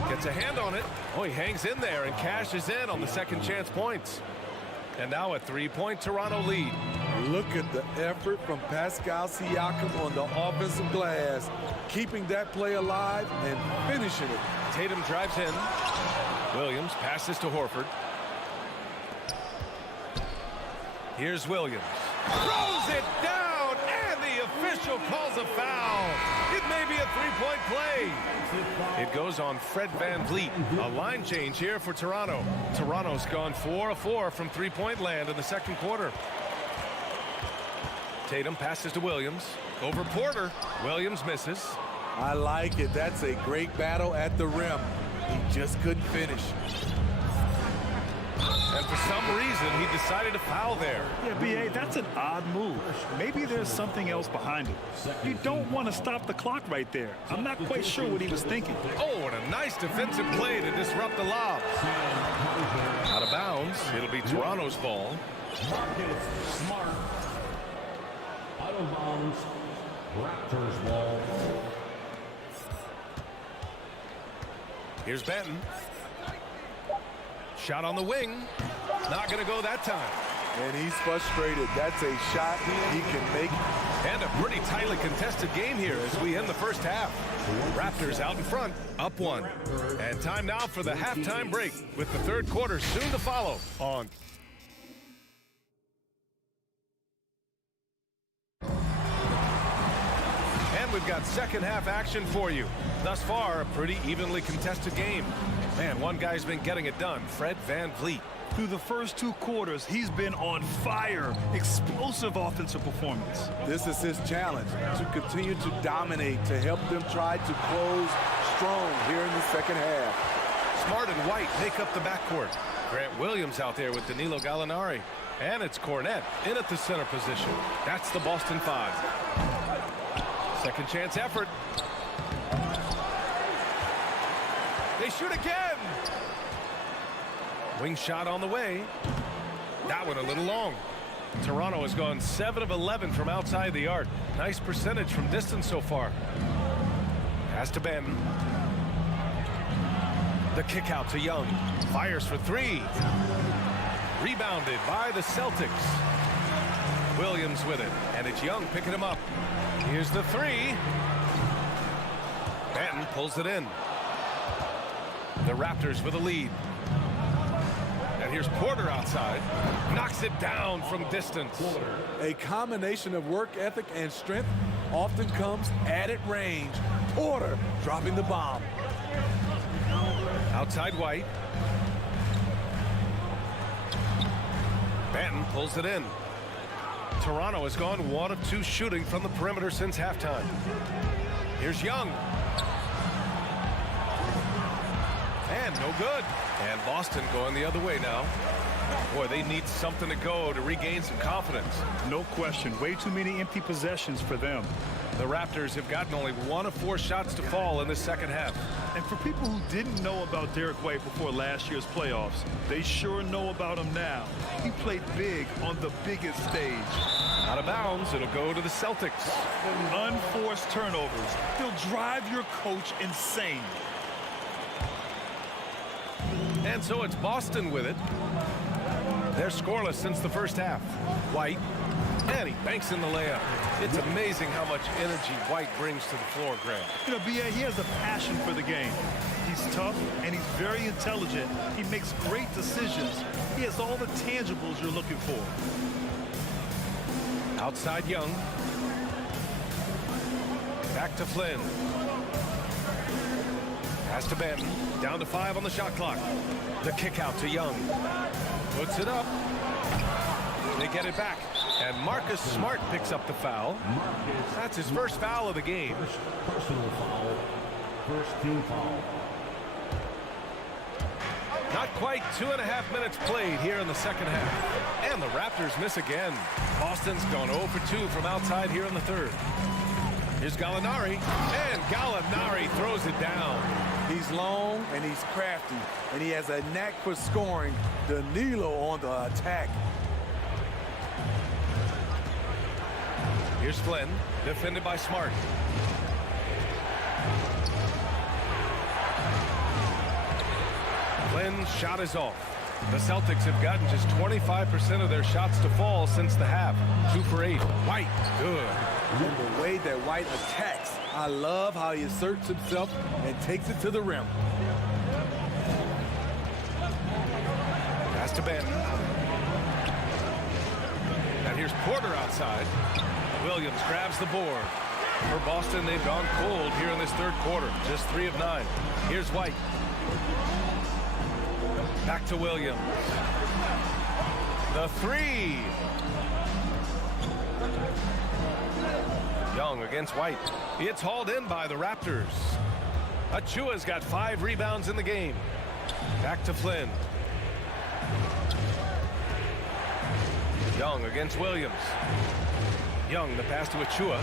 Gets a hand on it. Oh, he hangs in there and cashes in on the second chance points. And now a three-point Toronto lead. Look at the effort from Pascal Siakam on the offensive glass, keeping that play alive and finishing it. Tatum drives in. Williams passes to Horford. Here's Williams. Throws it down, and the official calls a foul. It may be a three-point play. It goes on Fred Van Vliet. A line change here for Toronto. Toronto's gone 4 of 4 from three-point land in the second quarter. Tatum passes to Williams. Over Porter. Williams misses. I like it. That's a great battle at the rim. He just couldn't finish. And for some reason, he decided to foul there. Yeah, B.A., that's an odd move. Maybe there's something else behind it. You don't want to stop the clock right there. I'm not quite sure what he was thinking. Oh, and a nice defensive play to disrupt the lob. Out of bounds. It'll be Toronto's ball. Smart. Out of bounds. Raptors ball. Here's Benton. Shot on the wing. Not going to go that time. And he's frustrated. That's a shot he can make. And a pretty tightly contested game here as we end the first half. Raptors out in front, up one. And time now for the halftime break with the third quarter soon to follow on. And we've got second half action for you. Thus far, a pretty evenly contested game. Man, one guy's been getting it done, Fred Van Vliet. Through the first two quarters, he's been on fire. Explosive offensive performance. This is his challenge, to continue to dominate, to help them try to close strong here in the second half. Smart and White make up the backcourt. Grant Williams out there with Danilo Gallinari. And it's Cornette in at the center position. That's the Boston Five. Second chance effort. They shoot again. Wing shot on the way. That one a little long. Toronto has gone 7 of 11 from outside the arc. Nice percentage from distance so far. Pass to Benton. The kick out to Young. Fires for three. Rebounded by the Celtics. Williams with it. And it's Young picking him up. Here's the three. Benton pulls it in. The Raptors with a lead. And here's Porter outside. Knocks it down from distance. A combination of work ethic and strength often comes at range. Porter dropping the bomb. Outside White. Benton pulls it in. Toronto has gone 1 of 2 shooting from the perimeter since halftime. Here's Young. And no good. And Boston going the other way now. Boy, they need something to go to regain some confidence. No question. Way too many empty possessions for them. The Raptors have gotten only 1 of 4 shots to fall in the second half. And for people who didn't know about Derek White before last year's playoffs, they sure know about him now. He played big on the biggest stage. Out of bounds, it'll go to the Celtics. Unforced turnovers. They'll drive your coach insane. And so it's Boston with it. They're scoreless since the first half. White And he banks in the layup. It's amazing how much energy White brings to the floor, Greg. You know, B.A., he has a passion for the game. He's tough, and he's very intelligent. He makes great decisions. He has all the tangibles you're looking for. Outside Young. Back to Flynn. Pass to Ben. Down to 5 on the shot clock. The kick out to Young. Puts it up. They get it back. And Marcus Smart picks up the foul. That's his first foul of the game. Personal foul. First team foul. Not quite 2.5 minutes played here in the second half. And the Raptors miss again. Boston's gone 0 for 2 from outside here in the third. Here's Gallinari. And Gallinari throws it down. He's long and he's crafty, and he has a knack for scoring. Danilo on the attack. Here's Flynn, defended by Smart. Flynn's shot is off. The Celtics have gotten just 25% of their shots to fall since the half. 2 for 8. White, good. And the way that White attacks, I love how he asserts himself and takes it to the rim. Pass to Ben. And here's Porter outside. Williams grabs the board. For Boston, they've gone cold here in this third quarter. Just 3 of 9. Here's White. Back to Williams. The 3. Young against White. It's hauled in by the Raptors. Achua's got 5 rebounds in the game. Back to Flynn. Young against Williams. Young, the pass to Achua.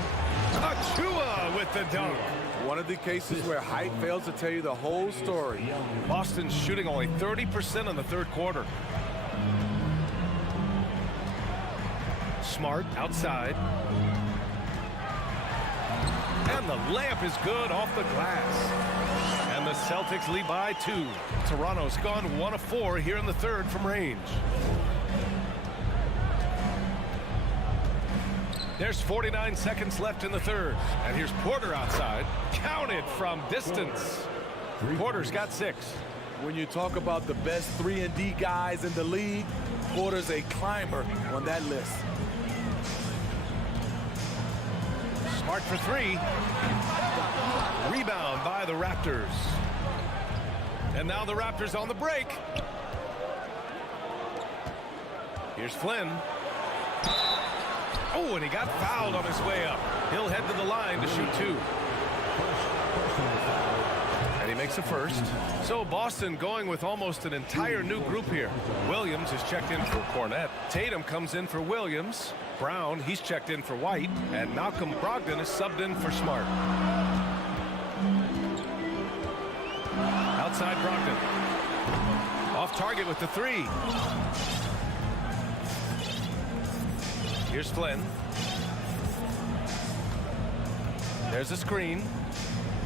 Achua with the dunk. One of the cases where height fails to tell you the whole story. Boston's shooting only 30% in the third quarter. Smart outside. And the layup is good off the glass. And the Celtics lead by 2. Toronto's gone 1 of 4 here in the third from range. There's 49 seconds left in the third. And here's Porter outside. Counted from distance. Porter's got 6. When you talk about the best 3-and-D guys in the league, Porter's a climber on that list. Smart for 3. Rebound by the Raptors. And now the Raptors on the break. Here's Flynn. Oh, and he got fouled on his way up. He'll head to the line to shoot 2. And he makes a first. So Boston going with almost an entire new group here. Williams is checked in for Cornette. Tatum comes in for Williams. Brown, he's checked in for White. And Malcolm Brogdon is subbed in for Smart. Outside Brogdon. Off target with the 3. Here's Flynn. There's a screen.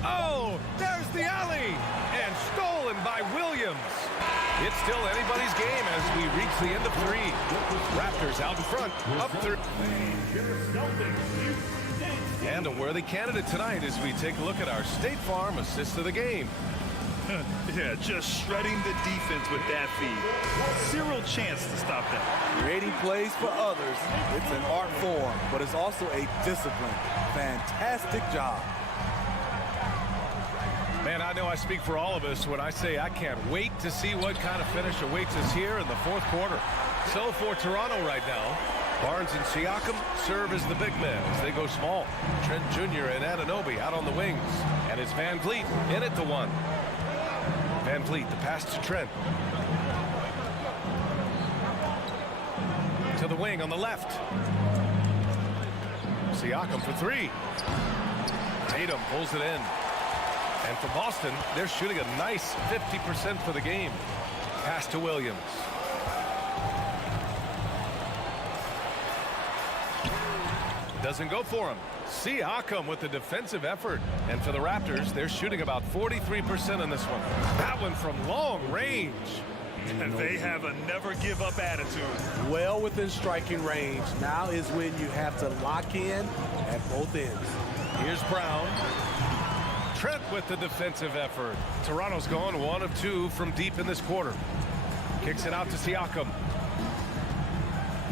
Oh, there's the alley! And stolen by Williams. It's still anybody's game as we reach the end of 3. Raptors out in front, up 3. And a worthy candidate tonight as we take a look at our State Farm assist of the game. Yeah, just shredding the defense with that feed. Zero chance to stop that. Creating plays for others, it's an art form, but it's also a discipline. Fantastic job. Man, I know I speak for all of us when I say I can't wait to see what kind of finish awaits us here in the fourth quarter. So for Toronto right now, Barnes and Siakam serve as the big men as they go small. Trent Jr. and Anunoby out on the wings. And it's Van Vliet in at the 1. Van Vliet, the pass to Trent. To the wing on the left. Siakam for 3. Tatum pulls it in. And for Boston, they're shooting a nice 50% for the game. Pass to Williams. Doesn't go for him. Siakam with the defensive effort. And for the Raptors, they're shooting about 43% in this one. That one from long range. And they have a never-give-up attitude. Well within striking range. Now is when you have to lock in at both ends. Here's Brown. Trent with the defensive effort. Toronto's gone 1 of 2 from deep in this quarter. Kicks it out to Siakam.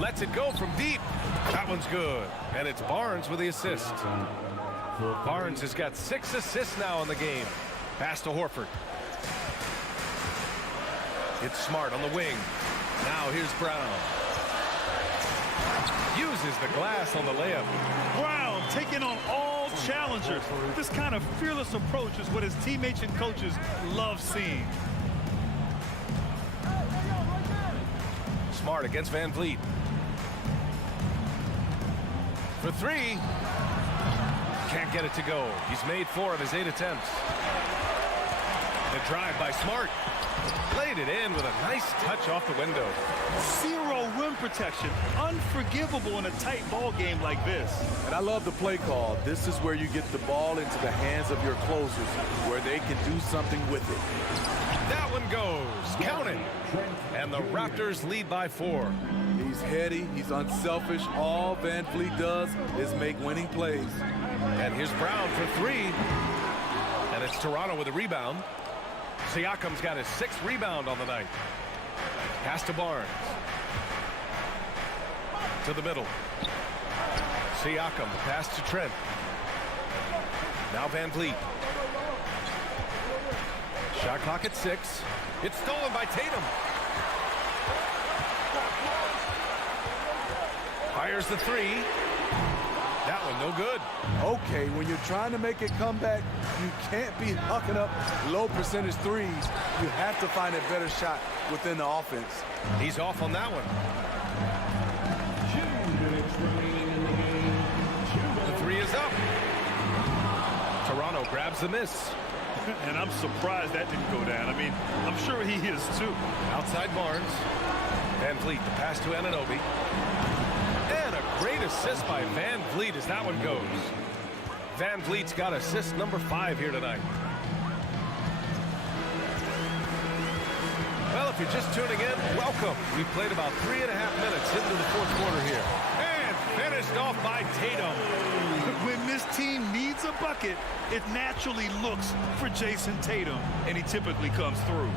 Lets it go from deep. That one's good. And it's Barnes with the assist. Barnes has got 6 assists now in the game. Pass to Horford. It's Smart on the wing. Now here's Brown. Uses the glass on the layup. Brown taking on all challengers. This kind of fearless approach is what his teammates and coaches love seeing. Smart against Van Vliet. For 3. Can't get it to go. He's made 4 of his 8 attempts. The drive by Smart. Laid it in with a nice touch off the window. 0 rim protection. Unforgivable in a tight ball game like this. And I love the play call. This is where you get the ball into the hands of your closers, where they can do something with it. That one goes. Count it. And the Raptors lead by 4. He's heady. He's unselfish. All Van Vliet does is make winning plays. And here's Brown for 3. And it's Toronto with a rebound. Siakam's got his 6th rebound on the night. Pass to Barnes. To the middle. Siakam, pass to Trent. Now Van Vliet. Shot clock at 6. It's stolen by Tatum. Fires the 3. That one no good. Okay, when you're trying to make it come back, you can't be hucking up low percentage threes. You have to find a better shot within the offense. He's off on that one. 2 minutes remaining in the game. The 3 is up. Toronto grabs the miss. And I'm surprised that didn't go down. I mean, I'm sure he is too. Outside Barnes. Van Vliet, the pass to Anunoby. And a great assist by Van Vliet as that one goes. Van Vliet's got assist number 5 here tonight. Well, if you're just tuning in, welcome. We've played about 3.5 minutes into the 4th quarter here. And finished off by Tatum. When this team needs a bucket, it naturally looks for Jason Tatum, and he typically comes through.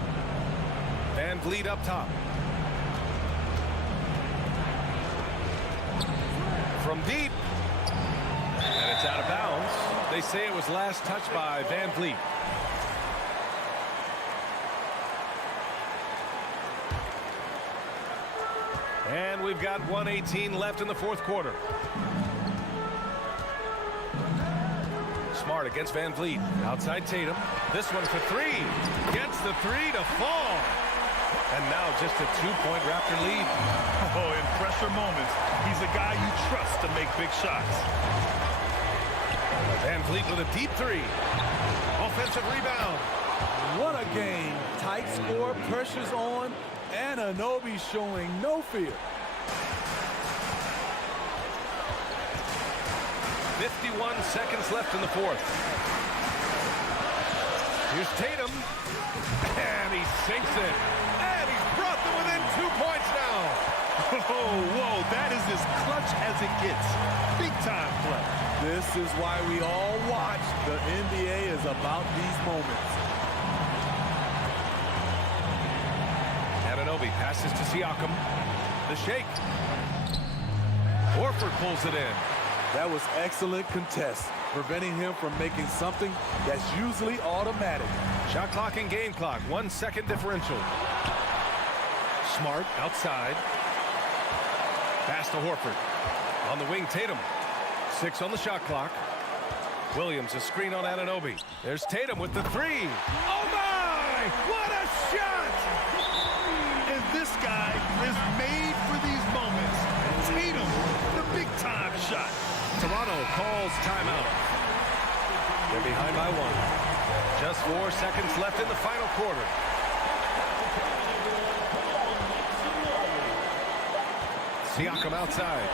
Van Vliet up top. From deep. And it's out of bounds. They say it was last touched by Van Vliet. And we've got 1:18 left in the 4th quarter. Smart against Van Vliet. Outside Tatum. This one for 3. Gets the 3 to fall. And now just a 2-point Raptor lead. Oh, in pressure moments, he's a guy you trust to make big shots. Van Vliet with a deep 3. Offensive rebound. What a game. Tight score, pressure's on. Anunoby showing no fear. 51 seconds left in the 4th. Here's Tatum. And he sinks it. And he's brought them within 2 points now. Oh, whoa, that is as clutch as it gets. Big time play. This is why we all watch. The NBA is about these moments. Anunoby passes to Siakam. The shake. Horford pulls it in. That was excellent contest, preventing him from making something that's usually automatic. Shot clock and game clock. 1 second differential. Smart outside. Pass to Horford. On the wing, Tatum. 6 on the shot clock. Williams, a screen on Anunoby. There's Tatum with the 3. Oh my! What a shot! And this guy is made for these moments. Tatum, the big time shot. Toronto calls timeout. They're behind by 1. Just 4 seconds left in the final quarter. Siakam outside.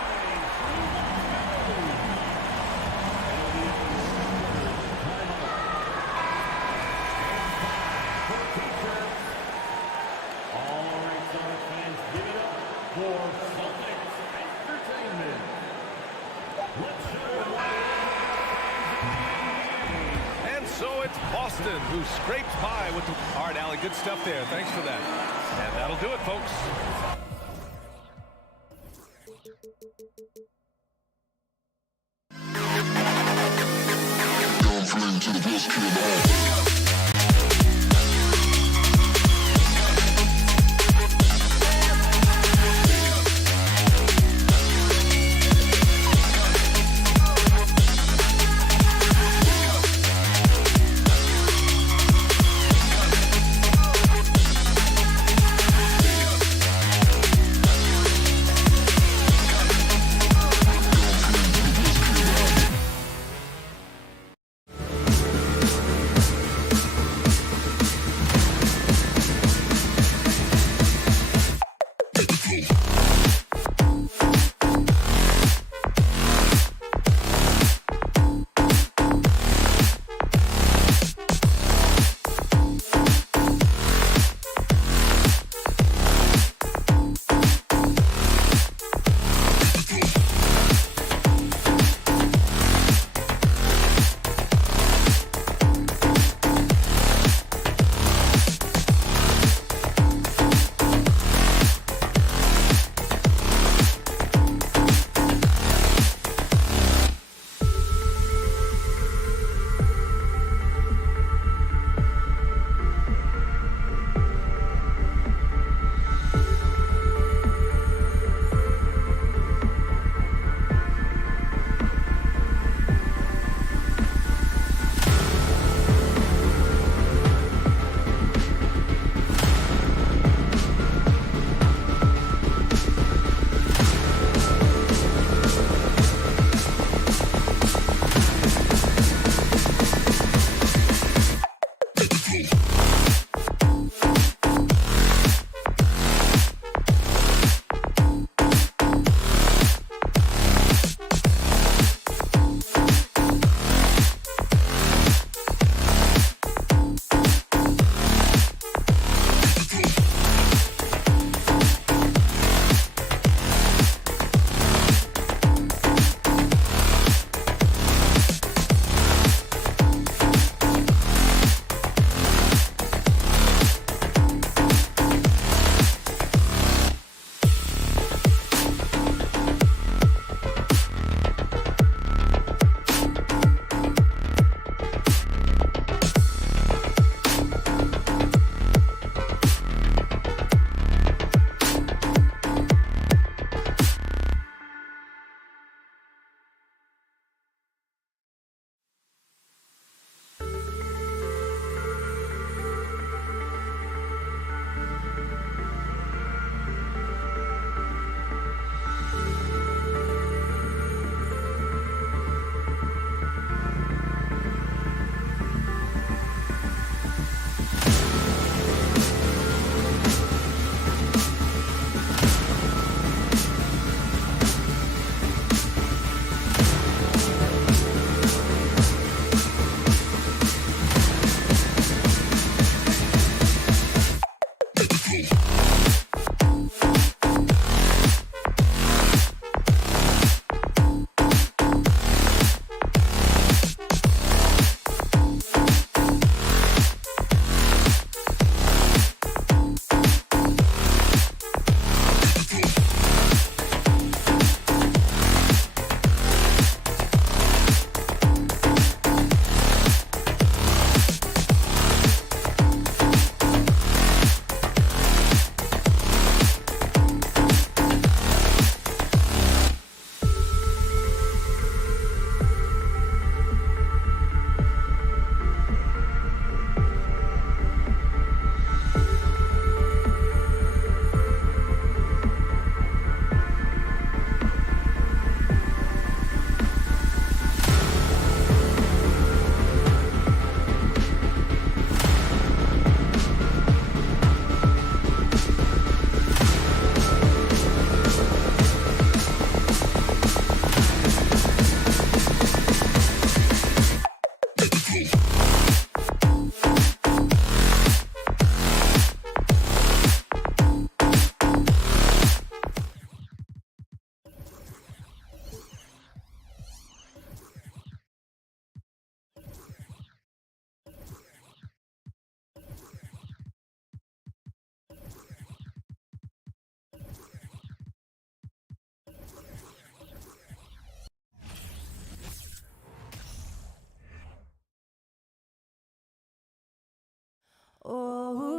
So it's Boston who scrapes by with the... All right, Allie, good stuff there. Thanks for that. And that'll do it, folks. To the best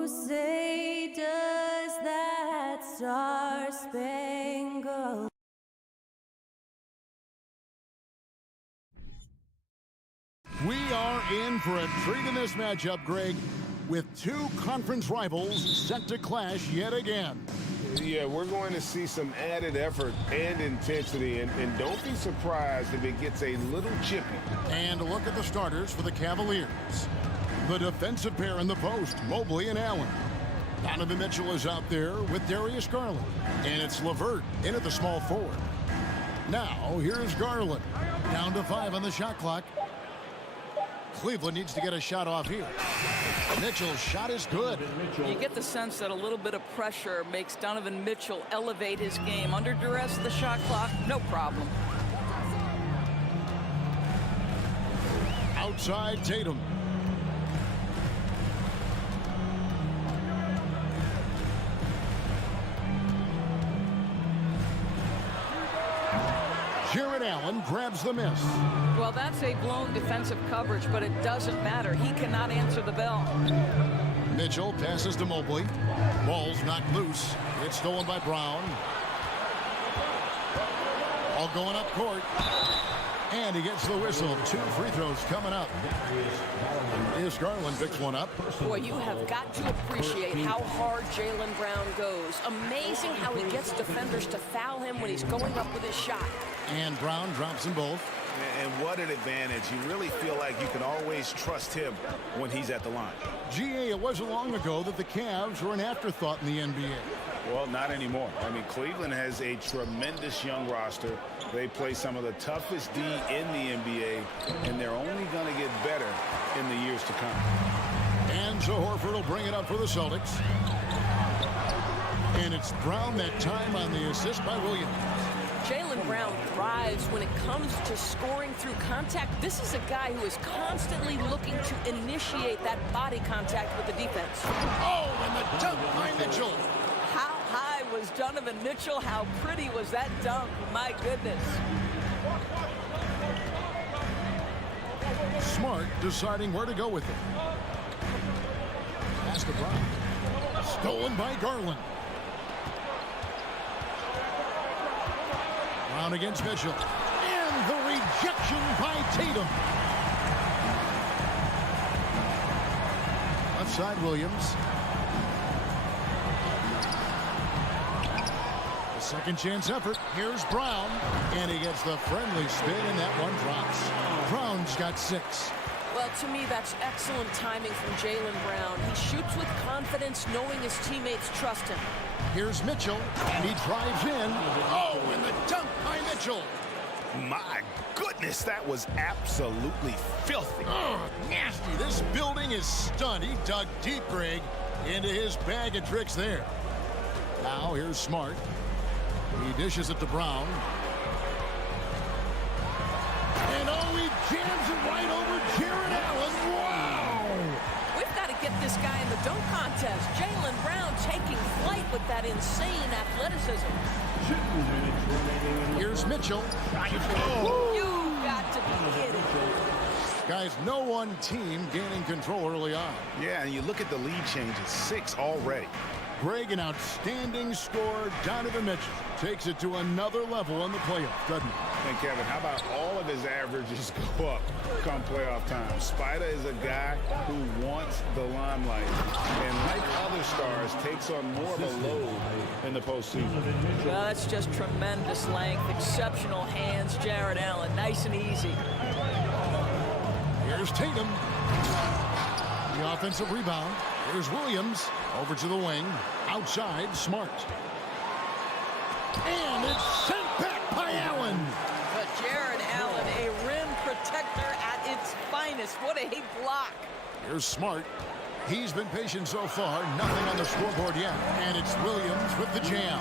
Who say does that star-spangled We are in for a treat in this matchup, Greg, with two conference rivals set to clash yet again. Yeah, we're going to see some added effort and intensity, and don't be surprised if it gets a little chippy. And a look at the starters for the Cavaliers. The defensive pair in the post, Mobley and Allen. Donovan Mitchell is out there with Darius Garland. And it's LeVert in at the small forward. Now, here's Garland. Down to 5 on the shot clock. Cleveland needs to get a shot off here. Mitchell's shot is good. You get the sense that a little bit of pressure makes Donovan Mitchell elevate his game. Under duress, the shot clock, no problem. Outside Tatum. Jared Allen grabs the miss. Well, that's a blown defensive coverage, but it doesn't matter. He cannot answer the bell. Mitchell passes to Mobley. Ball's knocked loose. It's stolen by Brown. All going up court. And he gets the whistle. 2 free throws coming up. Here's Garland picks one up. Boy, you have got to appreciate how hard Jaylen Brown goes. Amazing how he gets defenders to foul him when he's going up with his shot. And Brown drops them both. And what an advantage. You really feel like you can always trust him when he's at the line. GA, it wasn't long ago that the Cavs were an afterthought in the NBA. Well, not anymore. I mean, Cleveland has a tremendous young roster. They play some of the toughest D in the NBA, and they're only going to get better in the years to come. And so Horford will bring it up for the Celtics. And it's Brown that time on the assist by Williams. Jaylen Brown thrives when it comes to scoring through contact. This is a guy who is constantly looking to initiate that body contact with the defense. Oh, and the dunk by Mitchell. How high was Donovan Mitchell? How pretty was that dunk? My goodness. Smart deciding where to go with it. Pass to Brown. Stolen by Garland. Brown against Mitchell. And the rejection by Tatum. Left side Williams. A second chance effort. Here's Brown. And he gets the friendly spin, and that one drops. Brown's got 6. Well, to me, that's excellent timing from Jaylen Brown. He shoots with confidence, knowing his teammates trust him. Here's Mitchell, and he drives in. Oh, and the dunk by Mitchell. My goodness, that was absolutely filthy. Oh, nasty. This building is stunned. He dug deep, Greg, into his bag of tricks there. Now here's Smart. He dishes it to Brown. And oh, he jams it right over Jared Allen. Wow! We've got to get this guy in the dunk contest. Jaylen Brown taking flight with that insane athleticism. Here's Mitchell. Oh. You've got to be kidding. Guys, no one team gaining control early on. Yeah, and you look at the lead changes, 6 already. Greg, an outstanding scorer. Donovan Mitchell takes it to another level in the playoffs, doesn't he? And Kevin, how about all of his averages go up come playoff time? Spider is a guy who wants the limelight, and like other stars, takes on more of a load in the postseason. Well, that's just tremendous length, exceptional hands, Jared Allen, nice and easy. Here's Tatum. The offensive rebound. Here's Williams. Over to the wing. Outside, Smart. And it's sent back by Allen. But Jared Allen, a rim protector at its finest. What a block. Here's Smart. He's been patient so far. Nothing on the scoreboard yet. And it's Williams with the jam.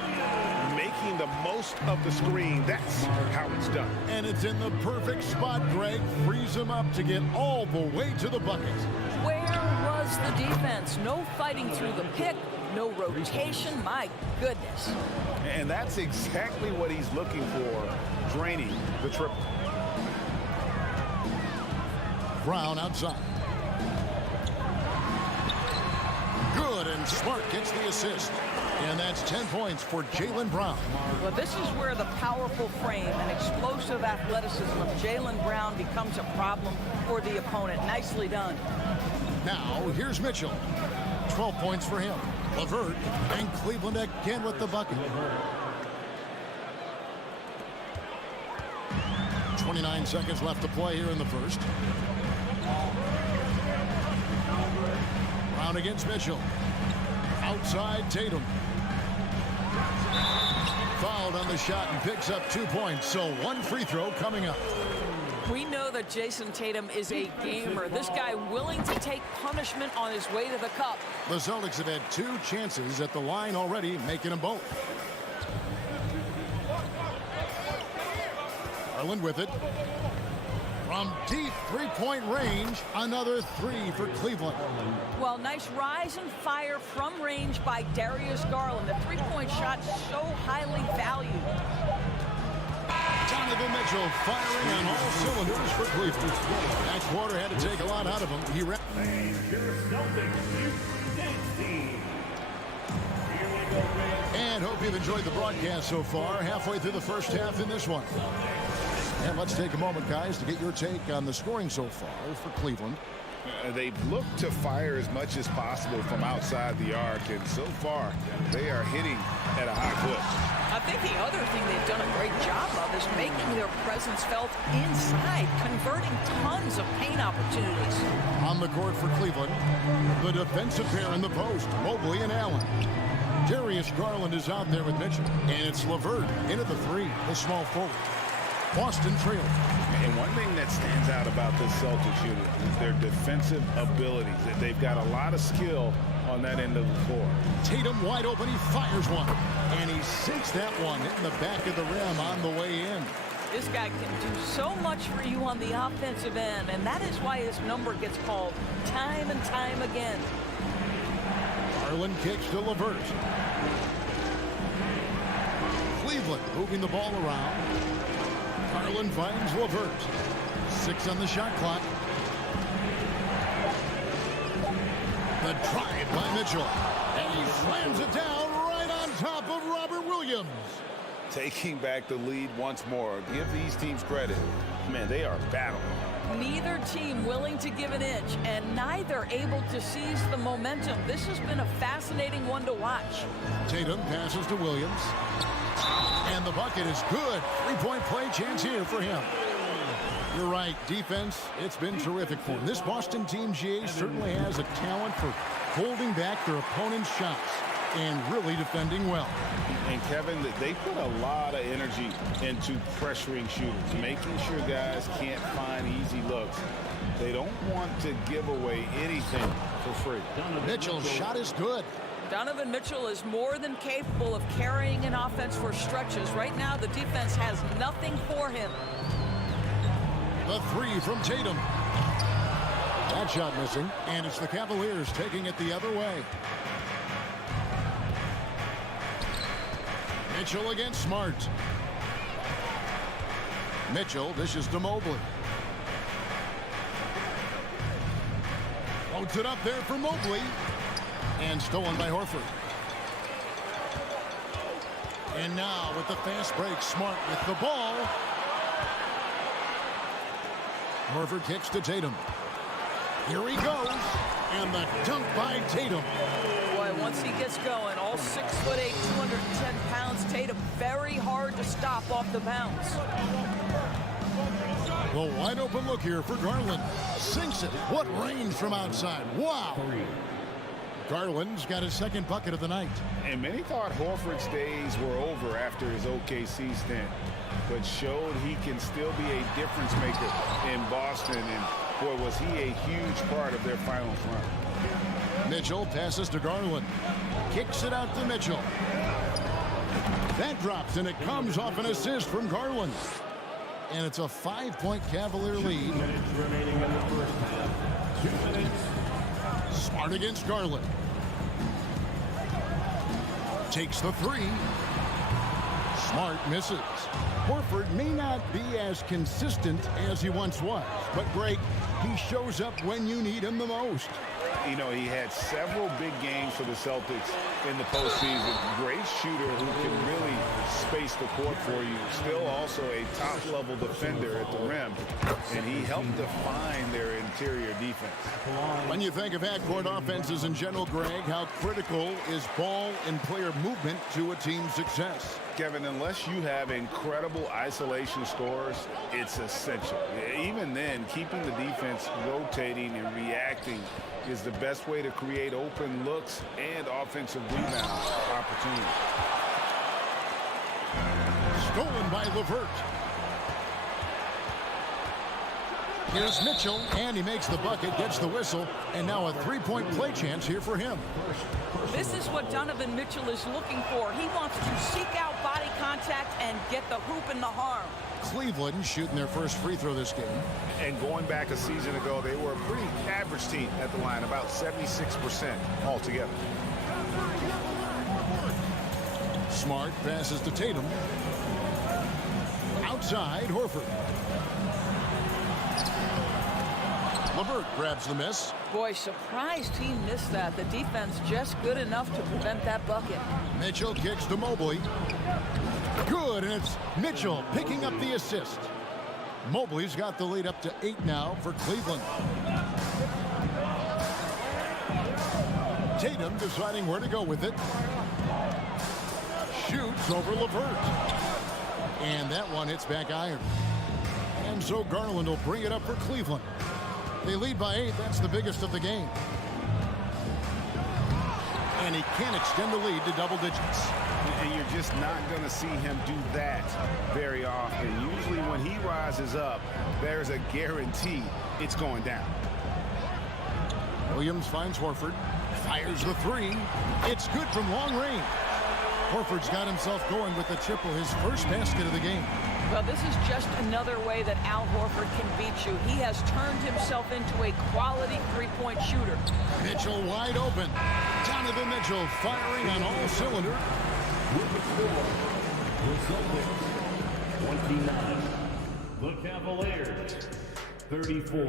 Making the most of the screen. That's how it's done. And it's in the perfect spot, Greg. Frees him up to get all the way to the bucket. Where was the defense? No fighting through the pick, no rotation. My goodness. And that's exactly what he's looking for, draining the triple. Brown outside. Good, and Smart gets the assist. And that's 10 points for Jaylen Brown. Well, this is where the powerful frame and explosive athleticism of Jaylen Brown becomes a problem for the opponent. Nicely done. Now, here's Mitchell. 12 points for him. LeVert and Cleveland again with the bucket. 29 seconds left to play here in the first. Brown against Mitchell. Outside Tatum. Fouled on the shot and picks up 2 points. So one free throw coming up. We know that Jason Tatum is a gamer. This guy willing to take punishment on his way to the cup. The Celtics have had 2 chances at the line already, making them both. Garland with it. From deep three-point range, another 3 for Cleveland. Well, nice rise and fire from range by Darius Garland. The three-point shot so highly valued. Donovan Mitchell firing on all cylinders for Cleveland. That quarter had to take a lot out of him. And hope you've enjoyed the broadcast so far. Halfway through the first half in this one. And let's take a moment, guys, to get your take on the scoring so far for Cleveland. They've looked to fire as much as possible from outside the arc, and so far they are hitting at a high clip. I think the other thing they've done a great job of is making their presence felt inside, converting tons of paint opportunities. On the court for Cleveland, the defensive pair in the post, Mobley and Allen. Darius Garland is out there with Mitchell, and it's LeVert in at the 3, the small forward. Boston trail. And one thing that stands out about this Celtics unit is their defensive abilities. They've got a lot of skill on that end of the floor. Tatum wide open, he fires one. And he sinks that one in the back of the rim on the way in. This guy can do so much for you on the offensive end, and that is why his number gets called time and time again. Garland kicks to LeVert. Cleveland moving the ball around. Garland finds LeVert. 6 on the shot clock. The drive by Mitchell. And he slams it down right on top of Robert Williams. Taking back the lead once more. Give these teams credit. Man, they are battling. Neither team willing to give an inch, and neither able to seize the momentum. This has been a fascinating one to watch. Tatum passes to Williams. And the bucket is good. 3-point play chance here for him. You're right. Defense, it's been terrific for him. This Boston team, GA, certainly has a talent for holding back their opponent's shots and really defending well. And Kevin, they put a lot of energy into pressuring shooters, making sure guys can't find easy looks. They don't want to give away anything for free. Mitchell's shot is good. Donovan Mitchell is more than capable of carrying an offense for stretches. Right now, the defense has nothing for him. The 3 from Tatum. That shot missing, and it's the Cavaliers taking it the other way. Mitchell against Smart. Mitchell dishes to Mobley. Floats it up there for Mobley. And stolen by Horford. And now with the fast break, Smart with the ball. Horford kicks to Tatum. Here he goes. And the dunk by Tatum. Boy, once he gets going, all 6'8", 210 pounds, Tatum very hard to stop off the bounce. The wide open look here for Garland. Sinks it. What range from outside. Wow. Garland's got his second bucket of the night. And many thought Horford's days were over after his OKC stint, but showed he can still be a difference maker in Boston. And boy, was he a huge part of their finals run. Mitchell passes to Garland. Kicks it out to Mitchell. That drops, and it comes off an assist from Garland. And it's a 5-point Cavalier lead. 2 minutes remaining in the first half. 2 minutes. Smart against Garland. Takes the 3. Smart misses. Horford may not be as consistent as he once was, but great He shows up when you need him the most. You know, he had several big games for the Celtics in the postseason. Great shooter who can really space the court for you. Still also a top-level defender at the rim. And he helped define their interior defense. When you think of half-court offenses in general, Greg, how critical is ball and player movement to a team's success? Kevin, unless you have incredible isolation scores, it's essential. Even then, keeping the defense rotating and reacting is the best way to create open looks and offensive rebound opportunities. Stolen by LeVert. Here's Mitchell, and he makes the bucket, gets the whistle, and now a three-point play chance here for him. This is what Donovan Mitchell is looking for. He wants to seek out body contact and get the hoop in the harm. Cleveland shooting their first free throw this game. And going back a season ago, they were a pretty average team at the line, about 76% altogether. Smart passes to Tatum. Outside, Horford. LeVert grabs the miss. Boy, surprised he missed that. The defense just good enough to prevent that bucket. Mitchell kicks to Mobley. Good, and it's Mitchell picking up the assist. Mobley's got the lead up to 8 now for Cleveland. Tatum deciding where to go with it. Shoots over LeVert. And that one hits back iron. And so Garland will bring it up for Cleveland. They lead by 8. That's the biggest of the game. And he can't extend the lead to double digits. And you're just not going to see him do that very often. Usually when he rises up, there's a guarantee it's going down. Williams finds Horford. Fires the three. It's good from long range. Horford's got himself going with the triple, his first basket of the game. Well, this is just another way that Al Horford can beat you. He has turned himself into a quality three-point shooter. Mitchell wide open. Donovan Mitchell firing on all cylinders. The Celtics, 29. The Cavaliers, 34.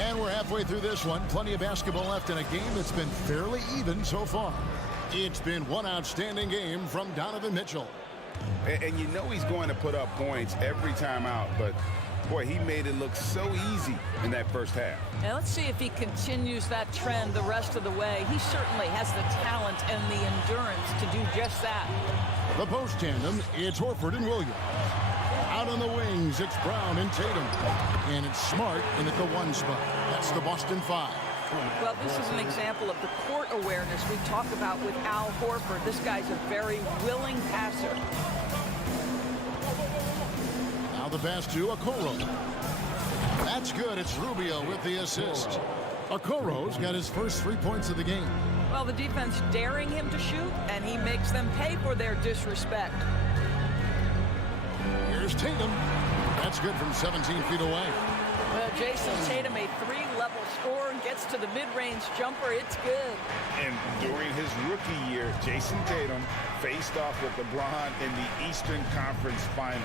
And we're halfway through this one. Plenty of basketball left in a game that's been fairly even so far. It's been one outstanding game from Donovan Mitchell. And you know he's going to put up points every time out, but boy, he made it look so easy in that first half. And let's see if he continues that trend the rest of the way. He certainly has the talent and the endurance to do just that. The post tandem, it's Horford and Williams. Out on the wings, it's Brown and Tatum. And it's Smart in at the 1 spot. That's the Boston 5. Well, this is an example of the court awareness we talk about with Al Horford. This guy's a very willing passer. Now the pass to Okoro. That's good. It's Rubio with the assist. Okoro's got his first 3 points of the game. Well, the defense daring him to shoot, and he makes them pay for their disrespect. Here's Tatum. That's good from 17 feet away. Well, Jason Tatum, a 3-level scorer, gets to the mid-range jumper. It's good. And during his rookie year, Jason Tatum faced off with LeBron in the Eastern Conference Final.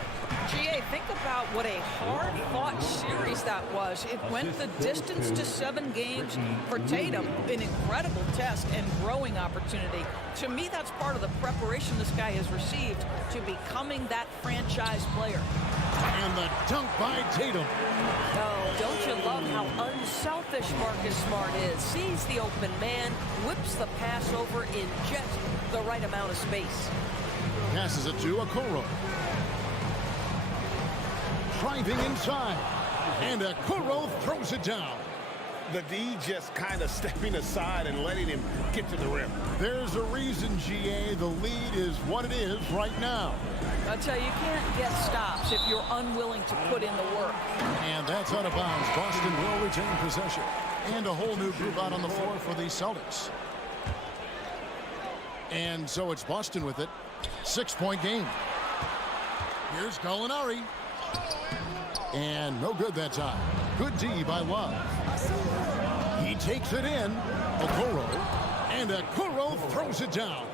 GA, think about what a hard-fought series that was. It went the distance to 7 games for Tatum. An incredible test and growing opportunity. To me, that's part of the preparation this guy has received to becoming that franchise player. And the dunk by Tatum. Oh, don't you love how unselfish Marcus Smart is? Sees the open man, whips the pass over in just the right amount of space. Passes it to Okoro. Driving inside. And Okoro throws it down. The D just kind of stepping aside and letting him get to the rim. There's a reason, GA. The lead is what it is right now. I tell you, you can't get stops if you're unwilling to put in the work. And that's out of bounds. Boston will retain possession. And a whole new group out on the floor for the Celtics. And so it's Boston with it. 6-point game. Here's Gallinari. And no good that time. Good D by Love. He takes it in. Okoro. And Okoro throws it down.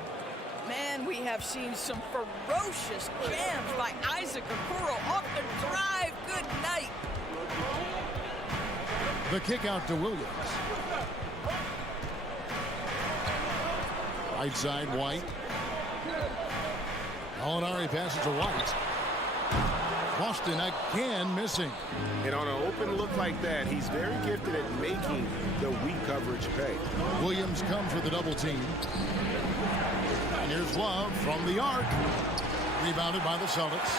Man, we have seen some ferocious jams by Isaac Okoro off the drive. Good night. The kick out to Williams. Right side, White. Gallinari passes to White. Boston again missing. And on an open look like that, he's very gifted at making the weak coverage pay. Williams comes for the double team. And here's Love from the arc. Rebounded by the Celtics.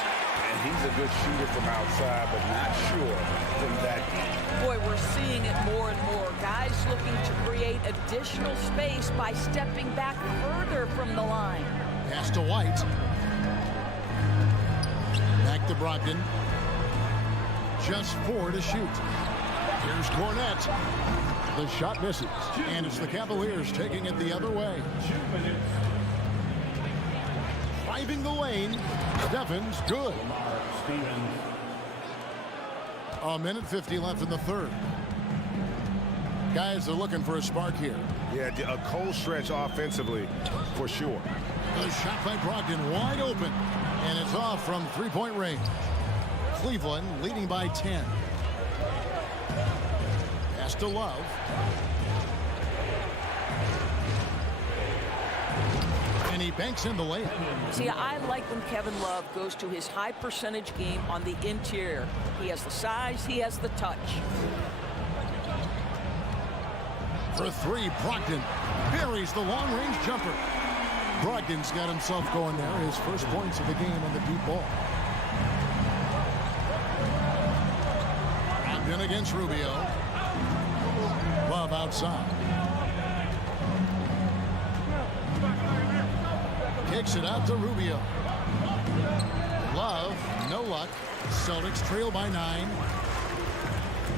And he's a good shooter from outside, but not sure from that deep. Boy, we're seeing it more and more. Guys looking to create additional space by stepping back further from the line. Pass to White. Back to Brogdon. Just 4 to shoot. Here's Cornette. The shot misses. And it's the Cavaliers taking it the other way. Driving the lane. Stephens, good. A minute 50 left in the third. Guys are looking for a spark here. Yeah, a cold stretch offensively, for sure. The shot by Brogdon wide open. And it's off from three-point range. Cleveland leading by 10. Pass to Love. And he banks in the layup. See, I like when Kevin Love goes to his high percentage game on the interior. He has the size, he has the touch. For 3, Brogdon buries the long-range jumper. Brogdon's got himself going there. His first points of the game on the deep ball. Brogdon against Rubio. Love outside. Kicks it out to Rubio. Love, no luck. Celtics trail by 9.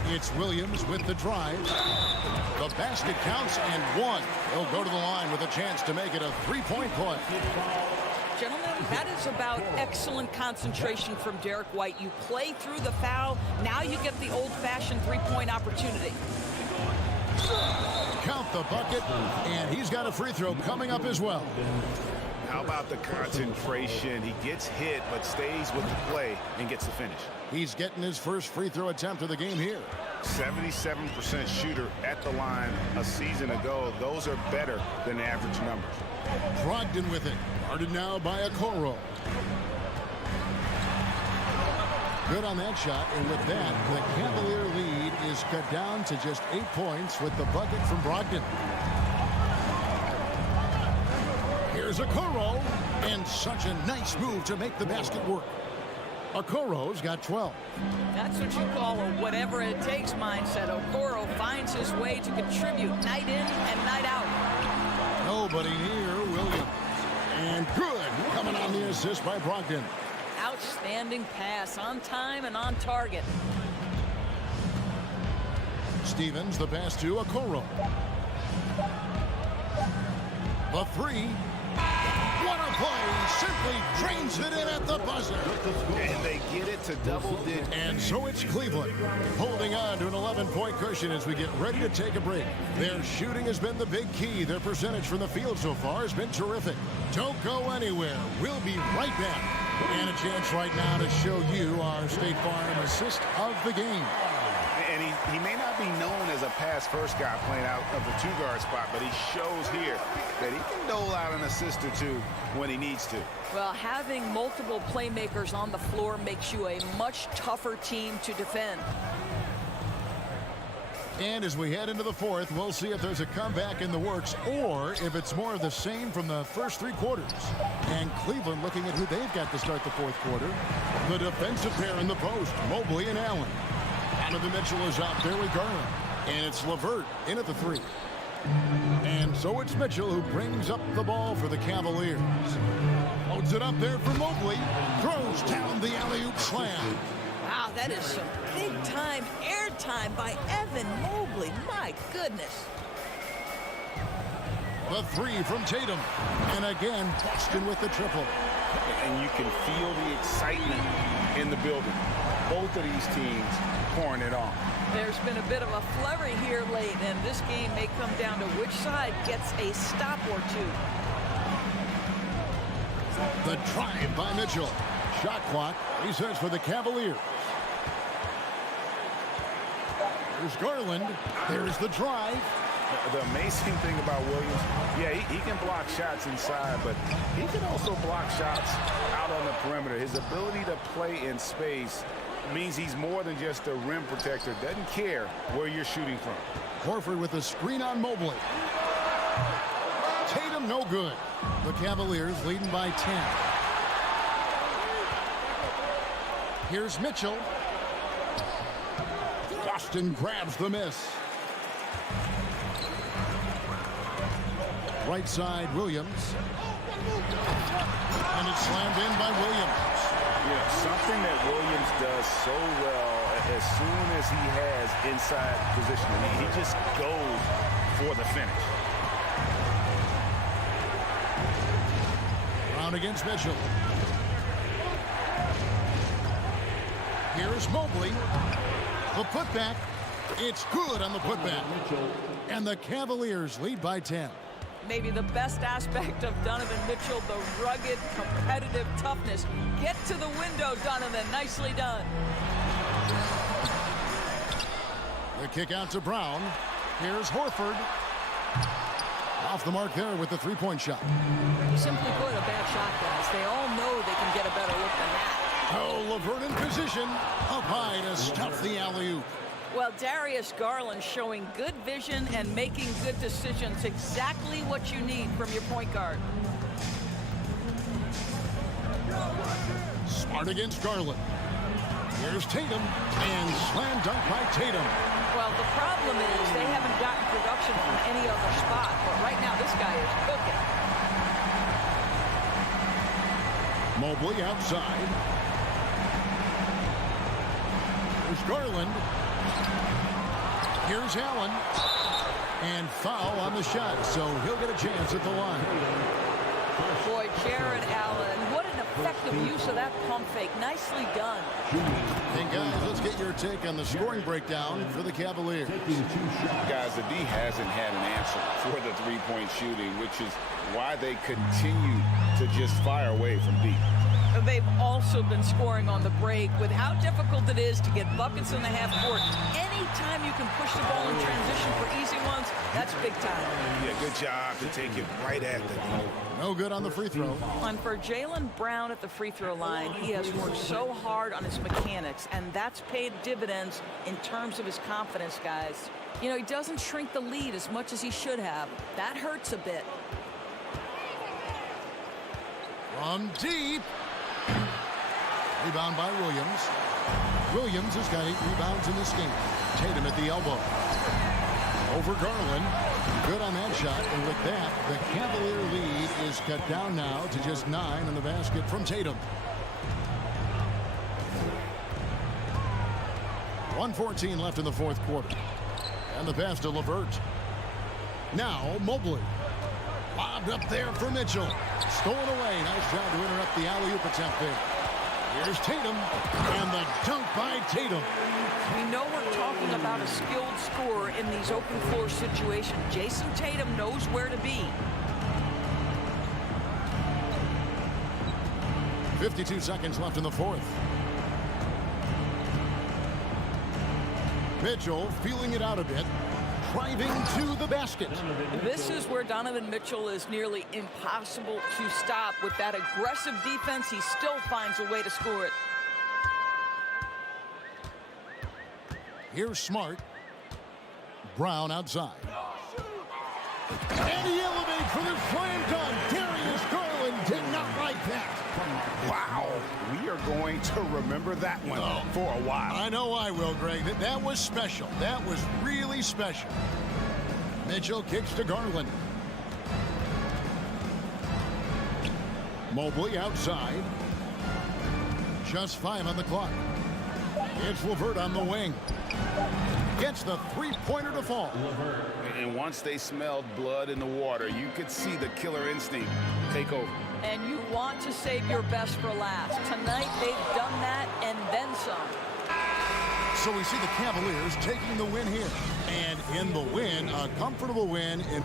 It's Williams with the drive. The basket counts and 1. He'll go to the line with a chance to make it a 3-point play. Gentlemen, that is about excellent concentration from Derek White. You play through the foul. Now you get the old-fashioned 3-point opportunity. Count the bucket, and he's got a free throw coming up as well. How about the concentration? He gets hit, but stays with the play and gets the finish. He's getting his first free throw attempt of the game here. 77% shooter at the line a season ago. Those are better than average numbers. Brogdon with it. Guarded now by Okoro. Good on that shot, and with that, the Cavalier lead is cut down to just 8 points with the bucket from Brogdon. Here's Okoro, and such a nice move to make the basket work. Okoro's got 12. That's what you call a whatever it takes mindset. Okoro finds his way to contribute night in and night out. Nobody near Williams. And good coming on the assist by Brogdon. Outstanding pass, on time and on target. Stevens, the pass to Okoro. The 3. What a play! Simply drains it in at the buzzer. And they get it to double digits. And so it's Cleveland holding on to an 11-point cushion as we get ready to take a break. Their shooting has been the big key. Their percentage from the field so far has been terrific. Don't go anywhere. We'll be right back. And a chance right now to show you our State Farm assist of the game. And he may not be known as a pass-first guy playing out of the 2-guard spot, but he shows here that he can dole out an assist or two when he needs to. Well, having multiple playmakers on the floor makes you a much tougher team to defend. And as we head into the fourth, we'll see if there's a comeback in the works or if it's more of the same from the first 3 quarters. And Cleveland looking at who they've got to start the fourth quarter. The defensive pair in the post, Mobley and Allen. Donovan Mitchell is out there with Garland. And it's LeVert in at the 3. And so it's Mitchell who brings up the ball for the Cavaliers. Loads it up there for Mobley. Throws down the alley-oop slam. Wow, that is some big-time airtime by Evan Mobley. My goodness. The 3 from Tatum. And again, Boston with the triple. And you can feel the excitement in the building. Both of these teams pouring it on. There's been a bit of a flurry here late, and this game may come down to which side gets a stop or two. The drive by Mitchell. Shot clock resets for the Cavaliers. There's Garland. There's the drive. The amazing thing about Williams, yeah, he can block shots inside, but he can also block shots out on the perimeter. His ability to play in space means he's more than just a rim protector. Doesn't care where you're shooting from. Horford with a screen on Mobley. Tatum no good. The Cavaliers leading by 10. Here's Mitchell. Boston grabs the miss. Right side, Williams. And it's slammed in by Williams. Yeah, something that Williams does so well as soon as he has inside positioning. He just goes for the finish. Brown against Mitchell. Here's Mobley. The putback. It's good on the putback. And the Cavaliers lead by 10. Maybe the best aspect of Donovan Mitchell, the rugged, competitive toughness. Get to the window, Donovan. Nicely done. The kick out to Brown. Here's Horford. Off the mark there with the three-point shot. Simply put, a bad shot, guys. They all know they can get a better look than that. Oh, LeVert in position. Up high to stuff the alley-oop. Well, Darius Garland showing good vision and making good decisions. Exactly what you need from your point guard. Smart against Garland. Here's Tatum. And slam dunk by Tatum. Well, the problem is they haven't gotten production from any other spot. But right now, this guy is cooking. Mobley outside. Here's Garland. Here's Allen. And foul on the shot, so he'll get a chance at the line. Boy, Jared Allen, what an effective use of that pump fake. Nicely done. And guys, let's get your take on the scoring breakdown for the Cavaliers. Guys, the D hasn't had an answer for the three-point shooting, which is why they continue to just fire away from deep. They've also been scoring on the break with how difficult it is to get buckets in the half court. Anytime you can push the ball in transition for easy ones, that's big time. Yeah, good job to take it right at the goal. No good on the free throw. And for Jaylen Brown at the free throw line, he has worked so hard on his mechanics, and that's paid dividends in terms of his confidence, guys. You know, he doesn't shrink the lead as much as he should have. That hurts a bit. From deep. Rebound by Williams. Williams has got 8 rebounds in this game. Tatum at the elbow. Over Garland. Good on that shot. And with that, the Cavalier lead is cut down now to just 9 in the basket from Tatum. 1:14 left in the fourth quarter. And the pass to LeVert. Now Mobley. Lobbed up there for Mitchell. Stolen away. Nice job to interrupt the alley-oop attempt there. Here's Tatum, and the dunk by Tatum. We know we're talking about a skilled scorer in these open floor situations. Jason Tatum knows where to be. 52 seconds left in the fourth. Mitchell feeling it out a bit. Driving to the basket. This is where Donovan Mitchell is nearly impossible to stop. With that aggressive defense, he still finds a way to score it. Here's Smart. Brown outside. And he elevates for the slam dunk. Darius Garland did not like that. Wow. We are going to remember that one for a while. I know I will, Greg. That was special. That was really special. Mitchell kicks to Garland. Mobley outside. Just 5 on the clock. It's LeVert on the wing. Gets the three-pointer to fall. And once they smelled blood in the water, you could see the killer instinct take over. And you want to save your best for last. Tonight, they've done that and then some. So we see the Cavaliers taking the win here. And in the win, a comfortable win in...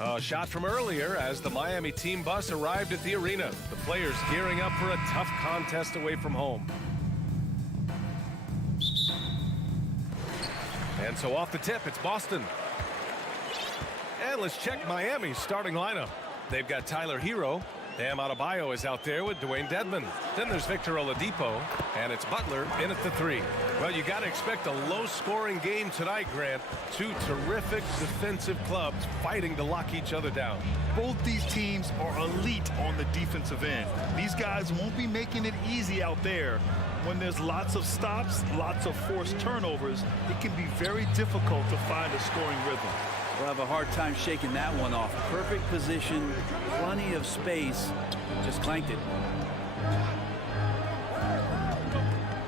A shot from earlier as the Miami team bus arrived at the arena. The players gearing up for a tough contest away from home. And so off the tip, it's Boston. And let's check Miami's starting lineup. They've got Tyler Hero. Bam Adebayo is out there with Dwayne Dedmon. Then there's Victor Oladipo, and it's Butler in at the 3. Well, you got to expect a low-scoring game tonight, Grant. Two terrific defensive clubs fighting to lock each other down. Both these teams are elite on the defensive end. These guys won't be making it easy out there. When there's lots of stops, lots of forced turnovers, it can be very difficult to find a scoring rhythm. We'll have a hard time shaking that one off. Perfect position, plenty of space, just clanked it.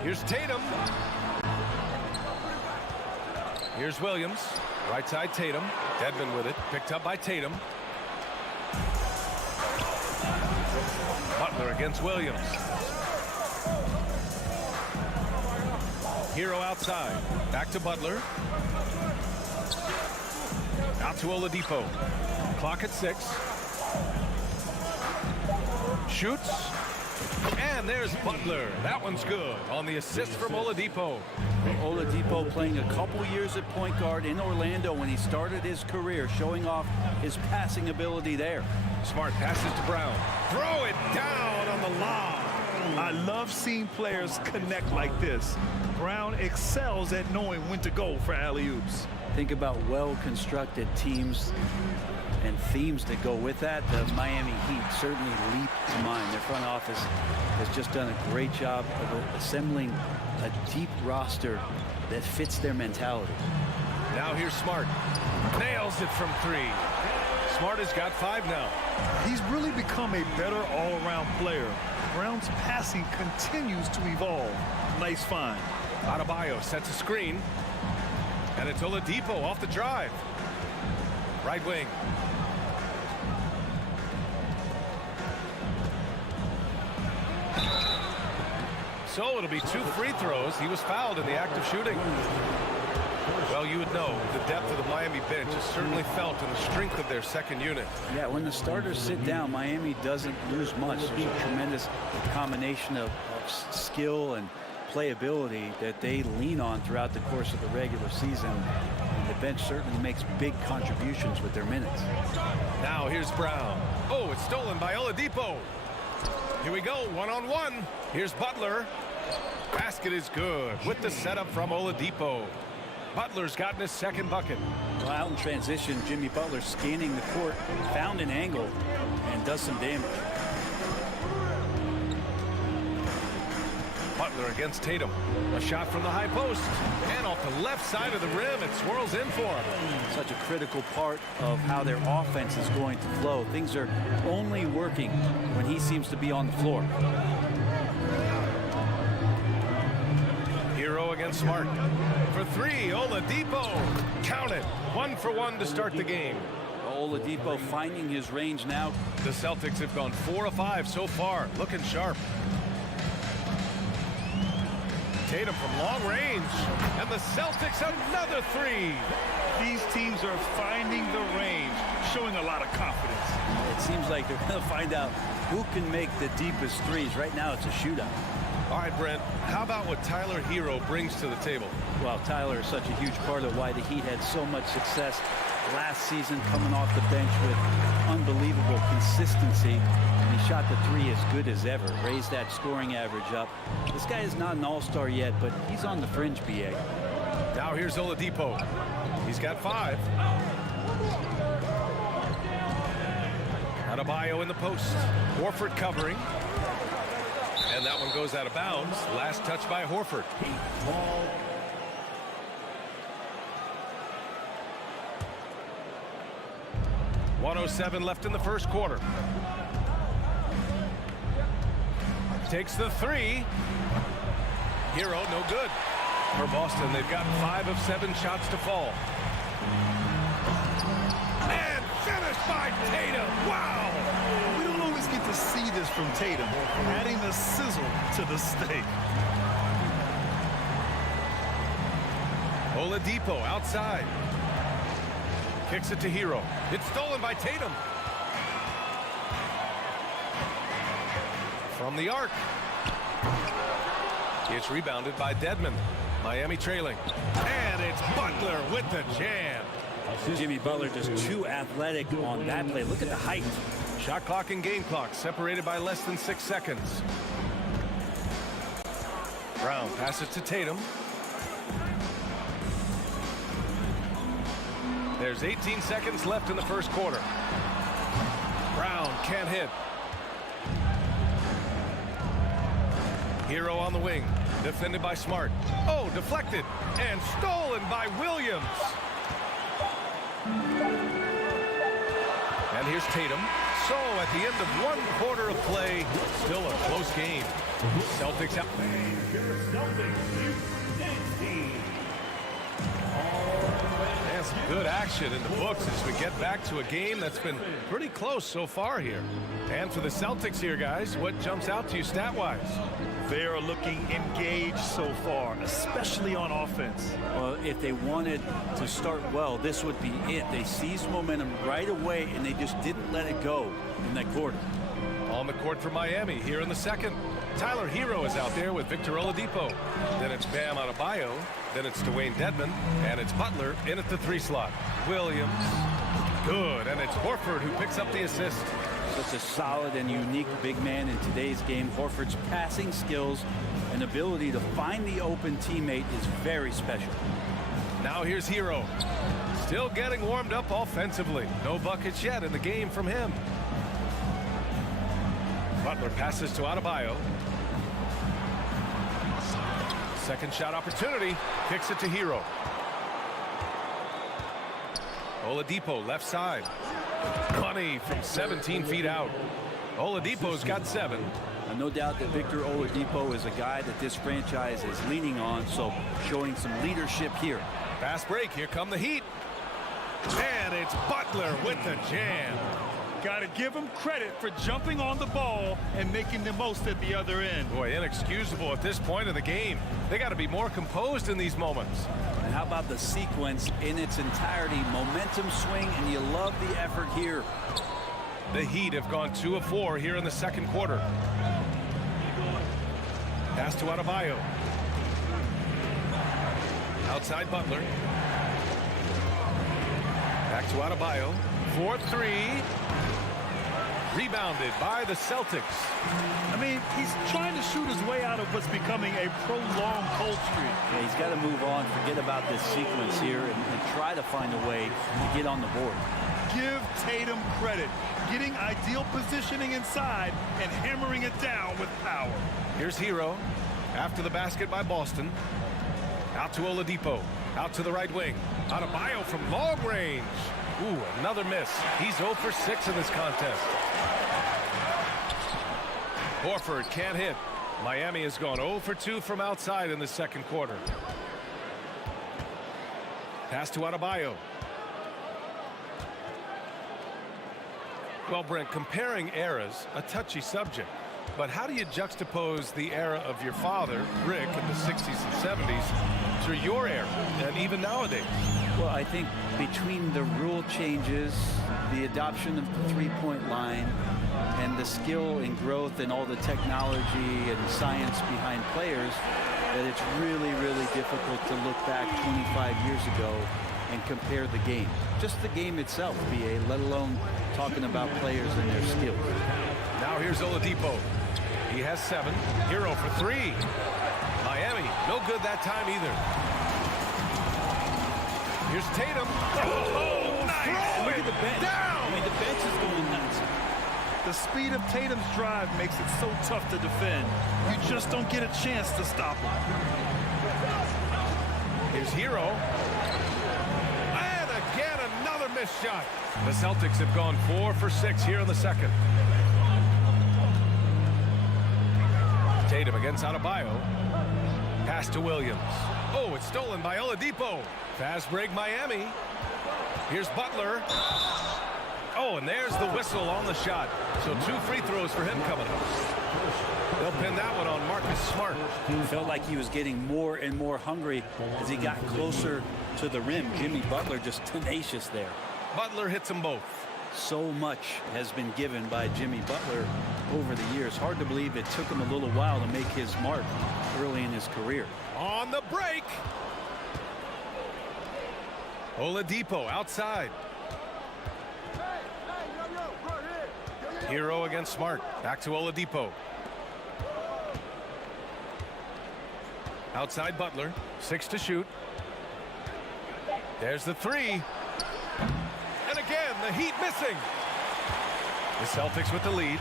Here's Tatum. Here's Williams. Right side Tatum. Dedmon with it. Picked up by Tatum. Butler against Williams. Hero outside. Back to Butler. Out to Oladipo. Clock at 6. Shoots. And there's Butler. That one's good on the assist from Oladipo. Oladipo playing a couple years at point guard in Orlando when he started his career, showing off his passing ability there. Smart passes to Brown. Throw it down on the lob. I love seeing players connect like this. Brown excels at knowing when to go for alley-oops. Think about well-constructed teams and themes that go with that. The Miami Heat certainly leap to mind. Their front office has just done a great job of assembling a deep roster that fits their mentality. Now here's Smart. Nails it from 3. Smart has got 5 now. He's really become a better all-around player. Brown's passing continues to evolve. Nice find. Adebayo sets a screen. And it's Oladipo off the drive. Right wing. So it'll be 2 free throws. He was fouled in the act of shooting. Well, you would know the depth of the Miami bench is certainly felt in the strength of their second unit. Yeah, when the starters sit down, Miami doesn't lose much. There's a tremendous combination of skill and playability that they lean on throughout the course of the regular season. And the bench certainly makes big contributions with their minutes. Now here's Brown. Oh, it's stolen by Oladipo. Here we go, one-on-one. Here's Butler. Basket is good with the setup from Oladipo. Butler's gotten his second bucket. Well, out in transition, Jimmy Butler scanning the court, found an angle, and does some damage. Butler against Tatum. A shot from the high post. And off the left side of the rim, it swirls in for him. Such a critical part of how their offense is going to flow. Things are only working when he seems to be on the floor. Hero against Smart. For 3, Oladipo. Count it. 1 for 1 to start the game. Oladipo finding his range now. The Celtics have gone 4 of 5 so far. Looking sharp. Tatum from long range. And the Celtics another 3. These teams are finding the range, showing a lot of confidence. It seems like they're going to find out who can make the deepest threes. Right now, it's a shootout. All right, Brent, how about what Tyler Hero brings to the table? Well, Tyler is such a huge part of why the Heat had so much success last season, coming off the bench with unbelievable consistency. And he shot the 3 as good as ever, raised that scoring average up. This guy is not an all-star yet, but he's on the fringe, BA. Now here's Oladipo. He's got 5. Adebayo in the post. Horford covering. And that one goes out of bounds. Last touch by Horford. 1:07 left in the first quarter. Takes the 3. Hero, no good. For Boston, they've got 5 of 7 shots to fall. And finished by Tatum. Wow! We don't always get to see this from Tatum, adding the sizzle to the steak. Oladipo outside. Kicks it to Hero. It's stolen by Tatum. From the arc. It's rebounded by Dedmon. Miami trailing. And it's Butler with the jam. Jimmy Butler just too athletic on that play. Look at the height. Shot clock and game clock separated by less than 6 seconds. Brown passes to Tatum. There's 18 seconds left in the first quarter. Brown can't hit. Hero on the wing. Defended by Smart. Oh, deflected. And stolen by Williams. And here's Tatum. So at the end of 1 quarter of play, still a close game. Celtics out. And some good action in the books as we get back to a game that's been pretty close so far here. And for the Celtics here, guys, what jumps out to you stat-wise? They are looking engaged so far, especially on offense. Well, if they wanted to start well, this would be it. They seized momentum right away, and they just didn't let it go in that quarter. On the court for Miami here in the second. Tyler Hero is out there with Victor Oladipo. Then it's Bam Adebayo. Then it's Dwayne Dedmon. And it's Butler in at the 3 slot. Williams. Good. And it's Horford who picks up the assist. Such a solid and unique big man in today's game. Horford's passing skills and ability to find the open teammate is very special. Now here's Hero. Still getting warmed up offensively. No buckets yet in the game from him. Butler passes to Adebayo. Second shot opportunity. Kicks it to Hero. Oladipo left side. Money from 17 feet out. Oladipo's got 7. No doubt that Victor Oladipo is a guy that this franchise is leaning on, so showing some leadership here. Fast break. Here come the Heat. And it's Butler with the jam. Got to give him credit for jumping on the ball and making the most at the other end. Boy, inexcusable at this point of the game. They got to be more composed in these moments. And how about the sequence in its entirety? Momentum swing, and you love the effort here. The Heat have gone 2 of 4 here in the second quarter. Pass to Adebayo. Outside Butler. Back to Adebayo. 4-3. Rebounded by the Celtics. I mean, he's trying to shoot his way out of what's becoming a prolonged cold streak. Yeah, he's got to move on, forget about this sequence here, and try to find a way to get on the board. Give Tatum credit. Getting ideal positioning inside and hammering it down with power. Here's Hero. After the basket by Boston. Out to Oladipo. Out to the right wing. Adebayo from long range. Ooh, another miss. He's 0 for 6 in this contest. Horford can't hit. Miami has gone 0 for 2 from outside in the second quarter. Pass to Adebayo. Well, Brent, comparing eras, a touchy subject. But how do you juxtapose the era of your father, Rick, in the 60s and 70s to your era, and even nowadays? Well, I think between the rule changes, the adoption of the three-point line, and the skill and growth and all the technology and science behind players, that it's really, really difficult to look back 25 years ago and compare the game. Just the game itself, BA, let alone talking about players and their skills. Now here's Oladipo. He has 7. Hero for 3. Miami, no good that time either. Here's Tatum. Oh, nice. Look at the bench. Down. I mean, the bench is going nuts. The speed of Tatum's drive makes it so tough to defend. You just don't get a chance to stop him. Here's Hero. And again, another missed shot. The Celtics have gone 4 for 6 here in the second. Tatum against Adebayo. Pass to Williams. Oh, it's stolen by Oladipo. Fast break Miami. Here's Butler. Oh, and there's the whistle on the shot. So 2 free throws for him coming up. They'll pin that one on Marcus Smart. Felt like he was getting more and more hungry as he got closer to the rim. Jimmy Butler just tenacious there. Butler hits them both. So much has been given by Jimmy Butler over the years. Hard to believe it took him a little while to make his mark early in his career. On the break. Oladipo outside. Hero against Smart. Back to Oladipo. Outside Butler. 6 to shoot. There's the three. And again, the Heat missing. The Celtics with the lead.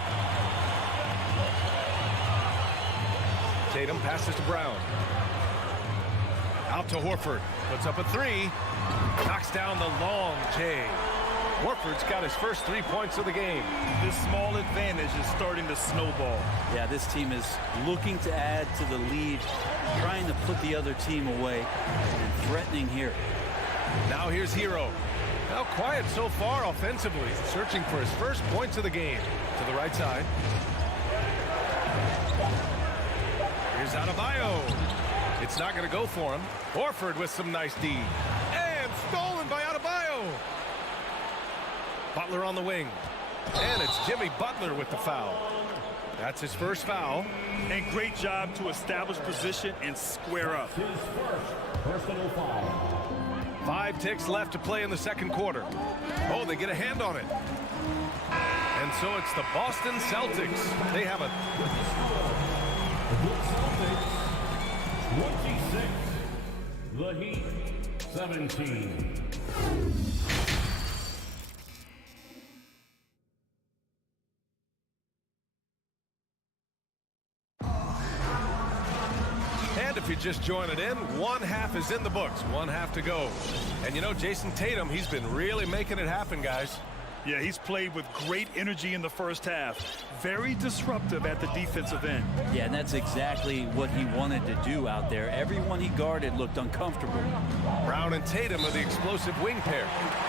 Tatum passes to Brown. Out to Horford. Puts up a three. Knocks down the long J. Horford's got his first 3 points of the game. This small advantage is starting to snowball. Yeah, this team is looking to add to the lead, trying to put the other team away, and threatening here. Now here's Hero. Now quiet so far offensively, searching for his first points of the game. To the right side. Here's Adebayo. It's not going to go for him. Horford with some nice D. And stolen by Adebayo. Butler on the wing. And it's Jimmy Butler with the foul. That's his first foul. And great job to establish position and square up. His first personal foul. 5 ticks left to play in the second quarter. Oh, they get a hand on it. And so it's the Boston Celtics. They have a... The Celtics, 26. The Heat, 17. And if you're just joining in, one half is in the books. One half to go. And you know, Jason Tatum, he's been really making it happen, guys. Yeah, he's played with great energy in the first half. Very disruptive at the defensive end. Yeah, and that's exactly what he wanted to do out there. Everyone he guarded looked uncomfortable. Brown and Tatum are the explosive wing pair.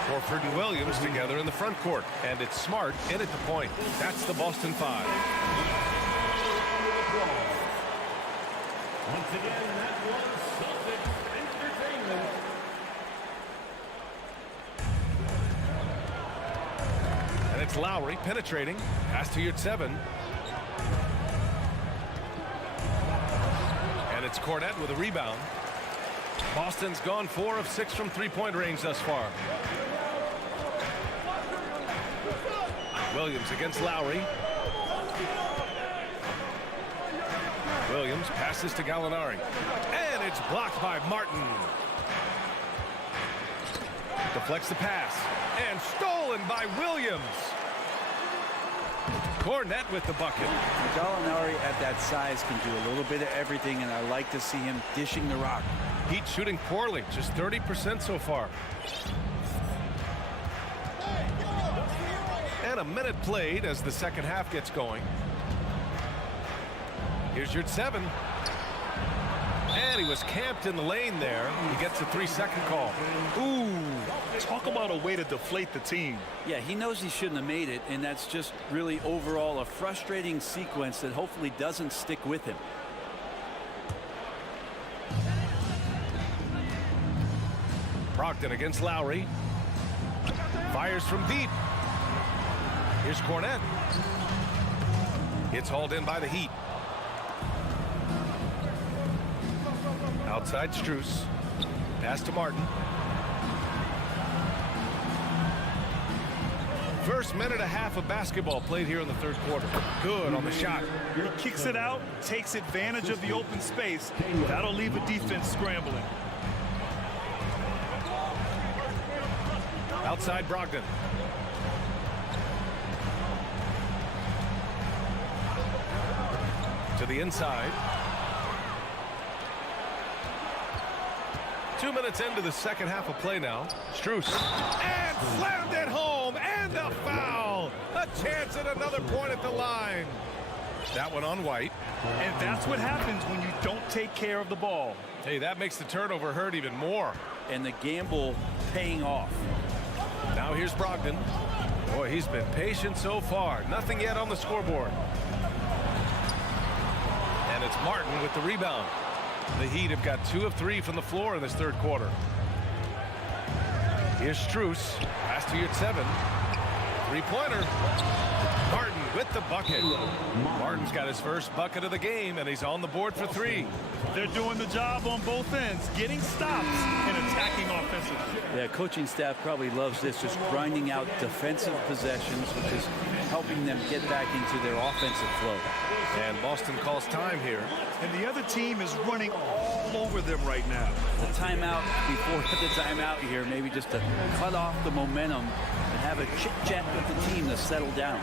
Horford and Williams together in the front court. And it's Smart in at the point. That's the Boston 5. Once again, that was Celtics Entertainment. And it's Lowry penetrating. Pass to Yurtseven. And it's Cornette with a rebound. Boston's gone 4 of 6 from three-point range thus far. Williams against Lowry. Williams passes to Gallinari. And it's blocked by Martin. Deflects the pass. And stolen by Williams. Cornette with the bucket. Gallinari at that size can do a little bit of everything, and I like to see him dishing the rock. Heat shooting poorly, just 30% so far. And a minute played as the second half gets going. Here's Yurtseven. And he was camped in the lane there. He gets a 3-second call. Ooh, talk about a way to deflate the team. Yeah, he knows he shouldn't have made it, and that's just really overall a frustrating sequence that hopefully doesn't stick with him. Brogdon against Lowry. Fires from deep. Here's Cornette. It's hauled in by the Heat. Outside Strus. Pass to Martin. First minute and a half of basketball played here in the third quarter. Good on the shot. He kicks it out, takes advantage of the open space. That'll leave a defense scrambling. Outside Brogdon. To the inside. 2 minutes into the second half of play now. Strus. And slammed it home. And a foul. A chance at another point at the line. That one on White. And that's what happens when you don't take care of the ball. Hey, that makes the turnover hurt even more. And the gamble paying off. Now here's Brogdon. Boy, he's been patient so far. Nothing yet on the scoreboard. And it's Martin with the rebound. The Heat have got 2 of 3 from the floor in this third quarter. Here's Strus. Pass to your 7. Three-pointer. Martin with the bucket. Martin's got his first bucket of the game, and he's on the board for 3. They're doing the job on both ends, getting stops and attacking offensively. Yeah, coaching staff probably loves this, just grinding out defensive possessions, which is helping them get back into their offensive flow. And Boston calls time here. And the other team is running all over them right now. The timeout before the timeout here, maybe just to cut off the momentum and have a chit-chat with the team to settle down.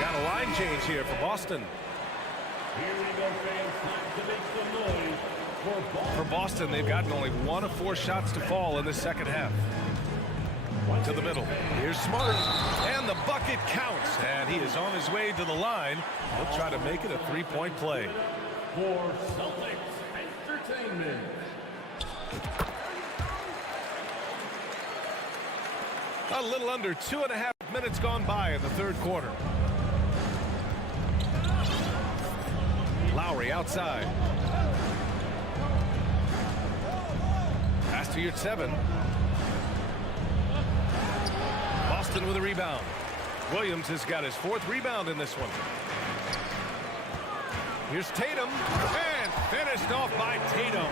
Got a line change here for Boston. For Boston, they've gotten only 1 of 4 shots to fall in the second half. To the middle. Here's Smart. And the bucket counts. And he is on his way to the line. He'll try to make it a 3-point play. For Celtics Entertainment. A little under 2.5 minutes gone by in the third quarter. Lowry outside. Pass to your 7. Boston with a rebound. Williams has got his 4th rebound in this one. Here's Tatum, and finished off by Tatum.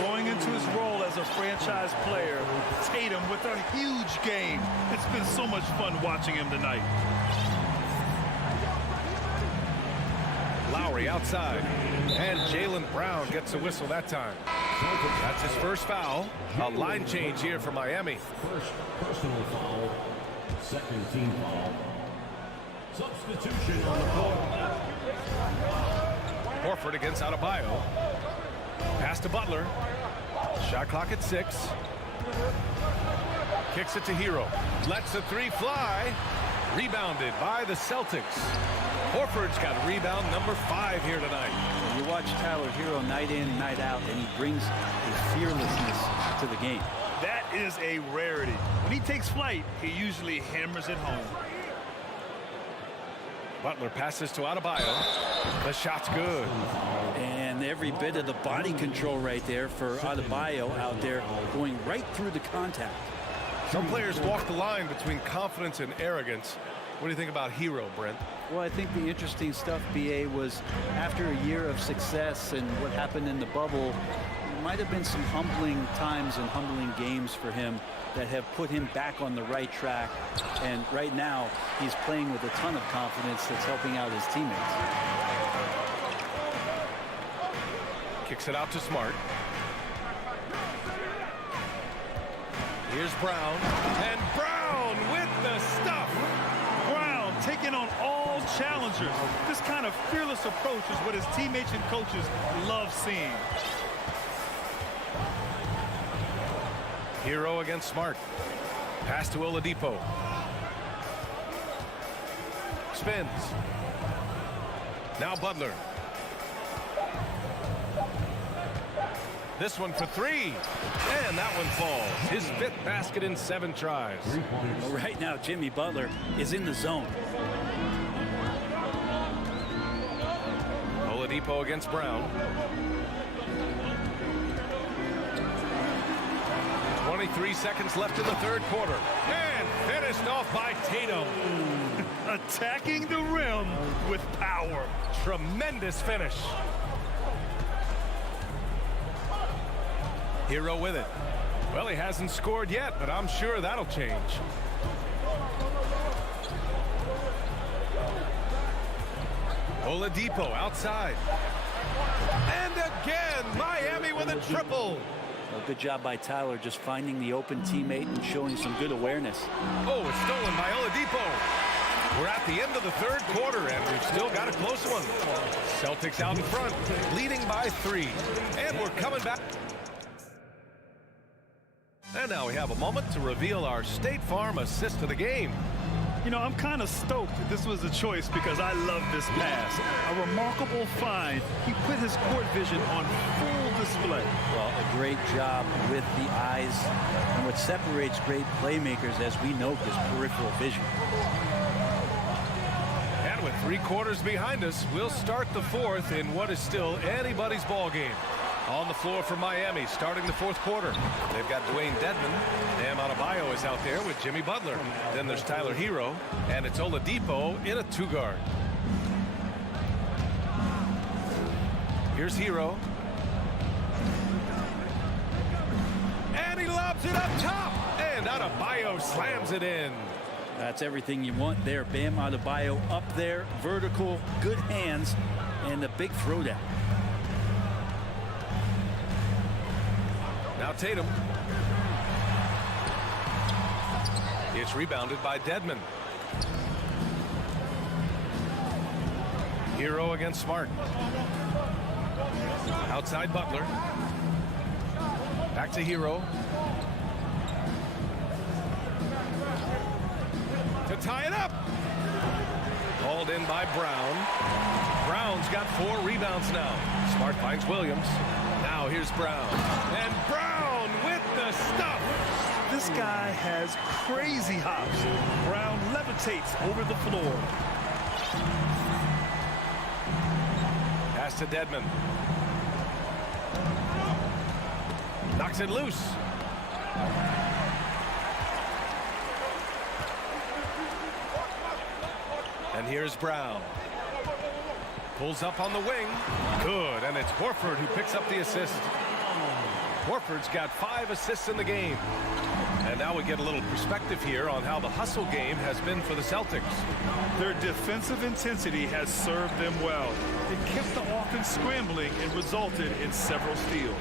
Growing into his role as a franchise player, Tatum with a huge game. It's been so much fun watching him tonight. Lowry outside, and Jaylen Brown gets a whistle that time. That's his first foul. A line change here for Miami. First personal foul, second team foul. Substitution on the court. Horford against Adebayo. Pass to Butler. Shot clock at 6. Kicks it to Hero. Lets the 3 fly. Rebounded by the Celtics. Horford's got rebound number 5 here tonight. You watch Tyler Hero night in, night out, and he brings a fearlessness to the game. That is a rarity. When he takes flight, he usually hammers it home. Butler passes to Adebayo. The shot's good. And every bit of the body control right there for Adebayo out there, going right through the contact. Some players walk the line between confidence and arrogance. What do you think about Hero, Brent? Well, I think the interesting stuff, BA, was after a year of success and what happened in the bubble, there might have been some humbling times and humbling games for him that have put him back on the right track. And right now, he's playing with a ton of confidence that's helping out his teammates. Kicks it out to Smart. Here's Brown. And Brown with the stuff. Brown taking on all challengers. This kind of fearless approach is what his teammates and coaches love seeing. Hero against Smart. Pass to Oladipo. Spins. Now Butler. This one for 3. And that one falls. His 5th basket in 7 tries. Well, right now, Jimmy Butler is in the zone. Oladipo against Brown. 23 seconds left in the third quarter. And finished off by Tatum. Attacking the rim with power. Tremendous finish. Hero with it. Well, he hasn't scored yet, but I'm sure that'll change. Oladipo outside. And again, Miami with a triple. Well, good job by Tyler just finding the open teammate and showing some good awareness. Oh, it's stolen by Oladipo. We're at the end of the third quarter, and we've still got a close one. Celtics out in front, leading by 3. And we're coming back. And now we have a moment to reveal our State Farm assist of the game. You know, I'm kind of stoked that this was a choice because I love this pass. A remarkable find. He put his court vision on full display. Well, a great job with the eyes. And what separates great playmakers, as we know, is peripheral vision. And with 3 quarters behind us, we'll start the 4th in what is still anybody's ball game. On the floor for Miami, starting the 4th quarter. They've got Dwayne Dedmon. Bam Adebayo is out there with Jimmy Butler. Then there's Tyler Hero, and it's Oladipo in a 2-guard. Here's Hero. And he lobs it up top. And Adebayo slams it in. That's everything you want there. Bam Adebayo up there, vertical, good hands, and a big throwdown. Now Tatum. It's rebounded by Dedmon. Hero against Smart. Outside Butler. Back to Hero. To tie it up. Called in by Brown. Brown's got 4 rebounds now. Smart finds Williams. Now here's Brown. And Brown with the stuff. This guy has crazy hops. Brown levitates over the floor. Pass to Dedmon. Knocks it loose. And here's Brown. Pulls up on the wing. Good. And it's Horford who picks up the assist. Horford's got 5 assists in the game. And now we get a little perspective here on how the hustle game has been for the Celtics. Their defensive intensity has served them well. It kept the offense scrambling and resulted in several steals.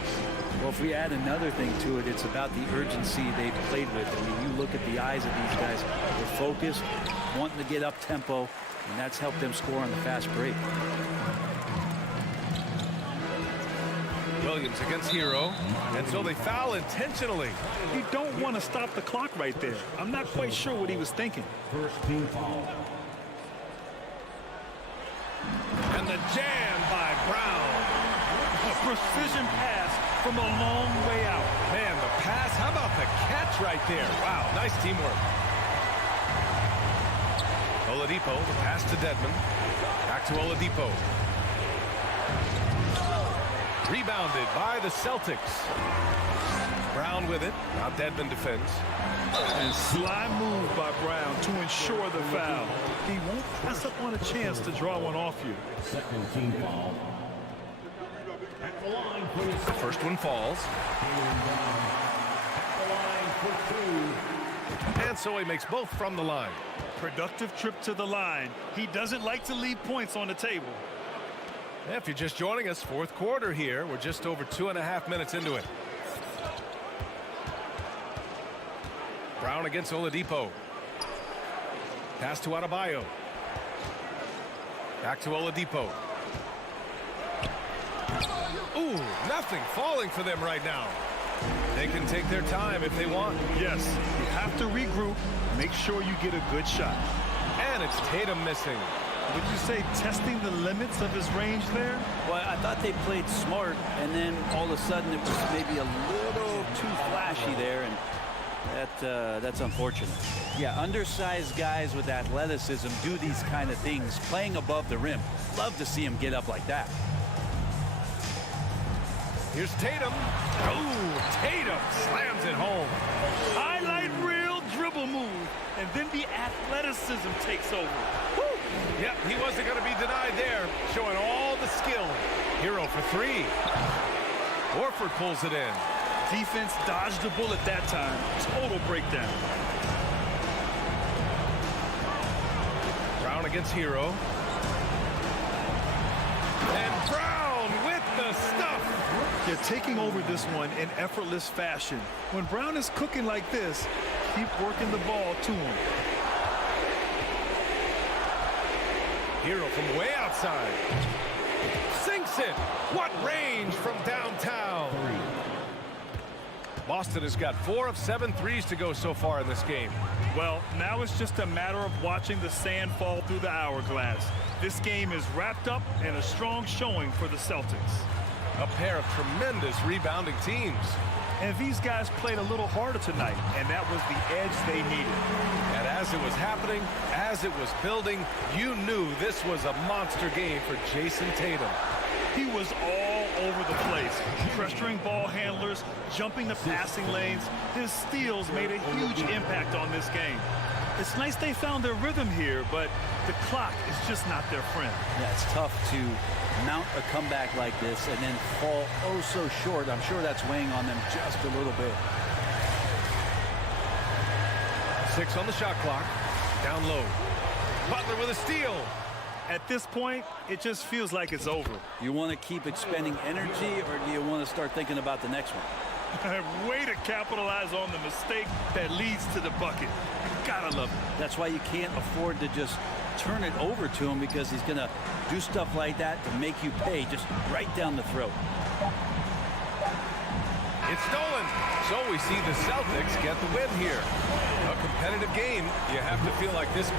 Well, if we add another thing to it, it's about the urgency they've played with. I mean, you look at the eyes of these guys. They're focused, wanting to get up tempo, and that's helped them score on the fast break. Williams against Hero, and so they foul intentionally. You don't want to stop the clock right there. I'm not quite sure what he was thinking. First team foul. And the jam by Brown. A precision pass from a long way out. Man, the pass, how about the catch right there? Wow, nice teamwork. Oladipo, the pass to Dedmon. Back to Oladipo. Rebounded by the Celtics. Brown with it. Now Dedmon defends. And sly move by Brown to ensure the foul. He won't pass up on a chance to draw one off you. Second team foul. At the line, please. The first one falls. At the line for 2. And so he makes both from the line. Productive trip to the line. He doesn't like to leave points on the table. If you're just joining us, 4th quarter here. We're just over 2.5 minutes into it. Brown against Oladipo. Pass to Adebayo. Back to Oladipo. Ooh, nothing falling for them right now. They can take their time if they want. Yes, you have to regroup. Make sure you get a good shot. And it's Tatum missing. Would you say testing the limits of his range there? Well, I thought they played smart, and then all of a sudden it was maybe a little too flashy there, and that's unfortunate. Yeah, undersized guys with athleticism do these kind of things, playing above the rim. Love to see him get up like that. Here's Tatum. Oh, Tatum slams it home. Highlight reel dribble move, and then the athleticism takes over. Woo! Yep, he wasn't going to be denied there, showing all the skill. Hero for 3. Horford pulls it in. Defense dodged the bullet that time. Total breakdown. Brown against Hero. And Brown with the stuff. They're taking over this one in effortless fashion. When Brown is cooking like this, keep working the ball to him. Hero from way outside. Sinks it. What range from downtown. Boston has got 4 of 7 threes to go so far in this game. Well, now it's just a matter of watching the sand fall through the hourglass. This game is wrapped up and a strong showing for the Celtics. a pair of tremendous rebounding teams. And these guys played a little harder tonight, and that was the edge they needed. And as it was happening, as it was building, you knew this was a monster game for Jason Tatum. He was all over the place, pressuring ball handlers, jumping the passing lanes. His steals made a huge impact on this game. It's nice they found their rhythm here, but the clock is just not their friend. Yeah, it's tough to mount a comeback like this and then fall oh so short. I'm sure that's weighing on them just a little bit. 6 on the shot clock. Down low. Butler with a steal. At this point, it just feels like it's over. You want to keep expending energy, or do you want to start thinking about the next one? Way to capitalize on the mistake that leads to the bucket. Gotta love it. That's why you can't afford to just turn it over to him, because he's going to do stuff like that to make you pay just right down the throat. It's stolen. So we see the Celtics get the win here. A competitive game. You have to feel like this.